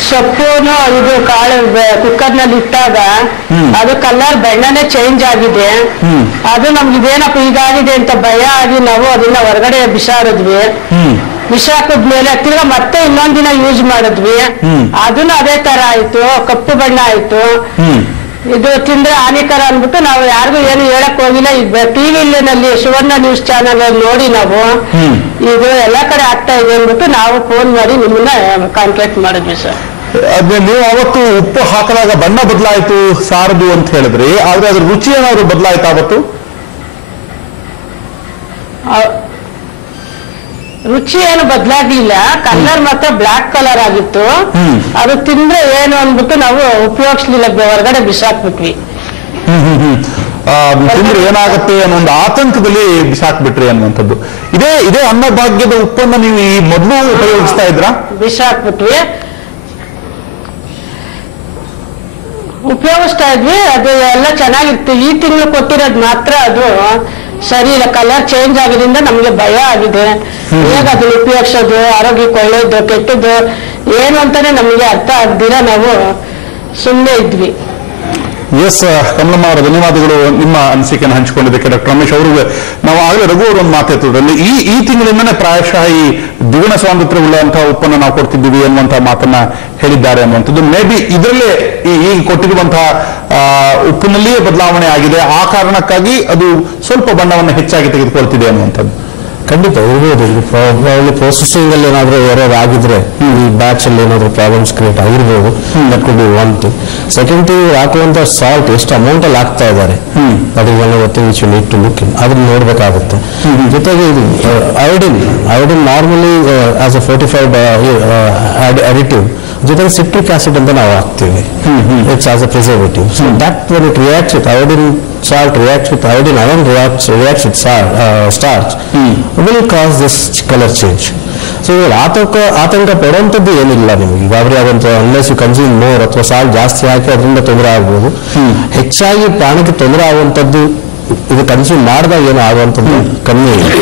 ಸೊಪ್ಪುನು ಇದು ಕಾಳು ಕುಕ್ಕರ್ನಲ್ಲಿ ಇಟ್ಟಾಗ ಅದು ಕಲರ್ ಬಣ್ಣನೇ ಚೇಂಜ್ ಆಗಿದೆ. ಅದು ನಮ್ಗೆ ಇದೇನಪ್ಪ ಹೀಗಾಗಿದೆ ಅಂತ ಭಯ ಆಗಿ ನಾವು ಅದನ್ನ ಹೊರಗಡೆ ಬಿಸಾಡಿದ್ವಿ. ಬಿಸಾಕಿದ್ಮೇಲೆ ತಿರ್ಗಾ ಮತ್ತೆ ಇನ್ನೊಂದಿನ ಯೂಸ್ ಮಾಡಿದ್ವಿ. ಅದನ್ನು ಅದೇ ತರ ಆಯ್ತು, ಕಪ್ಪು ಬಣ್ಣ ಆಯ್ತು. ಇದು ತಿಂದ್ರೆ ಹಾನಿಕರ ಅಂದ್ಬಿಟ್ಟು ನಾವು ಯಾರಿಗೂ ಏನು ಹೇಳಕ್ ಹೋಗಿಲ್ಲ. ಈಗ ಟಿವಿನಲ್ಲಿ ಸುವರ್ಣ ನ್ಯೂಸ್ ಚಾನಲ್ ನೋಡಿ ನಾವು ಇದು ಎಲ್ಲಾ ಕಡೆ ಆಗ್ತಾ ಇದೆ ಅಂದ್ಬಿಟ್ಟು ನಾವು ಫೋನ್ ಮಾಡಿ ನಿಮ್ಮನ್ನ ಕಾಂಟ್ಯಾಕ್ಟ್ ಮಾಡಿದ್ವಿ ಸರ್. ಅದೇ ನೀವು ಅವತ್ತು ಉಪ್ಪು ಹಾಕಿದಾಗ ಬಣ್ಣ ಬದಲಾಯಿತು ಸಾರದು ಅಂತ ಹೇಳಿದ್ರಿ, ಆದ್ರೆ ಅದ್ರ ರುಚಿ ಏನಾದ್ರು ಬದಲಾಯ್ತು ಅವತ್ತು? ರುಚಿ ಏನು ಬದಲಾಗ್ಲಿಲ್ಲ, ಕಲರ್ ಮಾತ್ರ ಬ್ಲಾಕ್ ಕಲರ್ ಆಗಿತ್ತು. ಅದು ತಿಂದ್ರೆ ಏನು ಅಂದ್ಬಿಟ್ಟು ನಾವು ಉಪಯೋಗಿಸ್ಲಿಲ್ಲ, ಹೊರಗಡೆ ಬಿಸಾಕ್ಬಿಟ್ವಿ. ತಿಂದ್ರೆ ಏನಾಗುತ್ತೆ ಅನ್ನೋ ಒಂದು ಆತಂಕದಲ್ಲಿ ಬಿಸಾಕ್ಬಿಟ್ರಿ ಅನ್ನುವಂಥದ್ದು. ಇದೇ ಅನ್ನಭಾಗ್ಯದ ಉಪ್ಪನ್ನ ನೀವು ಈ ಮೊದಲು ಉಪಯೋಗಿಸ್ತಾ ಇದ್ರಾ? ಬಿಸಾಕ್ಬಿಟ್ವಿ, ಉಪಯೋಗಿಸ್ತಾ ಇದ್ವಿ. ಅದು ಎಲ್ಲ ಚೆನ್ನಾಗಿತ್ತು. ಈ ತಿಂಗಳು ಕೊಟ್ಟಿರೋದು ಮಾತ್ರ ಅದು ಸರಿ ಇಲ್ಲ, ಕಲರ್ ಚೇಂಜ್ ಆಗಿದ್ರಿಂದ ನಮ್ಗೆ ಭಯ ಆಗಿದೆ. ಹೇಗೆ ಅದನ್ನ ಉಪಯೋಗಿಸೋದು, ಆರೋಗ್ಯಕ್ಕೆ ಒಳ್ಳೇದು ಕೆಟ್ಟದ್ದು ಏನು ಅಂತಾನೆ ನಮಗೆ ಅರ್ಥ ಆಗ್ದಿರ ನಾವು ಸುಮ್ಮನೆ ಇದ್ವಿ. ಎಸ್ ಕಮಲಮ್ಮ ಅವರ ಧನ್ಯವಾದಗಳು ನಿಮ್ಮ ಅನಿಸಿಕೆಯನ್ನು ಹಂಚಿಕೊಂಡಿದ್ದಕ್ಕೆ. ಡಾಕ್ಟರ್ ರಮೇಶ್ ಅವ್ರಿಗೆ ನಾವು ಆಗಲೇ ರಘು ಅವರು ಒಂದು ಮಾತಾಡ್ತಿದ್ರಲ್ಲಿ ಈ ತಿಂಗಳಿಂದನೇ ಪ್ರಾಯಶಃ ಈ ದ್ವಿಗುಣ ಸ್ವಾತಂತ್ರ್ಯವುಳ್ಳಂತಹ ಉಪ್ಪನ್ನು ನಾವು ಕೊಡ್ತಿದ್ದೀವಿ ಅನ್ನುವಂತಹ ಮಾತನ್ನ ಹೇಳಿದ್ದಾರೆ ಅನ್ನುವಂಥದ್ದು. ಮೇ ಬಿ ಇದರಲ್ಲೇ ಈಗ ಕೊಟ್ಟಿರುವಂತಹ ಉಪ್ಪಿನಲ್ಲಿಯೇ ಬದಲಾವಣೆ ಆಗಿದೆ, ಆ ಕಾರಣಕ್ಕಾಗಿ ಅದು ಸ್ವಲ್ಪ ಬಣ್ಣವನ್ನು ಹೆಚ್ಚಾಗಿ ತೆಗೆದುಕೊಳ್ತಿದೆ ಅನ್ನುವಂಥದ್ದು. ಖಂಡಿತ ಇರ್ಬೋದು. ಇಲ್ಲಿ ಪ್ರೊಸೆಸಿಂಗ್ ಅಲ್ಲಿ ಏನಾದ್ರು ಎರರ್ ಆಗಿದ್ರೆ ಈ ಬ್ಯಾಚ್ ಅಲ್ಲಿ ಏನಾದ್ರು ಪ್ರಾಬ್ಲಮ್ಸ್ ಕ್ರಿಯೇಟ್ ಆಗಿರ್ಬೋದು. That could be one thing. Second thing, ಹಾಕುವಂತ ಸಾಲ್ಟ್ ಎಷ್ಟು ಅಮೌಂಟ್ ಅಲ್ಲಿ ಹಾಕ್ತಾ ಇದ್ದಾರೆ ಅದು which you need to look in, ಅದನ್ನ ನೋಡ್ಬೇಕಾಗುತ್ತೆ. ಜೊತೆಗೆ ಇದು iodine normally as a fortified additive, ಜೊತೆಗೆ ಸಿಟ್ರಿಕ್ ಆಸಿಡ್ ಅಂತ ನಾವು ಹಾಕ್ತೀವಿ. It's as a preservative. So that when it reacts with iodine, salt reacts with iodine, iron reacts with starch, will cause this color change. So ಆತಂಕ ಪಡುವಂಥದ್ದು ಏನಿಲ್ಲ ನಿಮಗೆ ಗಾಬರಿ ಆಗುವಂಥ, ಅನ್ಲೆಸ್ ಯು ಕನ್ಸ್ಯೂಮ್ ಮೋರ್ ಅಥವಾ ಸಾಲ್ಟ್ ಜಾಸ್ತಿ ಹಾಕಿ ಅದರಿಂದ ತೊಂದರೆ ಆಗ್ಬೋದು. ಹೆಚ್ಚಾಗಿ ಪ್ರಾಣಕ್ಕೆ ತೊಂದರೆ ಆಗುವಂಥದ್ದು ಇದು ಕನ್ಸ್ಯೂಮ್ ಮಾಡಿದಾಗ ಏನು ಆಗುವಂಥದ್ದು ಕಮ್ಮಿ ಇದೆ.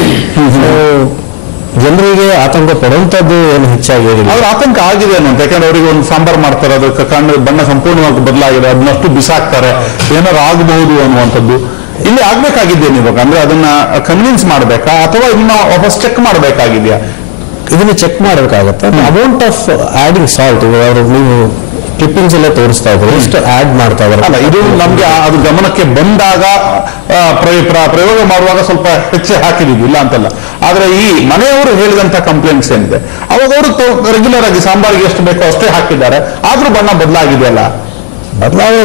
ಜನರಿಗೆ ಆತಂಕ ಪಡುವಂಥದ್ದು ಏನು ಹೆಚ್ಚಾಗಿ ಏನಿಲ್ಲ. ಅವ್ರ ಆತಂಕ ಆಗಿದೆ ಅನ್ನೋದು, ಯಾಕಂದ್ರೆ ಅವರಿಗೆ ಒಂದು ಸಾಂಬಾರ್ ಮಾಡ್ತಾರೆ, ಅದಕ್ಕೆ ಕಣ್ಣು ಬಣ್ಣ ಸಂಪೂರ್ಣವಾಗಿ ಬದಲಾಗಿದೆ, ಅದನ್ನಷ್ಟು ಬಿಸಾಕ್ತಾರೆ, ಏನಾದ್ರು ಆಗಬಹುದು ಅನ್ನುವಂಥದ್ದು. ಇಲ್ಲಿ ಆಗ್ಬೇಕಾಗಿದ್ದೇನೆ ಇವಾಗ, ಅಂದ್ರೆ ಅದನ್ನ ಕನ್ವಿನ್ಸ್ ಮಾಡ್ಬೇಕಾ ಅಥವಾ ಇದನ್ನ ವಾಪಸ್ ಚೆಕ್ ಮಾಡ್ಬೇಕಾಗಿದ್ಯಾ? ಇದನ್ನ ಚೆಕ್ ಮಾಡಬೇಕಾಗತ್ತೆ. ಅಮೌಂಟ್ ಆಫ್ ಆಡಿಂಗ್ ಸಾಲ್ಟ್ ಅವರು ನೀವು ಕ್ಲಿಪ್ಪಿಂಗ್ಸ್ ಎಲ್ಲ ತೋರಿಸ್ತಾ ಇದ್ದಾರೆ, ಎಷ್ಟು ಆಡ್ ಮಾಡ್ತಾ ಇದ್ದಾರೆ. ಅಲ್ಲ, ಇದು ನಮ್ಗೆ ಅದು ಗಮನಕ್ಕೆ ಬಂದಾಗ ಪ್ರಯೋಗ ಮಾಡುವಾಗ ಸ್ವಲ್ಪ ಹೆಚ್ಚು ಹಾಕಿದೀವಿ, ಇಲ್ಲ ಅಂತಲ್ಲ. ಆದ್ರೆ ಈ ಮನೆಯವರು ಹೇಳಿದಂತ ಕಂಪ್ಲೇಂಟ್ಸ್ ಏನಿದೆ, ಅವಾಗ ಅವರು ರೆಗ್ಯುಲರ್ ಆಗಿ ಸಾಂಬಾರಿಗೆ ಎಷ್ಟು ಬೇಕೋ ಅಷ್ಟೇ ಹಾಕಿದ್ದಾರೆ, ಆದ್ರೂ ಬಣ್ಣ ಬದಲಾಗಿದೆಯಲ್ಲ. ಬದಲಾವಣೆ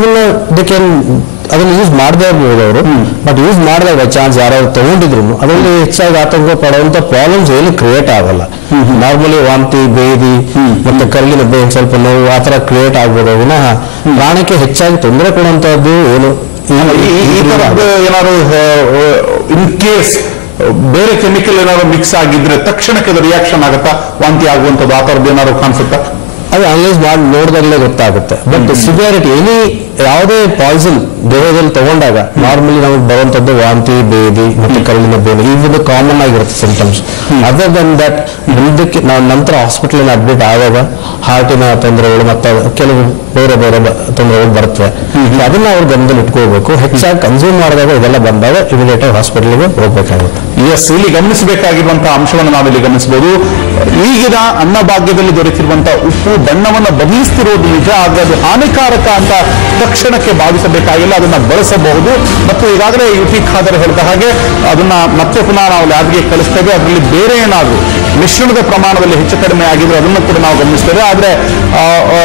ಅದನ್ನು ಯೂಸ್ ಮಾಡದೇ ಇರ್ಬೋದು ಅವರು, ಬಟ್ ಯೂಸ್ ಮಾಡಿದಾಗ ಬೈ ಚಾನ್ಸ್ ಯಾರು ತಗೊಂಡಿದ್ರು ಅದರಲ್ಲಿ ಹೆಚ್ಚಾಗಿ ಆತಂಕ ಪಡುವಂತ ಪ್ರಾಬ್ಲಮ್ಸ್ ಏನು ಕ್ರಿಯೇಟ್ ಆಗಲ್ಲ. ನಾರ್ಮಲಿ ವಾಂತಿ, ಬೇದಿ ಮತ್ತೆ ಕರಗಿನ ಬೇನ್ ಸ್ವಲ್ಪ ನೋವು ಆ ತರ ಕ್ರಿಯೇಟ್ ಆಗ್ಬೋದು. ವಿನಃ ಪ್ರಾಣಕ್ಕೆ ಹೆಚ್ಚಾಗಿ ತೊಂದರೆ ಕೊಡುವಂತದ್ದು ಏನು ಈ ತರದ್ದು ಏನಾದ್ರು ಇನ್ ಕೇಸ್ ಬೇರೆ ಕೆಮಿಕಲ್ ಏನಾದ್ರು ಮಿಕ್ಸ್ ಆಗಿದ್ರೆ ತಕ್ಷಣಕ್ಕೆ ಅದು ರಿಯಾಕ್ಷನ್ ಆಗುತ್ತಾ, ವಾಂತಿ ಆಗುವಂಥದ್ದು ಆ ತರದ್ದು ಏನಾದ್ರು ಕಾಣಿಸುತ್ತಾ? ಅದು ಅನಲೈಸ್ ಮಾಡಿ ನೋಡಿದಾಗಲೇ ಗೊತ್ತಾಗುತ್ತೆ. ಬಟ್ ಸಿವಿಯಾರಿಟಿ ಯಾವುದೇ ಪಾಯ್ಸನ್ ದೇಹದಲ್ಲಿ ತಗೊಂಡಾಗ ನಾರ್ಮಲಿ ನಮಗೆ ಬರುವಂತದ್ದು ವಾಂತಿ, ಬೇದಿ ಮತ್ತೆ ಕರುಳಿನ ಬೇನೆ, ಇವು ಕಾಮನ್ ಆಗಿರುತ್ತೆ ಸಿಂಟಮ್ಸ್. ಅದರ್ ದನ್ ದಟ್ ಮುಂದಕ್ಕೆ ನಾವು ನಂತರ ಹಾಸ್ಪಿಟಲ್ ಅಡ್ಮಿಟ್ ಆಗುವಾಗ ಹಾರ್ಟಿನ ತೊಂದರೆಗಳು ಮತ್ತೆ ಕೆಲವು ಬೇರೆ ತೊಂದರೆಗಳು ಬರ್ತವೆ. ಅದನ್ನ ಅವ್ರ ಗಮನದಲ್ಲಿ ಇಟ್ಕೋಬೇಕು. ಹೆಚ್ಚಾಗಿ ಕನ್ಸ್ಯೂಮ್ ಮಾಡಿದಾಗ ಇದೆಲ್ಲ ಬಂದಾಗ ಇಮಿಡಿಯೇಟ್ ಆಗಿ ಹಾಸ್ಪಿಟಲ್ಗೆ ಹೋಗ್ಬೇಕಾಗುತ್ತೆ. ಎಸ್, ಇಲ್ಲಿ ಗಮನಿಸಬೇಕಾಗಿರುವಂತಹ ಅಂಶವನ್ನು ನಾವಿಲ್ಲಿ ಗಮನಿಸಬಹುದು. ಈಗಿನ ಅನ್ನಭಾಗ್ಯದಲ್ಲಿ ದೊರೆತಿರುವಂತಹ ಉಪ್ಪು ಬಣ್ಣವನ್ನು ಬದಲಿಸ್ತಿರೋದು ನಿಜ, ಆದ್ರೆ ಅದು ಹಾನಿಕಾರಕ ಅಂತ ತಕ್ಷಣಕ್ಕೆ ಭಾವಿಸಬೇಕಾಗಿಲ್ಲ, ಅದನ್ನ ಬಳಸಬಹುದು. ಮತ್ತು ಈಗಾಗಲೇ UT ಖಾದರ್ ಹೇಳಿದ ಹಾಗೆ ಅದನ್ನ ಮತ್ತೆ ಪುನಃ ನಾವು ಲ್ಯಾಬ್ಗೆ ಕಳಿಸ್ತೇವೆ. ಅದರಲ್ಲಿ ಬೇರೆ ಏನಾದರೂ ಮಿಶ್ರಣದ ಪ್ರಮಾಣದಲ್ಲಿ ಹೆಚ್ಚು ಕಡಿಮೆ ಆಗಿದ್ರೆ ಅದನ್ನು ಕೂಡ ನಾವು ಗಮನಿಸ್ತೇವೆ. ಆದ್ರೆ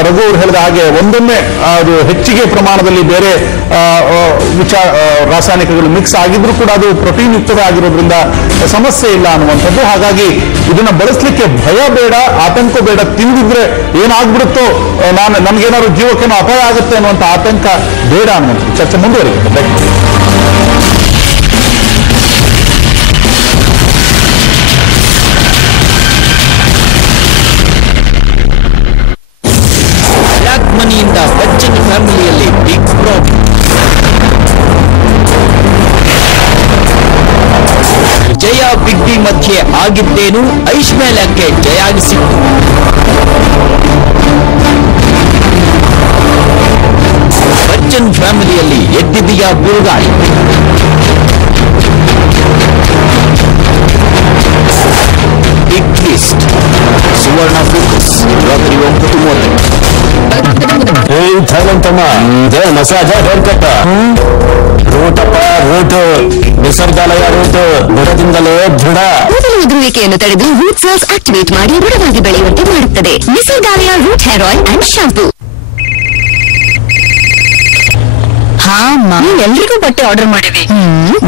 ರಘು ಅವರು ಹೇಳಿದ ಹಾಗೆ ಒಂದೊಮ್ಮೆ ಅದು ಹೆಚ್ಚಿಗೆ ಪ್ರಮಾಣದಲ್ಲಿ ಬೇರೆ ರಾಸಾಯನಿಕಗಳು ಮಿಕ್ಸ್ ಆಗಿದ್ರು ಕೂಡ ಅದು ಪ್ರೋಟೀನ್ ಯುಕ್ತದ ಆಗಿರೋದ್ರಿಂದ ಸಮಸ್ಯೆ ಇಲ್ಲ ಅನ್ನುವಂಥದ್ದು. ಹಾಗಾಗಿ ಇದನ್ನ ಬಳಸಲಿಕ್ಕೆ ಭಯ ಬೇಡ, ಆತಂಕ ಬೇಡ. ತಿಂದಿದ್ರೆ ಏನಾಗ್ಬಿಡುತ್ತೋ, ನಮ್ಗೇನಾದ್ರು ಜೀವಕ್ಕೇನೋ ಅಪಾಯ ಆಗುತ್ತೆ ಅನ್ನುವಂಥ ಆತಂಕ ಬೇಡ ಅನ್ನುವಂಥದ್ದು. ಚರ್ಚೆ ಮುಂದುವರಿಯುತ್ತೆ. ಬ್ಲ್ಯಾಕ್ ಮನಿಯಿಂದ ಬಚ್ಚನ್ ಫ್ಯಾಮಿಲಿಯಲ್ಲಿ ಬಿಗ್ ಪ್ರಾಬ್ಲಮ್. ಜಯ ಬಿಗ್ ಬಿ ಮಧ್ಯೆ ಆಗಿದ್ದೇನು, ಐಶ್ವರ್ಯಕ್ಕೆ ಜಯ ಆಗಿಸಿತ್ತು. ಬಚ್ಚನ್ ಫ್ಯಾಮಿಲಿಯಲ್ಲಿ ಎದ್ದಿದೆಯಾ ಬಿರುಗಾಳಿ. Big twist. ಸುವರ್ಣ ಫೋಕಸ್ ರಾತ್ರಿ 9:30. ಥೈಲಂತಮ್ಮ ಮಸಾಜ ಹೇಳ್ಕಪ್ಪ. ರೂಟಪ್ಪ ರೂಟ್, ನಿಸರ್ಗಾಲಯ ರೂಟ್, ಬುಡದಿಂದಲೇ ದೃಢ. ಕೂದಲು ಉದುರುವಿಕೆಯನ್ನು ತಡೆದು ರೂಟ್ ಸೆಲ್ಸ್ ಆಕ್ಟಿವೇಟ್ ಮಾಡಿ ದೃಢವಾಗಿ ಬೆಳೆಯುವಂತೆ ಮಾಡುತ್ತದೆ. Nisargalaya root hair oil and shampoo. ಹಾ ಅಮ್ಮ, ಎಲ್ರಿಗೂ ಬಟ್ಟೆ ಆರ್ಡರ್ ಮಾಡಿದೆ.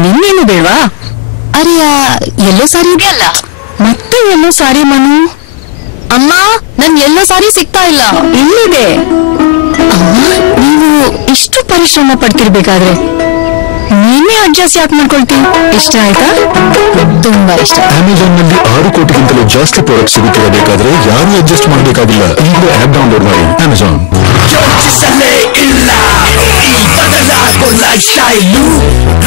ನಿನ್ನೇನು ಬೇಡವಾ? ಅರಿಯ ಎಲ್ಲೋ ಸಾರಿ ಇದೆಯಲ್ಲ, ಮತ್ತೆ ಎಲ್ಲೋ ಸಾರಿ ಮನು. ಅಮ್ಮ, ನನ್ ಎಲ್ಲೋ ಸಾರಿ ಸಿಗ್ತಾ ಇಲ್ಲ. ಎಲ್ಲಿದೆ ಅಮ್ಮ? ನೀವು ಇಷ್ಟು ಪರಿಶ್ರಮ ಪಡ್ತಿರ್ಬೇಕಾದ್ರೆ ನೀನೇ ಅಡ್ಜಸ್ಟ್ ಯಾಕೆ ಮಾಡ್ಕೊಳ್ತೀನಿ? ಇಷ್ಟ ಆಯ್ತಾ? ತುಂಬಾ ಇಷ್ಟ. ಅಮೆಜಾನ್ ನಲ್ಲಿ 6 ಕೋಟಿಗಿಂತಲೂ ಜಾಸ್ತಿ ಪ್ರಾಡಕ್ಟ್ ಸಿಗುತ್ತಿರಬೇಕಾದ್ರೆ ಯಾರು ಅಡ್ಜಸ್ಟ್ ಮಾಡಬೇಕಾಗಿಲ್ಲ. ಈಗಲೇ ಆಪ್ ಡೌನ್ಲೋಡ್ ಮಾಡಿ. ಅಮೆಜಾನ್. ಯೋಚಿಸಲೇ ಇಲ್ಲ, ಈ ಬದಲಾಗೋ ಲೈಫ್ ಸ್ಟೈಲು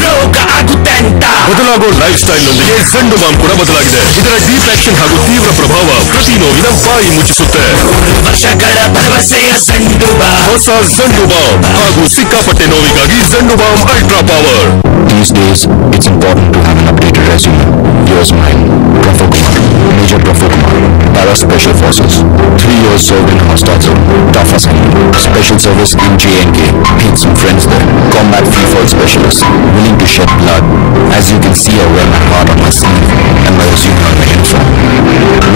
ರೋಗ ಆಗುತ್ತೆಂತ. ಬದಲಾಗೋ ಲೈಫ್ ಸ್ಟೈಲ್ ನೊಂದಿಗೆ ಝಂಡು ಬಾಂಬ್ ಕೂಡ ಬದಲಾಗಿದೆ. ಇದರ ಡೀಪ್ ಆಕ್ಷನ್ ಹಾಗೂ ತೀವ್ರ ಪ್ರಭಾವ ಪ್ರತಿ ನೋವಿನ ಬಾಯಿ ಮುಚ್ಚಿಸುತ್ತೆ. ವರ್ಷಗಳ ಭರವಸೆಯ ಝಂಡು ಬಾಂಬ್. ಹೊಸ ಝಂಡು ಬಾಂಬ್ ಹಾಗೂ ಸಿಕ್ಕಾಪಟ್ಟೆ ನೋವಿಗಾಗಿ ಝಂಡು ಬಾಂಬ್ ultra power. These days, it's important to have an updated resume. Here's mine. Praful Kumar, Major Praful Kumar, Para Special Forces. 3 years served in hostile zone. Tough assignment. Special service in JNK. Made some friends there. Combat free fall specialist. Willing to shed blood. As you can see, I wear my heart on my sleeve and my resume on my uniform.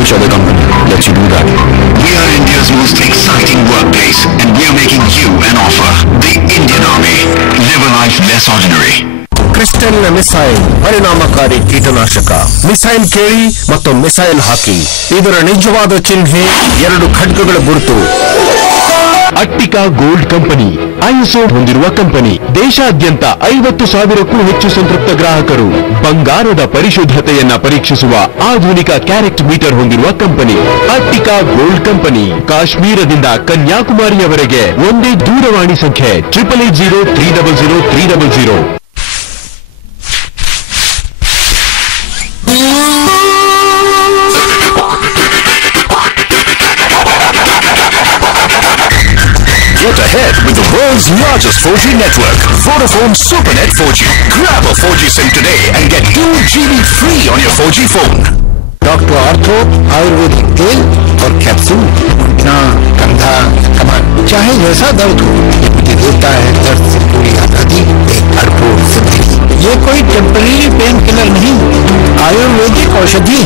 Which other company lets you do that? We are India's most exciting workplace, and we are making you an offer. The Indian Army. Live a life less ordinary. Crystal missile ಪರಿಣಾಮಕಾರಿ ಕೀಟನಾಶಕ. ಮಿಸೈಲ್ ಕೇಳಿ ಮತ್ತು ಮಿಸೈಲ್ ಹಾಕಿ. ಇದರ ನಿಜವಾದ ಚಿಹ್ನೆ 2 ಖಡ್ಗಗಳ ಗುರುತು. ಅಟ್ಟಿಕಾ ಗೋಲ್ಡ್ ಕಂಪನಿ ಐಎಸ್ಒ ಹೊಂದಿರುವ ಕಂಪನಿ. ದೇಶಾದ್ಯಂತ 50,000ಕ್ಕೂ ಹೆಚ್ಚು ಸಂತೃಪ್ತ ಗ್ರಾಹಕರು. ಬಂಗಾರದ ಪರಿಶುದ್ಧತೆಯನ್ನ ಪರೀಕ್ಷಿಸುವ ಆಧುನಿಕ ಕ್ಯಾರೆಟ್ ಮೀಟರ್ ಹೊಂದಿರುವ ಕಂಪನಿ ಅಟ್ಟಿಕಾ ಗೋಲ್ಡ್ ಕಂಪನಿ. ಕಾಶ್ಮೀರದಿಂದ ಕನ್ಯಾಕುಮಾರಿಯವರೆಗೆ ಒಂದೇ ದೂರವಾಣಿ ಸಂಖ್ಯೆ 880300 Get ahead with the world's largest 4G network, Vodafone SuperNet 4G. Grab a 4G SIM today and get 2 GB free on your 4G phone. Doctor ortho Ayurvedic तेल और कैप्सूल, घुटना, कंधा, कमर, चाहे जैसा दर्द हो, ये देता है दर्द से पूरी आजादी, एक भरपूर जिंदगी। ये कोई टेम्पररी पेन किलर नहीं, आयुर्वेदिक औषधि।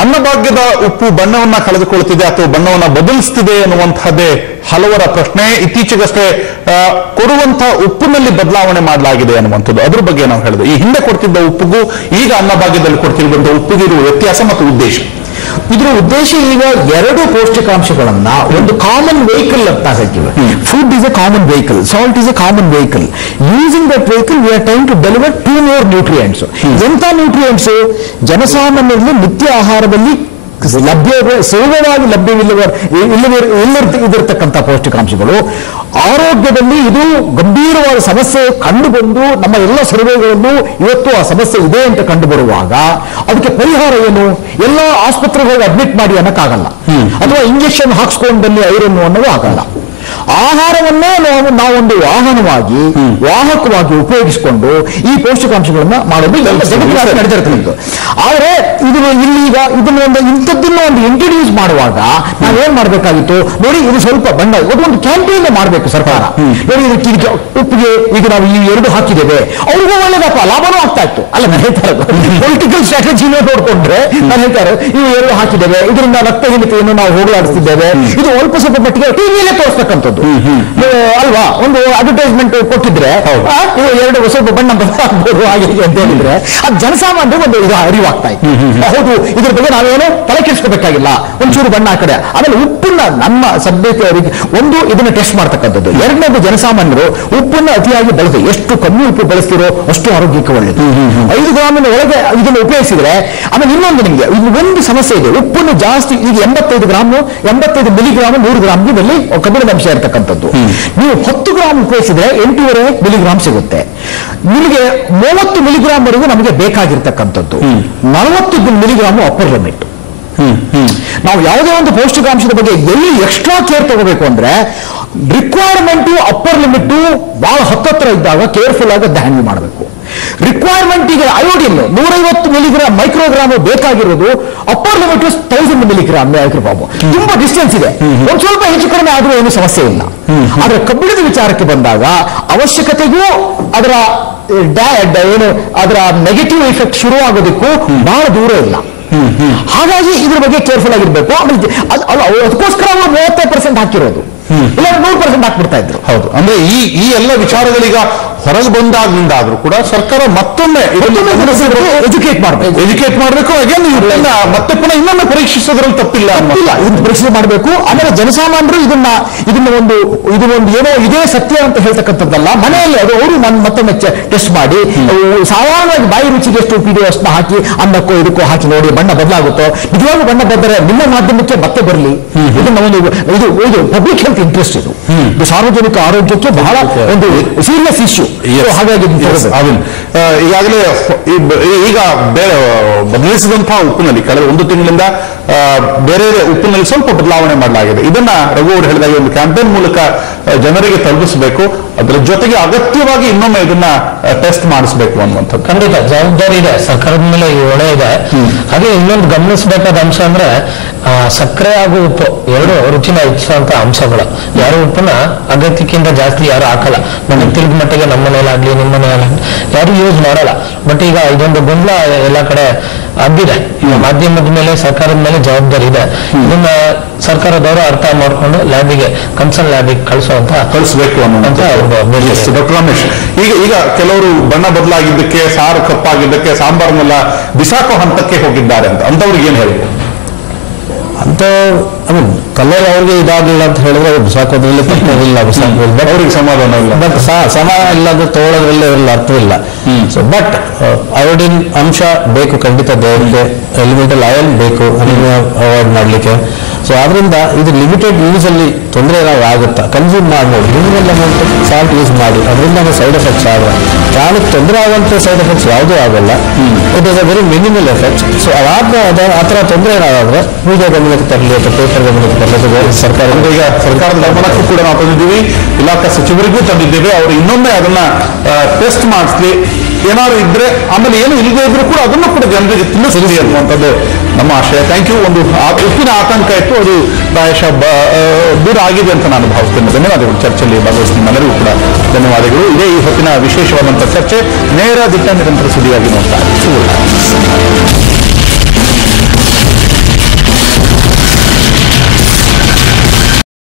ಅನ್ನಭಾಗ್ಯದ ಉಪ್ಪು ಬಣ್ಣವನ್ನ ಕಳೆದುಕೊಳ್ಳುತ್ತಿದೆ ಅಥವಾ ಬಣ್ಣವನ್ನ ಬದಲಿಸುತ್ತಿದೆ ಅನ್ನುವಂತಹದ್ದೇ ಹಲವರ ಪ್ರಶ್ನೆ. ಇತ್ತೀಚೆಗಷ್ಟೇ ಕೊಡುವಂತಹ ಉಪ್ಪಿನಲ್ಲಿ ಬದಲಾವಣೆ ಮಾಡಲಾಗಿದೆ ಅನ್ನುವಂಥದ್ದು, ಅದ್ರ ಬಗ್ಗೆ ನಾವು ಹೇಳಿದೆ. ಈ ಹಿಂದೆ ಕೊಡ್ತಿದ್ದ ಉಪ್ಪಿಗೂ ಈಗ ಅನ್ನಭಾಗ್ಯದಲ್ಲಿ ಕೊಡ್ತಿರುವಂತಹ ಉಪ್ಪಿಗೂ ಇರುವ ವ್ಯತ್ಯಾಸ ಮತ್ತು ಉದ್ದೇಶ. ಇದರ ಉದ್ದೇಶ ಈಗ 2 ಪೌಷ್ಟಿಕಾಂಶಗಳನ್ನ ಒಂದು ಕಾಮನ್ ವೆಹಿಕಲ್ ಅಂತ ಹೇಳ್ತೀವಿ. Food is a common vehicle, salt is a common vehicle. Using that vehicle we are trying to deliver 2 more nutrients. ಎಂಥ ನ್ಯೂಟ್ರಿಯೆಂಟ್ಸ್? ಜನಸಾಮಾನ್ಯರಲ್ಲಿ ನಿತ್ಯ ಆಹಾರದಲ್ಲಿ ಸುಲಭವಾಗಿ ಇಲ್ಲದಿರತಕ್ಕಂಥ ಪೌಷ್ಟಿಕಾಂಶಗಳು. ಆರೋಗ್ಯದಲ್ಲಿ ಇದು ಗಂಭೀರವಾದ ಸಮಸ್ಯೆ ಕಂಡುಬಂದು ನಮ್ಮ ಎಲ್ಲ ಸರ್ವೆಗಳಲ್ಲೂ ಇವತ್ತು ಆ ಸಮಸ್ಯೆ ಇದೆ ಅಂತ ಕಂಡು ಬರುವಾಗ ಅದಕ್ಕೆ ಪರಿಹಾರ ಏನು? ಎಲ್ಲ ಆಸ್ಪತ್ರೆಗಳಿಗೆ ಅಡ್ಮಿಟ್ ಮಾಡಿ ಅನ್ನಕ್ಕಾಗಲ್ಲ, ಅಥವಾ ಇಂಜೆಕ್ಷನ್ ಹಾಕ್ಸ್ಕೊಂಡು ಬನ್ನಿ ಐರನ್ ಅನ್ನೋದು ಆಗಲ್ಲ. ಆಹಾರವನ್ನೇ ನಾವೊಂದು ವಾಹಕವಾಗಿ ಉಪಯೋಗಿಸಿಕೊಂಡು ಈ ಪೌಷ್ಟಿಕಾಂಶಗಳನ್ನ ಮಾಡೋದು ಜಗತ್ತಿನ ನಡೆದಿರ್ತದೆ. ಆದರೆ ಇಂಥದ್ದನ್ನ ಒಂದು ಇಂಟ್ರೊಡ್ಯೂಸ್ ಮಾಡುವಾಗ ನಾವೇನ್ ಮಾಡ್ಬೇಕಾಗಿತ್ತು ನೋಡಿ, ಇದು ಸ್ವಲ್ಪ ಬಣ್ಣ ಒಂದು ಕ್ಯಾಂಪೇನ್ ಮಾಡಬೇಕು ಸರ್ಕಾರ. ನೋಡಿ ಇದಕ್ಕೆ ಉಪ್ಪಿಗೆ ಈಗ ನಾವು ಈ 2 ಹಾಕಿದ್ದೇವೆ, ಅವ್ರಿಗೂ ಒಳ್ಳೇದಪ್ಪ, ಲಾಭನೂ ಆಗ್ತಾ ಇತ್ತು. ಅಲ್ಲ ನಾನು ಹೇಳ್ತಾ ಇರೋದು ಪೊಲಿಟಿಕಲ್ ಸ್ಟ್ರಾಟಜಿನೇ ನೋಡ್ಕೊಂಡ್ರೆ ನಾನು ಹೇಳ್ತಾ ಇರೋದು ಇವು 2 ಹಾಕಿದ್ದೇವೆ, ಇದರಿಂದ ರಕ್ತಹೀನತೆಯನ್ನು ನಾವು ಹೋಗಲಾಡಿಸ್ತಿದ್ದೇವೆ. ಇದು ಸ್ವಲ್ಪ ಮಟ್ಟಿಗೆ ಟಿವಿಯಲ್ಲೇ ತೋರಿಸ್ತಕ್ಕಂಥದ್ದು ಅಲ್ವಾ. ಒಂದು ಅಡ್ವರ್ಟೈಸ್ಮೆಂಟ್ ಕೊಟ್ಟಿದ್ರೆ ಇವು 2 ಸ್ವಲ್ಪ ಬಣ್ಣ ಬದಲಾಗಬಹುದು ಹಾಗೆ ಅಂತ ಹೇಳಿದ್ರೆ ಅದು ಜನಸಾಮಾನ್ಯರಿಗೆ ಒಂದು ಇದು ಅರಿವಾಗ್ತಾ ಇತ್ತು. ಹೌದು, ಇದ್ರ ಬಗ್ಗೆ ನಾವೇನು ತಲೆ ಕೆಡಿಸ್ಕೋಬೇಕಾಗಿಲ್ಲ, ಒಂಚೂರು ಬಣ್ಣ ಆ ಕಡೆ. ಆಮೇಲೆ ಉಪ್ಪನ್ನ ನಮ್ಮ ಸಭ್ಯತೆಯವರಿಗೆ ಒಂದು ಇದನ್ನ ಟೆಸ್ಟ್ ಮಾಡ್ತಕ್ಕಂಥದ್ದು. ಎರಡನೇದು ಜನಸಾಮಾನ್ಯರು ಉಪ್ಪನ್ನ ಅತಿಯಾಗಿ ಬಳಸಿ ಎಷ್ಟು ಕಮ್ಮಿ ಉಪ್ಪು ಬಳಸ್ತಿರೋ ಅಷ್ಟು ಆರೋಗ್ಯಕ್ಕೆ ಒಳ್ಳೆಯದು. 5 ಗ್ರಾಮಿನ ಒಳಗೆ ಇದನ್ನು ಉಪಯೋಗಿಸಿದ್ರೆ. ಆಮೇಲೆ ಇನ್ನೊಂದು ನಿಮಗೆ ಒಂದು ಸಮಸ್ಯೆ ಇದೆ, ಉಪ್ಪನ್ನು ಜಾಸ್ತಿ ಈಗ 85 ಮಿಲಿಗ್ರಾಮ್ 100 ಗ್ರಾಮ್ಗೆ ಇಲ್ಲಿ ಕಬ್ಬಿಣದ ಅಂಶ ಇರತಕ್ಕಂಥದ್ದು. ನೀವು 10 ಗ್ರಾಮ್ ಉಪಯೋಗಿಸಿದ್ರೆ 8.5 ಮಿಲಿಗ್ರಾಮ್ ಸಿಗುತ್ತೆ. ನಿಮಗೆ 30 ಮಿಲಿಗ್ರಾಮ್ ವರೆಗೂ ನಮಗೆ ಬೇಕಾಗಿರ್ತಕ್ಕಂಥದ್ದು. 40 ಮಿಲಿಗ್ರಾಮ್ ಅಪ್ಪರ್ ಲಿಮಿಟ್. ನಾವು ಯಾವುದೇ ಒಂದು ಪೌಷ್ಟಿಕಾಂಶದ ಬಗ್ಗೆ ಎಲ್ಲಿ ಎಕ್ಸ್ಟ್ರಾ ಕೇರ್ ತಗೋಬೇಕು ಅಂದ್ರೆ ರಿಕ್ವೈರ್ಮೆಂಟ್ ಅಪ್ಪರ್ ಲಿಮಿಟ್ ಬಹಳ ಹತ್ತತ್ರ ಇದ್ದಾಗ ಕೇರ್ಫುಲ್ ಆಗಿ ಹ್ಯಾಂಡಲ್ ಮಾಡಬೇಕು. ರಿಕ್ವೈರ್ಮೆಂಟ್ಗೆ ಅಯೋಡಿನ್ 150 ಮಿಲಿಗ್ರಾಮ್ ಮೈಕ್ರೋಗ್ರಾಮ್ ಬೇಕಾಗಿರೋದು, ಅಪ್ಪರ್ ಲಿಮಿಟ್ 1000 ಮಿಲಿಗ್ರಾಮ್ ಮೈಕ್ರೋಗ್ರಾಮ್. ತುಂಬಾ ಡಿಸ್ಟೆನ್ಸ್ ಇದೆ, ಒಂದ್ ಸ್ವಲ್ಪ ಹೆಚ್ಚು ಕಡಿಮೆ ಆದ್ರೂ ಏನು ಸಮಸ್ಯೆ ಇಲ್ಲ. ಆದ್ರೆ ಕಬ್ಬಿಣದ ವಿಚಾರಕ್ಕೆ ಬಂದಾಗ ಅವಶ್ಯಕತೆಗೂ ಅದರ ನೆಗೆಟಿವ್ ಇಫೆಕ್ಟ್ ಶುರು ಆಗೋದಕ್ಕೂ ಬಹಳ ದೂರ ಇಲ್ಲ. ಹಾಗಾಗಿ ಇದ್ರ ಬಗ್ಗೆ ಕೇರ್ಫುಲ್ ಆಗಿರ್ಬೇಕು. ಆಮೇಲೆ ಅದಕ್ಕೋಸ್ಕರ 30% ಹಾಕಿರೋದು, ಇಲ್ಲ 100% ಹಾಕ್ಬಿಡ್ತಾ ಇದ್ರು. ಹೌದು, ಅಂದ್ರೆ ಈ ಎಲ್ಲ ವಿಚಾರಗಳೀಗ ಹೊರಗೆ ಬಂದಾದ್ರೂ ಕೂಡ ಸರ್ಕಾರ ಮತ್ತೊಮ್ಮೆ ಎಜುಕೇಟ್ ಮಾಡಬೇಕು. ಮತ್ತೆ ಪುನಃ ಇನ್ನೊಮ್ಮೆ ಪರೀಕ್ಷಿಸೋದ್ರಲ್ಲಿ ತಪ್ಪಿಲ್ಲ, ಇದನ್ನ ಪರೀಕ್ಷೆ ಮಾಡಬೇಕು. ಆಮೇಲೆ ಜನಸಾಮಾನ್ಯರು ಇದನ್ನ ಇದು ಒಂದು ಏನೋ ಇದೇ ಸತ್ಯ ಅಂತ ಹೇಳ್ತಕ್ಕಂಥದ್ದಲ್ಲ. ಮನೆಯಲ್ಲಿ ಅದು ಅವರು ಮತ್ತೊಮ್ಮೆ ಟೆಸ್ಟ್ ಮಾಡಿ ಸಾಮಾನ್ಯವಾಗಿ ಬಾಯಿ ರುಚಿಗೆ ಎಷ್ಟು ಉಪ್ಪಿದೆಯೋ ಅಷ್ಟನ್ನ ಹಾಕಿ ಅನ್ನಕ್ಕೋ ಇದಕ್ಕೋ ಹಾಕಿ ನೋಡಿ ಬಣ್ಣ ಬದಲಾಗುತ್ತೋ. ನಿಜವಾಗ್ಲೂ ಬಣ್ಣ ಬದ್ದರೆ ನಿಮ್ಮ ಮಾಧ್ಯಮಕ್ಕೆ ಮತ್ತೆ ಬರಲಿ. ಇದನ್ನ ಇದು ಪಬ್ಲಿಕ್ ಹೆಲ್ತ್ ಇಂಟ್ರೆಸ್ಟ್, ಇದು ಸಾರ್ವಜನಿಕ ಆರೋಗ್ಯಕ್ಕೆ ಬಹಳ ಒಂದು ಸೀರಿಯಸ್ ಇಶ್ಯೂ. ಹಾಗಾಗಿ ಈಗಾಗಲೇ ಈಗ ಬದಲಿಸಿದಂತಹ ಉಪ್ಪಿನಲ್ಲಿ ಕಳೆದ 1 ತಿಂಗಳಿಂದ ಬೇರೆ ಉಪ್ಪಿನಲ್ಲಿ ಸ್ವಲ್ಪ ಬದಲಾವಣೆ ಮಾಡಲಾಗಿದೆ. ಇದನ್ನ ರಘು ಅವರು ಹೇಳಿದಾಗ ಒಂದು ಕ್ಯಾಂಪೇನ್ ಮೂಲಕ ಜನರಿಗೆ ತಲುಪಿಸಬೇಕು. ಅದರ ಜೊತೆಗೆ ಅಗತ್ಯವಾಗಿ ಇನ್ನೊಮ್ಮೆ ಇದನ್ನ ಟೆಸ್ಟ್ ಮಾಡಿಸಬೇಕು ಅನ್ನುವಂಥದ್ದು ಖಂಡಿತ ಜವಾಬ್ದಾರಿ ಇದೆ ಸರ್ಕಾರದ ಮೇಲೆ, ಈ ಹೊಣೆ ಇದೆ. ಹಾಗೆ ಇನ್ನೊಂದು ಗಮನಿಸಬೇಕಾದ ಅಂಶ ಅಂದ್ರೆ ಸಕ್ಕರೆ ಹಾಗೂ ಉಪ್ಪು 2 ರುಚಿನ ಹೆಚ್ಚುವಂತ ಅಂಶಗಳು. ಯಾರು ಉಪ್ಪನ್ನ ಅಗತ್ಯಕ್ಕಿಂತ ಜಾಸ್ತಿ ಯಾರು ಹಾಕಲ್ಲ. ನನಗೆ ತಿಳಿದ ಮಟ್ಟಿಗೆ ನಮ್ಮ ಮನೆಯಲ್ಲಾಗ್ಲಿ ನಿಮ್ಮ ಮನೆಯಲ್ಲಾಗ್ಲಿ ಯಾರು ಯೂಸ್ ಮಾಡಲ್ಲ. ಬಟ್ ಈಗ ಇದೊಂದು ಗೊಂದಲ ಎಲ್ಲ ಕಡೆ ಹಬ್ಬಿದೆ. ಮಾಧ್ಯಮದ ಮೇಲೆ ಸರ್ಕಾರದ ಮೇಲೆ ಜವಾಬ್ದಾರಿ ಇದೆ. ಇದನ್ನ ಸರ್ಕಾರದವರು ಅರ್ಥ ಮಾಡಿಕೊಂಡು ಲ್ಯಾಬಿಗೆ ಕನ್ಸರ್ನ್ ಲ್ಯಾಬಿಗೆ ಕಳಿಸಬೇಕು ಅನ್ನುವಂತ ಡಾಕ್ಟರ್ ರಮೇಶ್, ಈಗ ಕೆಲವರು ಬಣ್ಣ ಬದಲಾಗಿದ್ದಕ್ಕೆ, ಸಾರು ಕಪ್ಪಾಗಿದ್ದಕ್ಕೆ, ಸಾಂಬಾರ್ನೆಲ್ಲ ಬಿಸಾಕೋ ಹಂತಕ್ಕೆ ಹೋಗಿದ್ದಾರೆ ಅಂತವ್ರಿಗೆ ಏನ್ ಹೇಳ್ಬೋದು? ಅಂತ ಕಲರ್ ಅವ್ರಿಗೆ ಇದಾಗಲಿಲ್ಲ ಅಂತ ಹೇಳಿದ್ರೆ ಅವ್ರು ಬಿಸಾಕೋದ್ರಲ್ಲಿ ತಪ್ಪೋದಿಲ್ಲ, ಬಿಸಾಕೋದು. ಬಟ್ ಅವ್ರಿಗೆ ಸಮಾಧಾನ ಇಲ್ಲ. ಬಟ್ ಸಮಾಧಾನ ಇಲ್ಲದ್ರೆ ತಗೊಳ್ಳೋದ್ರಲ್ಲಿ ಅವರಲ್ಲಿ ಅರ್ಥವಿಲ್ಲ. ಸೊ ಬಟ್ ಅಯೋಡಿನ್ ಅಂಶ ಬೇಕು ಖಂಡಿತ ದೇವರಿಗೆ. ಎಲಿಮೆಂಟಲ್ ಅಯನ್ ಬೇಕು ಅದನ್ನ ಅವಾಯ್ಡ್ ಮಾಡಲಿಕ್ಕೆ. ಸೊ ಆದ್ರಿಂದ ಇದು ಲಿಮಿಟೆಡ್ ಯೂಸ್ ಅಲ್ಲಿ ತೊಂದರೆ ಏನಾದ್ರು ಆಗುತ್ತಾ ಕನ್ಸ್ಯೂಮ್ ಮಾಡ್ಬೋದು. ಮಿನಿಮಲ್ ಅಮೌಂಟ್ ಸಾಲ್ಟ್ ಯೂಸ್ ಮಾಡಿ, ಅದರಿಂದ ಸೈಡ್ ಎಫೆಕ್ಟ್ಸ್ ಆಗ ಪ್ರಾಣಕ್ಕೆ ತೊಂದರೆ ಆಗುವಂಥ ಸೈಡ್ ಎಫೆಕ್ಟ್ಸ್ ಯಾವುದೂ ಆಗಲ್ಲ. It is a very minimal effects. So ಆ ಥರ ತೊಂದರೆ ಏನಾದ್ರೆ ಮೀಡಿಯಾ ಗಮನಕ್ಕೆ ತರಲಿ ಅಥವಾ ಪೇಪರ್ ಗಮನಕ್ಕೆ ತರಲಿ. ಈಗ ಸರ್ಕಾರದ ಗಮನಕ್ಕೂ ಕೂಡ ನಾವು ತಂದಿದ್ದೀವಿ, ಇಲಾಖಾ ಸಚಿವರಿಗೂ ತಂದಿದ್ದೇವೆ. ಅವರು ಇನ್ನೊಮ್ಮೆ ಅದನ್ನ ಟೆಸ್ಟ್ ಮಾಡಿಸ್ಲಿ, ಏನಾದ್ರು ಇದ್ರೆ ಆಮೇಲೆ ಏನು ಇಲ್ಲದೆ ಇದ್ರೂ ಕೂಡ ಅದನ್ನು ಕೂಡ ಜನರಿಗೆ ತಿಳಿಸಲಿ ಅನ್ನುವಂಥದ್ದು ನಮ್ಮ ಆಶಯ. Thank you. ಒಂದು ಉಪ್ಪಿನ ಆತಂಕ ಇತ್ತು, ಅದು ಪ್ರಾಯಶಃ ದೂರ ಆಗಿದೆ ಅಂತ ನಾನು ಭಾವಿಸ್ತೇನೆ. ಧನ್ಯವಾದಗಳು. ಚರ್ಚೆಯಲ್ಲಿ ಭಾಗವಹಿಸಿ ನಿಮ್ಮೆಲ್ಲರಿಗೂ ಕೂಡ ಧನ್ಯವಾದಗಳು. ಇದೇ ಈ ಹೊತ್ತಿನ ವಿಶೇಷವಾದಂಥ ಚರ್ಚೆ. ನೇರ ದಿಟ್ಟ ನಿರಂತರ ಸುದ್ದಿಯಾಗಿ ನೋಡ್ತಾ